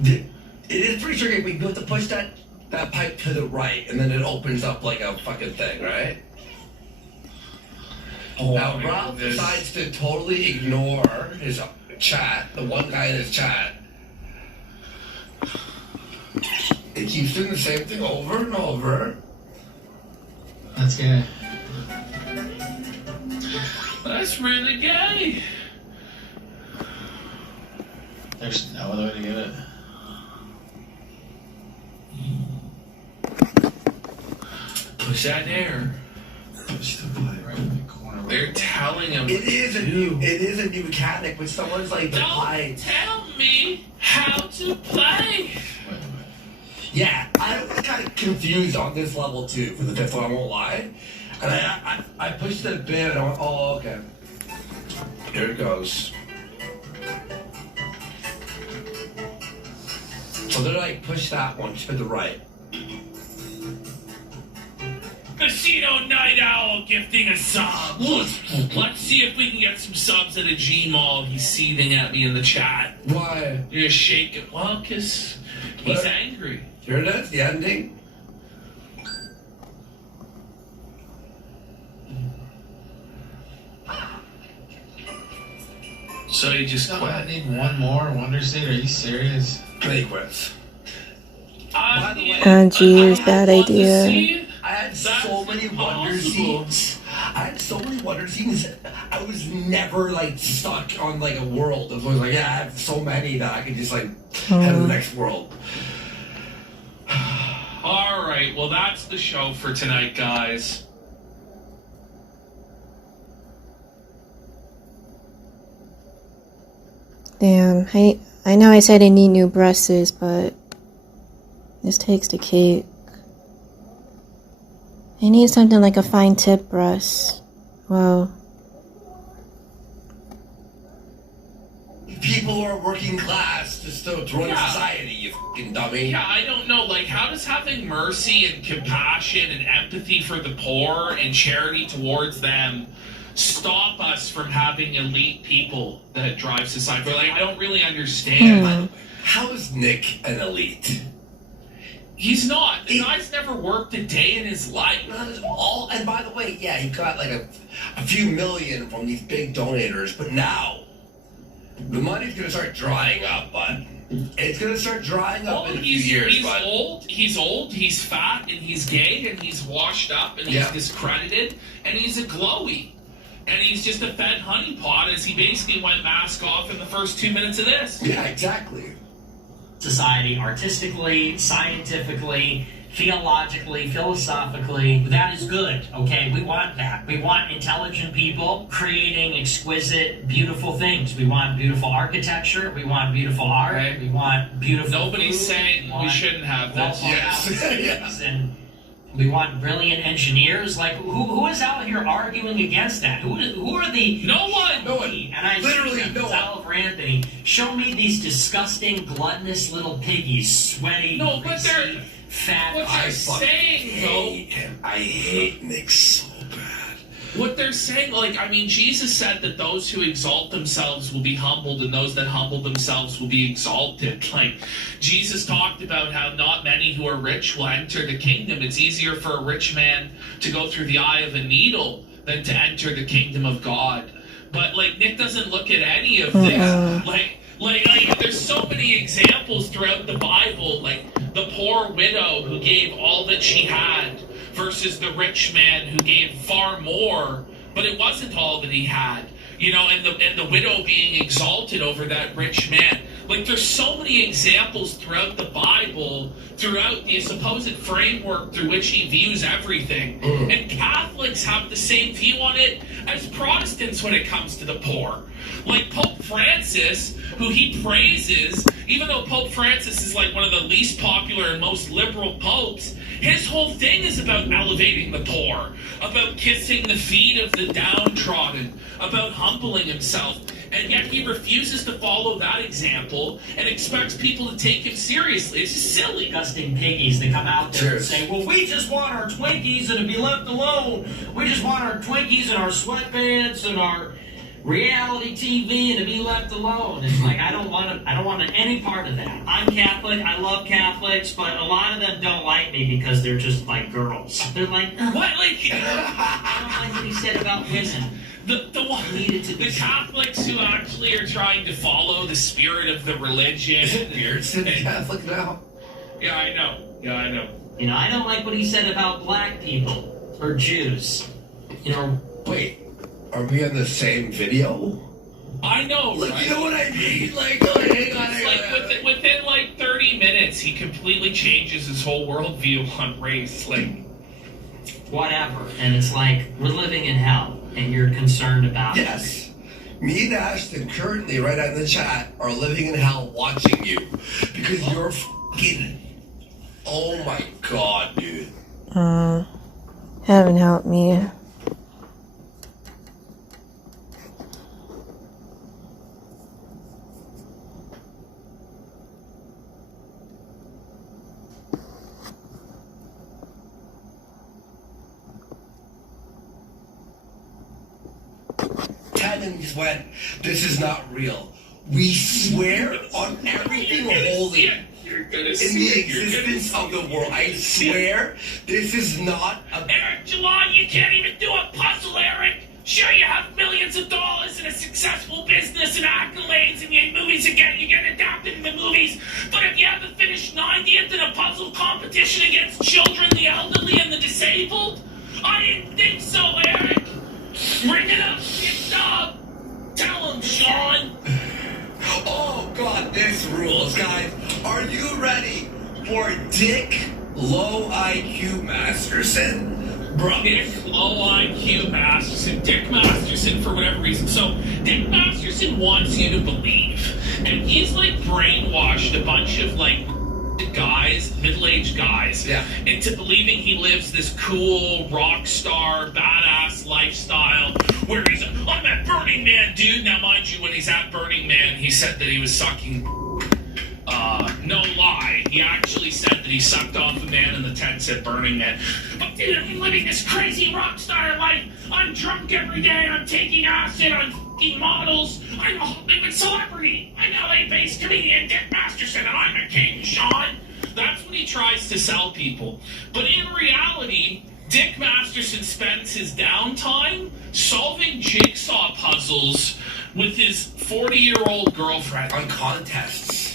It is pretty tricky. We have to push that pipe to the right, and then it opens up like a fucking thing, right? Oh, now, Ralph decides to totally ignore his chat, the one guy in his chat. It keeps doing the same thing over and over. That's gay. That's really gay. There's no other way to get it. Push that air. Push the pipe right in the corner. They're telling him. It is a new mechanic, but someone's like the Don't tell me how to play. Yeah, I was kind of confused on this level too for the fifth one, I won't lie. And I pushed it a bit and I went, oh, okay. Here it goes. So they're like, push that one to the right. Casino Night Owl gifting a sub. Let's see if we can get some subs at a Gmail. He's seething at me in the chat. Why? You're gonna shake it. Well, because he's angry. Here it is, the ending. So you just quit. I need one more Wonder Seed. Are you serious? Play quits. By the way, Oh, geez, bad idea. I had so many Wonder Seeds. I had so many Wonder Seeds. I was never like stuck on like a world. I was always like, yeah, I have so many that I can just like head to the next world. All right, well, that's the show for tonight, guys. Damn, I know I said I need new brushes, but this takes the cake. I need something like a fine tip brush. Wow. People who are working class just to run society, you fucking dummy. Yeah, I don't know. Like, how does having mercy and compassion and empathy for the poor and charity towards them stop us from having elite people that drive society? Like, I don't really understand. How is Nick an elite? He's not. The guy's never worked a day in his life. Not at all. And by the way, yeah, he got like a few million from these big donators, but now the money's gonna start drying up, bud. It's gonna start drying up in a few years, bud. He's old, he's fat, and he's gay, and he's washed up, and he's discredited, and he's a glowy. And he's just a fed honeypot as he basically went mask off in the first 2 minutes of this. Yeah, exactly. Society, artistically, scientifically, theologically, philosophically, that is good, okay? We want that. We want intelligent people creating exquisite, beautiful things. We want beautiful architecture. We want beautiful art. Right. We want beautiful Nobody's food. saying we shouldn't have this. Yes. And we want brilliant engineers. Like, who is out here arguing against that? Who are the... No one! No one. And I Literally no one. Oliver Anthony, show me these disgusting, gluttonous little piggies sweating. No, but fat. What they're saying, though, I hate Nick so bad. what they're saying, like, I mean, Jesus said that those who exalt themselves will be humbled, and those that humble themselves will be exalted. Like, Jesus talked about how not many who are rich will enter the kingdom. It's easier for a rich man to go through the eye of a needle than to enter the kingdom of God. But, like, Nick doesn't look at any of this. Like, there's so many examples throughout the Bible, like the poor widow who gave all that she had versus the rich man who gave far more, but it wasn't all that he had. You know, and the widow being exalted over that rich man. Like, there's so many examples throughout the Bible, throughout the supposed framework through which he views everything. And Catholics have the same view on it as Protestants when it comes to the poor. Like Pope Francis, who he praises, even though Pope Francis is like one of the least popular and most liberal popes, his whole thing is about elevating the poor, about kissing the feet of the downtrodden, about humbling himself. And yet he refuses to follow that example and expects people to take him seriously. It's just silly. Disgusting piggies that come out there and say, well, we just want our Twinkies and to be left alone. We just want our Twinkies and our sweatpants and our reality TV and to be left alone. It's like, I don't want any part of that. I'm Catholic, I love Catholics, but a lot of them don't like me because they're just like girls. They're like, what? Like, I don't like what he said about women. The Catholics who actually are trying to follow the spirit of the religion. Isn't Beardson Catholic now? Yeah, I know. You know, I don't like what he said about black people or Jews. You know, wait, are we on the same video? I know, like, right? You know what I mean? Like, hang on. Within like 30 minutes, he completely changes his whole worldview on race. Like, whatever. And it's like, we're living in hell. And you're concerned about it. Yes. Me and Ashton currently, right on the chat, are living in hell watching you. Because you're fucking... Oh my god, dude. Heaven help me. And just went, this is not real. We swear on everything holy in the existence of the world. I swear this is not a... Eric July, you can't even do a puzzle, Eric! Sure, you have millions of dollars and a successful business and accolades and you movies again, you get adapted into movies, but if you haven't finished 90th in a puzzle competition against children, the elderly, and the disabled? I didn't think so, Eric! Bring it up, get up! Tell him, Sean! Oh god, this rules, guys. Are you ready for Dick Low IQ Masterson? Bro, Dick Low IQ Masterson. Dick Masterson, for whatever reason. So, Dick Masterson wants you to believe. And he's like brainwashed a bunch of like guys, middle-aged guys, into believing he lives this cool, rock star, badass lifestyle where he's, I'm at Burning Man, dude. Now, mind you, when he's at Burning Man, he said that he was sucking. No lie. He actually said that he sucked off a man in the tents at Burning Man. But dude, I'm living this crazy rock star life. I'm drunk every day. I'm taking acid. I'm f***ing models. I'm a Hollywood celebrity. I'm LA-based comedian Dick Masterson, and I'm a king, Sean. That's what he tries to sell people. But in reality, Dick Masterson spends his downtime solving jigsaw puzzles with his 40-year-old girlfriend. On contests.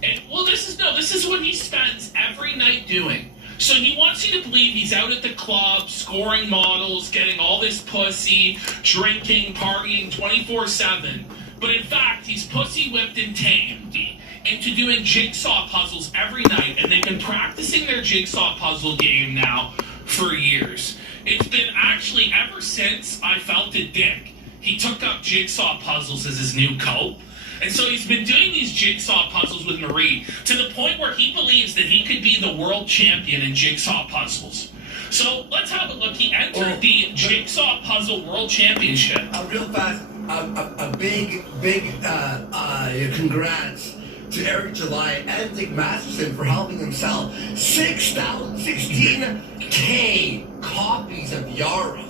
And, well, this is what he spends every night doing. So he wants you to believe he's out at the club, scoring models, getting all this pussy, drinking, partying 24/7. But in fact, he's pussy whipped and tamed into doing jigsaw puzzles every night, and they've been practicing their jigsaw puzzle game now for years. It's been actually ever since I felt a dick. He took up jigsaw puzzles as his new cope. And so he's been doing these jigsaw puzzles with Marie to the point where he believes that he could be the world champion in jigsaw puzzles. So let's have a look. He entered the Jigsaw Puzzle World Championship. Real fast, a big congrats to Eric July and Dick Masterson for helping them sell 16K copies of Yara.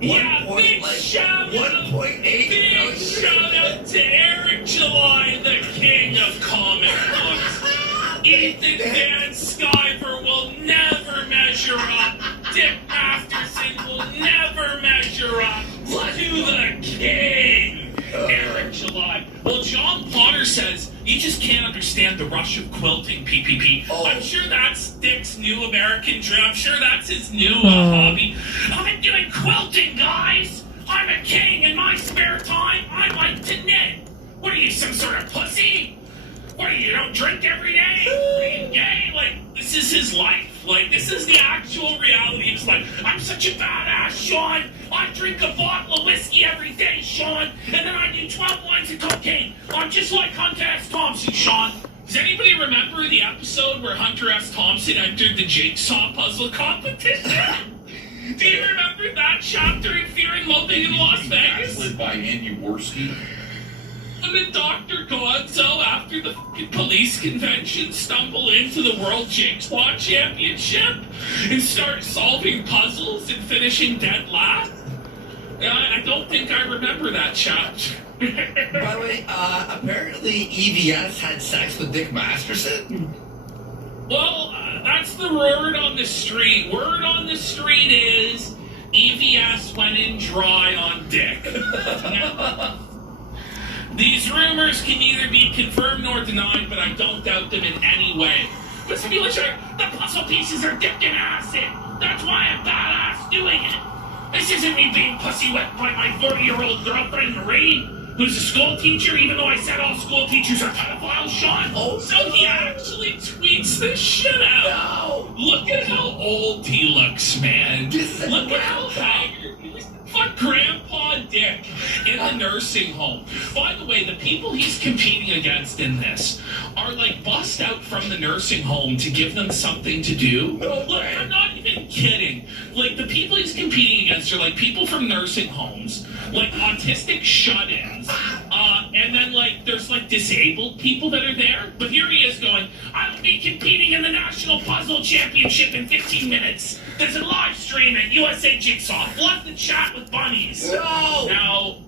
Yeah, big shout out to Eric July, the king of comic books. Ethan Van Sciver will never measure up. Dick Masterson will never measure up to the king, Eric July. Well, John Potter says you just can't understand the rush of quilting, PPP. I'm sure that's Dick's new American dream. I'm sure that's his new hobby. I'm doing quilting, guys. I'm a king. In my spare time, I like to knit. What are you, some sort of pussy? What are you, don't drink every day? Are you gay? Like, this is his life. Like, this is the actual reality. It's like, I'm such a badass, Sean. I drink a bottle of whiskey every day, Sean. And then I do 12 lines of cocaine. I'm just like Hunter S. Thompson, Sean. Does anybody remember the episode where Hunter S. Thompson entered the jigsaw puzzle competition? Do you remember that chapter in Fear and Loathing in Las Vegas? Led by Andy Worski. And then Dr. Gonzo, after the police convention, stumble into the World Jigsaw Championship and start solving puzzles and finishing dead last? I don't think I remember that chapter. By the way, apparently EVS had sex with Dick Masterson? Well, that's the word on the street. Word on the street is EVS went in dry on Dick. Now, these rumors can neither be confirmed nor denied, but I don't doubt them in any way. But to be like, the puzzle pieces are dipped in acid. That's why I'm badass doing it. This isn't me being pussy whipped by my 40-year-old girlfriend Marie, who's a school teacher, even though I said all school teachers are pedophiles, Sean. Oh, so he actually tweets this shit out. No. Look at how old he looks, man. Look at how haggard he looks. Fuck Grandpa Dick in the nursing home. By the way, the people he's competing against in this are like bust out from the nursing home to give them something to do. Look, I'm not even kidding. Like, the people he's competing against are like people from nursing homes, like autistic shut-ins, and then like there's like disabled people that are there. But here he is going, I'll be competing in the National Puzzle Championship in 15 minutes. There's a live stream at USA Jigsaw. Flood the chat with bunnies. No! Now,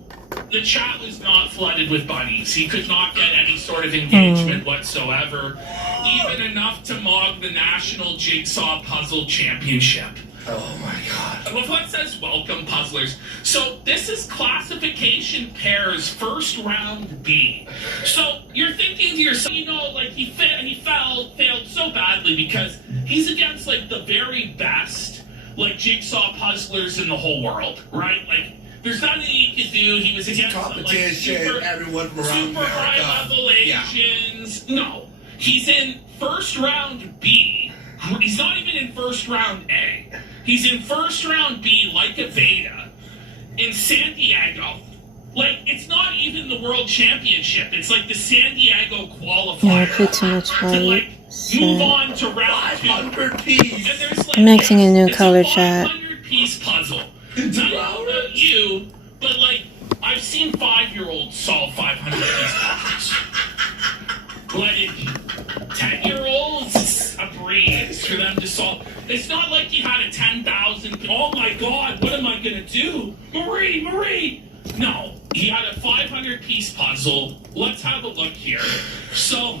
the chat was not flooded with bunnies. He could not get any sort of engagement whatsoever, even enough to mog the National Jigsaw Puzzle Championship. Oh my god. Well, what says welcome, puzzlers? So this is classification pairs first round B. So you're thinking to yourself, you know, like he failed so badly because he's against like the very best like jigsaw puzzlers in the whole world, right? Like there's nothing he could do. He was against competition, like, everyone from around super high level Asians. Yeah. No, he's in first round B. He's not even in first round A. He's in first round B like a beta in San Diego. Like, it's not even the World Championship. It's like the San Diego qualifier. Yeah, I put too much to like move on to round 2. Piece. And there's like I'm mixing a new it's color a chat. 500-piece puzzle. Not about you, but like I've seen 5-year-olds solve 500-piece puzzles. Like 10-year-olds, it's a breeze for them to solve. It's not like you had a 10,000. Oh my God, what am I gonna do, Marie? No, he had a 500-piece puzzle. Let's have a look here. So,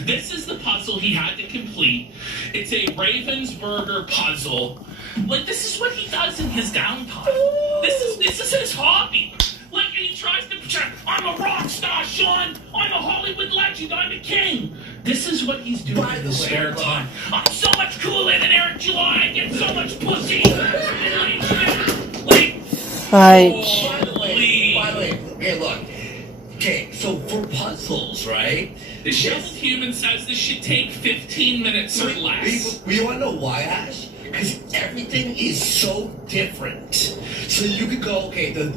this is the puzzle he had to complete. It's a Ravensburger puzzle. Like, this is what he does in his downtime. This is his hobby. Like, and he tries to pretend, I'm a rock star, Sean. I'm a Hollywood legend. I'm a king. This is what he's doing in his spare time. I'm so much cooler than Eric July. I get so much pussy. Like, Fudge. By the way, okay, look. Okay, so for puzzles, right? The Shelf Human says this should take 15 minutes or less. You want to know why, Ash? Because everything is so different. So you could go, okay, the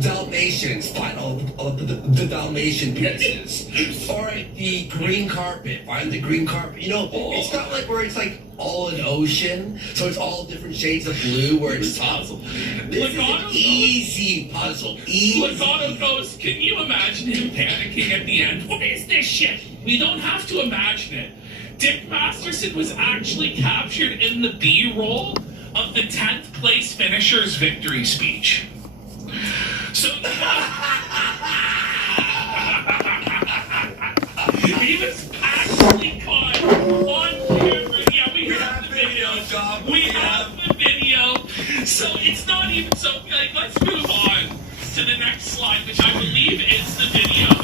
Dalmatians, find all the Dalmatian pieces. All right, the green carpet, find the green carpet. You know, it's not like where it's like, all an ocean, so it's all different shades of blue where it's top. This is an easy puzzle. Easy. Legato goes, can you imagine him panicking at the end? What is this shit? We don't have to imagine it. Dick Masterson was actually captured in the B-roll of the 10th place finisher's victory speech. So he was actually caught on camera. Yeah, we have the video. We have the video. So it's not even so. Like, let's move on to the next slide, which I believe is the video.